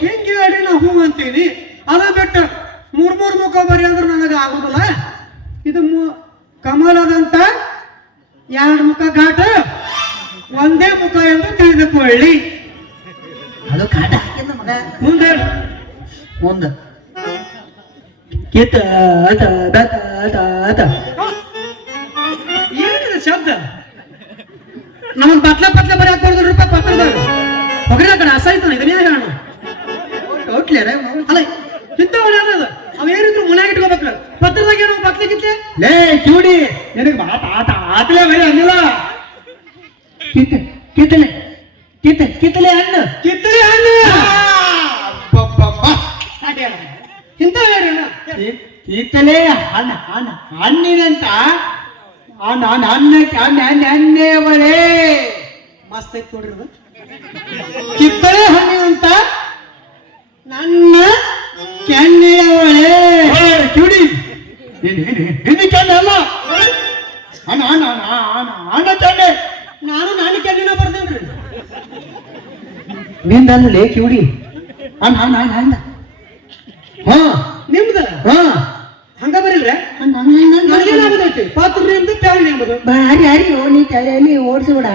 ಹಿಂಗೆ ಹೇಳಿ ನಾ ಹೂ ಅಂತೀನಿ ಅದ ಬಿಟ್ಟು 3 ಮುಖ ಬರೀ ಅಂದ್ರೆ ನನಗೆ ಆಗುದಿಲ್ಲ ಇದು ಕಮಲದಂತ 2 ಮುಖ ಘಾಟ ಒಂದೇ ಮುಖ ಎಂದು ತಿಳಿದುಕೊಳ್ಳಿ ಅದು ಕಾಟ ಹಾಕಿದ ಮಗ ಮುಂದೆ ಏನಿದೆ ಶಬ್ದ ನಮಗ್ ಪತ್ಲ ಬರೀ ಹಾಕ್ಬಾರ್ದು ರೂಪಾಯಿ ಪತ್ರದಾಗ ಹೊಗರ ಕಡೆ ಅಸಾಯ್ತಾನ ಇದನ್ನೇ ಹೇಳೋಣ ಔಟ್ಲೇರ ಅಲ್ಲ ಇಂಥವಳು ಏನದ ಅವೇನಿದ್ರು ಮುನ್ನಾಗಿ ಇಟ್ಕೋಬೇಕಲ್ಲ ಪತ್ರದಾಗ ಏನೋ ಪತ್ಲಿಕ್ಕಿತ್ತೆ ಲೇ ಕಿವುಡಿ ನಿನಗೆ ಆತಲೇ ಬರೀ ಅಂದಿಲ್ಲ ಕಿತ್ತಲೆ ಹಣ್ಣು ಇಂಥ ಹೇಳೋಣ ಕಿತ್ತಲೆ ಹಣ್ಣಿನಂತ ಅನ್ನೇ ಮಸ್ತ್ ಐತಿ ನೋಡ್ರಿ ಕಿತ್ತಳೆ ಹಣ್ಣಿನಂತ ನನ್ನ ಕೆನ್ನೆಯವಳೆ ಕಿವಿಡಿ ನಿನ್ನ ಕೆನ್ನೆ ಅಲ್ಲ ಅಣ್ಣ ಕೆನ್ನೆ ನಾನು ಕೆನ್ನೆನ ಬರ್ದೇನ್ರಿ ನಿಂದಲ್ಲೇ ಕಿವಿಡಿ ಅಣ್ಣ ಹಾ ನಿಮ್ದ ಹಾ ಹಂಗ ಬರಿಲ್ರೆ ನನಗೇನಾಗೋದೈತಿ ಪಾತ್ರ ನಿಮ್ದು ಟ್ಯಾವಣಿ ಎಂಬುದು ಭಾರಿ ನೀ ತಲೆಯಲ್ಲಿ ಓಡಿಸ್ಬಿಡ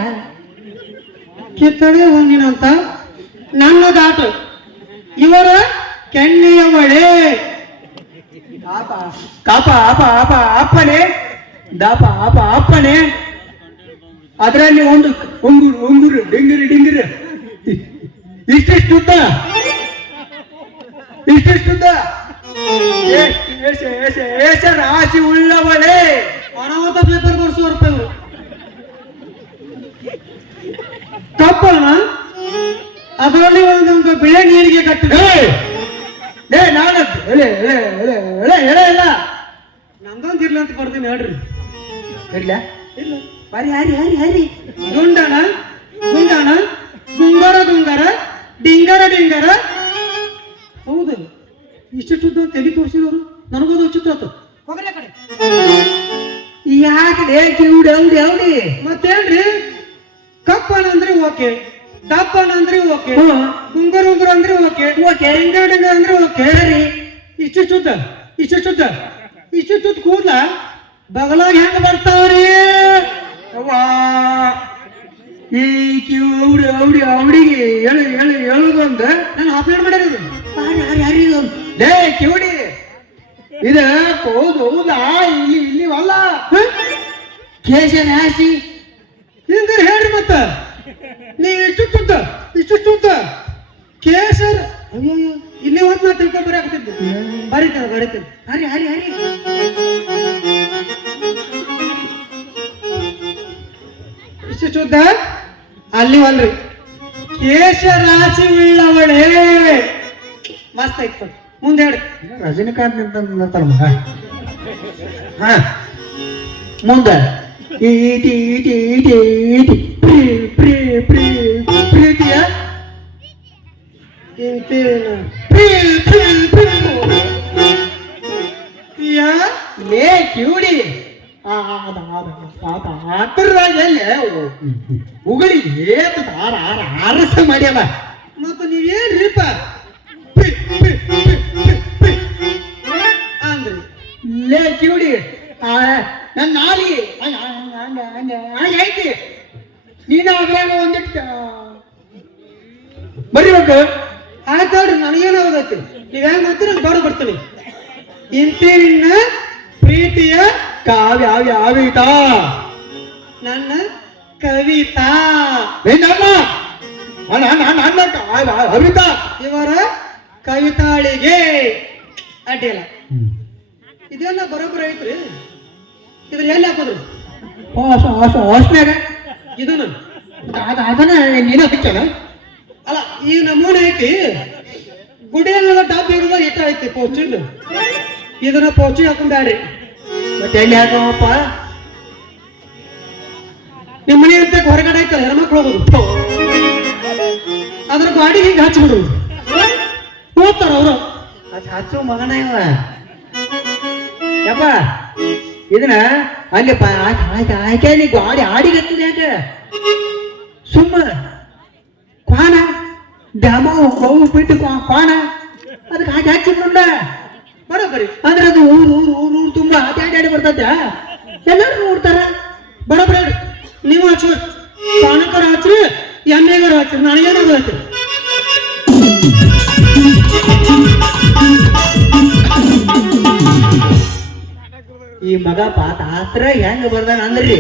ಕಿತ್ತಳೆ ಹಣ್ಣಿನಂತ ನನ್ನ ದಾಟ ಇವರ ಕೆನ್ನೆಯವಳೆ ಅಪ್ಪನೆ ದಾಪ ಅಪ್ಪನೆ ಅದರಲ್ಲಿ ಒಂದು ಉಂಗುರು ಡಿಂಗಿರಿ ಇಷ್ಟಿಷ್ಟುದ್ದ ರಾಶಿ ಉಳ್ಳವಳೆ ಅನಾಹುತ ಪೇಪರ್ ಬರ್ಸುವ ಕಪ್ಪನ ಅದರಲ್ಲಿ ಒಂದು ಬಿಳೆ ನೀರಿಗೆ ಕಟ್ಟಿದೆ ನಾನು ಇಲ್ಲ ನಂದೊಂದಿರ್ಲ ಅಂತ ಬರ್ತೀನಿ ಹೇಳ್ರಿ ಇಲ್ಲ ಬರೀ ಹರಿ ಗುಂಡಣ ಗುಂಗರ ಡಿಂಗರ ಹೌದು ಇಷ್ಟು ತಲೆ ತೋರಿಸಿದವರು ನನಗೋದು ಚಿತ್ರ ಆತು ಹೋಗ್ರಿ ಕಡೆ ಯಾಕೆ ಹೌದಿ ಮತ್ತೇನ್ರಿ ಕಪ್ಪನ ಅಂದ್ರೆ ಓಕೆ ದಪ್ಪನ ಅಂದ್ರೆ ಓಕೆ ಗುಂಗರ ಅಂದ್ರೆ ಓಕೆ ಡಿಂಗರ ಅಂದ್ರೆ ಓಕೆ ರೀ ಇಷ್ಟು ಶುದ್ಧ ಕೂದ್ಲ ಬಗಲಾಗ ಹೆಂಗ ಬರ್ತಾವ್ರಿ ಅವ್ವಾ ಈ ಅವಡಿಗೆ ಹೇಳುದೊಂದು ನಾನು ಅಪ್ಲೋಡ್ ಮಾಡಿರೋದು ಲೇ ಕಿವಡಿ ಇದ ಹೌದಾ ಇಲ್ಲಿ ಅಲ್ಲ ಕೇಶನ ಹಾಸಿ ಹಿಂಗ ಹೇಳ್ರಿ ಮತ್ತ ನೀ ಇಷ್ಟು ಕೇಸರ್ ಅಯ್ಯೋ ಇಲ್ಲಿ ಹೊತ್ತು ನಾ ತಿಳ್ಕೊಂಡ್ ಬರಾಕತ್ತಿದ್ದೆ ಬರೀತೇನೆ ಹರಿ ಇಷ್ಟು ಶುದ್ಧ ಅಲ್ಲಿ ಅಲ್ರಿ ಕೇಶರಾಶಿ ಉಳ್ಳವಳೇ ಮಸ್ತ್ ಐತ್ ಮುಂದೆ ಹೇಳಿ ರಜನಿಕಾಂತ್ ನಿಂತಾರ ಮಗ ಹಾ ಮುಂದೆ ಪ್ರೀತಿಯ ಲೇ ಕಿವುಡಿ ಉಗಳಿ ಆರಸ ಮಾಡ್ಯಾವ ಮತ್ತ ನೀವೇನ್ರಿಪ್ಪ ಅಂದ್ರಿ ಲೇ ಕಿವುಡಿ ನನ್ನ ನಾಲಿ ಐತಿ ನೀನ ಅದ್ರಾಗ ಒಂದಿಟ್ಟು ಬರೀಬೇಕು ಆಯ್ತಾಡ್ರಿ ನನಗೇನಾಗೈತಿ ನೀವ್ ಹೆಂಗ್ ಮಾಡ್ತೀರಿ ನಂಗೆ ಬಾರ ಬರ್ತೀನಿ ಇಂತಿನ ಪ್ರೀತಿಯ ಕಾವ್ಯಾವಿತಾ ನನ್ನ ಕವಿತಾ ಕವಿತಾ ಇವರ ಕವಿತಾಳಿಗೆ ಅಡ್ಡಿಲ್ಲ ಇದೆಲ್ಲ ಬರೋಬ್ಬರ ಐತ್ರಿ ಇದ್ರ ಎಲ್ಲಿ ಹಾಕೋದ್ರು ಇದನ್ನ ಅದನ್ನ ನೀನ ಹಚ್ಚಲ್ಲ ಅಲ್ಲ ಈ ನಮೂನೆ ಐತಿ ಗುಡಿಯಲ್ಲ ಟಾಪ್ ಇರೋದ ಇಷ್ಟ ಐತಿ ಪೋಚಿಂದು ಇದನ್ನ ಪೋಚಿ ಹಾಕೊಂಡ್ಯಾಡ್ರಿ ಮತ್ತೆ ಎಲ್ಲಿ ಹಾಕವಪ್ಪ ನಿಮ್ಮ ಮನೆ ಇರ್ತ ಹೊರಗಡೆ ಐತಲ್ಲ ಹೆಣ್ಮಕ್ಳು ಹೋಗೋದು ಅದ್ರ ಗಾಡಿ ಹಿಂಗೆ ಹಚ್ಬಿಡ್ರು ಹೋಗ್ತಾರ ಅವರು ಅದು ಹಚ್ಚು ಮಗನ ಇವ ಯಪ್ಪ ಇದನ್ನ ಅಲ್ಲಿ ಆಕೆ ನೀ ಗಾಡಿ ಆಡಿಗತ್ತಿದ ಯಾಕ ಸುಮ್ಮ ಕ್ವಾಣ ಡ್ಯಾಮ ಹೋಗಿ ಬಿಟ್ಟು ಕ್ವಾಣ ಅದಕ್ಕೆ ಹಾಕಿ ಹಚ್ಚಿಬಿಡ ಬರೋಬ್ಬರಿ ಅಂದ್ರೆ ಅದು ಊರು ತುಂಬಾ ಆಡಿ ಬರ್ತೈತೆ ಎಲ್ಲರೂ ನೋಡ್ತಾರ ಬರೋಬ್ಬರಿ ನೀವು ಹಚ್ಚು ಕ್ವಾಣಕರ ಹಚ್ಚ್ರಿ ಎಮ್ಮೆಗಾರ ಹಚ್ಚ್ರಿ ನನಗೇನಾದ್ರು ಹಚ್ಚ್ರಿ ಈ ಮಗ ಪಾತ್ರ ಹೆಂಗ ಬರ್ದಾನ ಅಂದ್ರಿ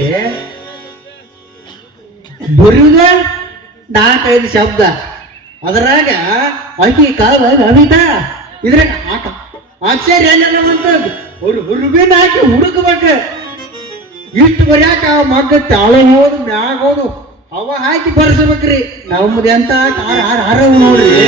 ಬರುದ 4-5 ಶಬ್ದ ಅದರಾಗ ಆಕಿ ಕವಿತಾ ಇದ್ರಾಗ ಆಶ್ಚರ್ಯ ಏನಂತದ್ದು ಹುರುಬಿನ ಹಾಕಿ ಹುಡುಕ್ಬೇಕು ಇಷ್ಟು ಬರ್ಯಾಕ ಮಗ್ಗ ತಾಳ ಹೋದು ಮ್ಯಾಗ ಹೋದು ಅವ ಹಾಕಿ ಬರ್ಸ್ಬೇಕ್ರಿ ನಮ್ದು ಎಂತ ಹಾರ ನೋಡ್ರಿ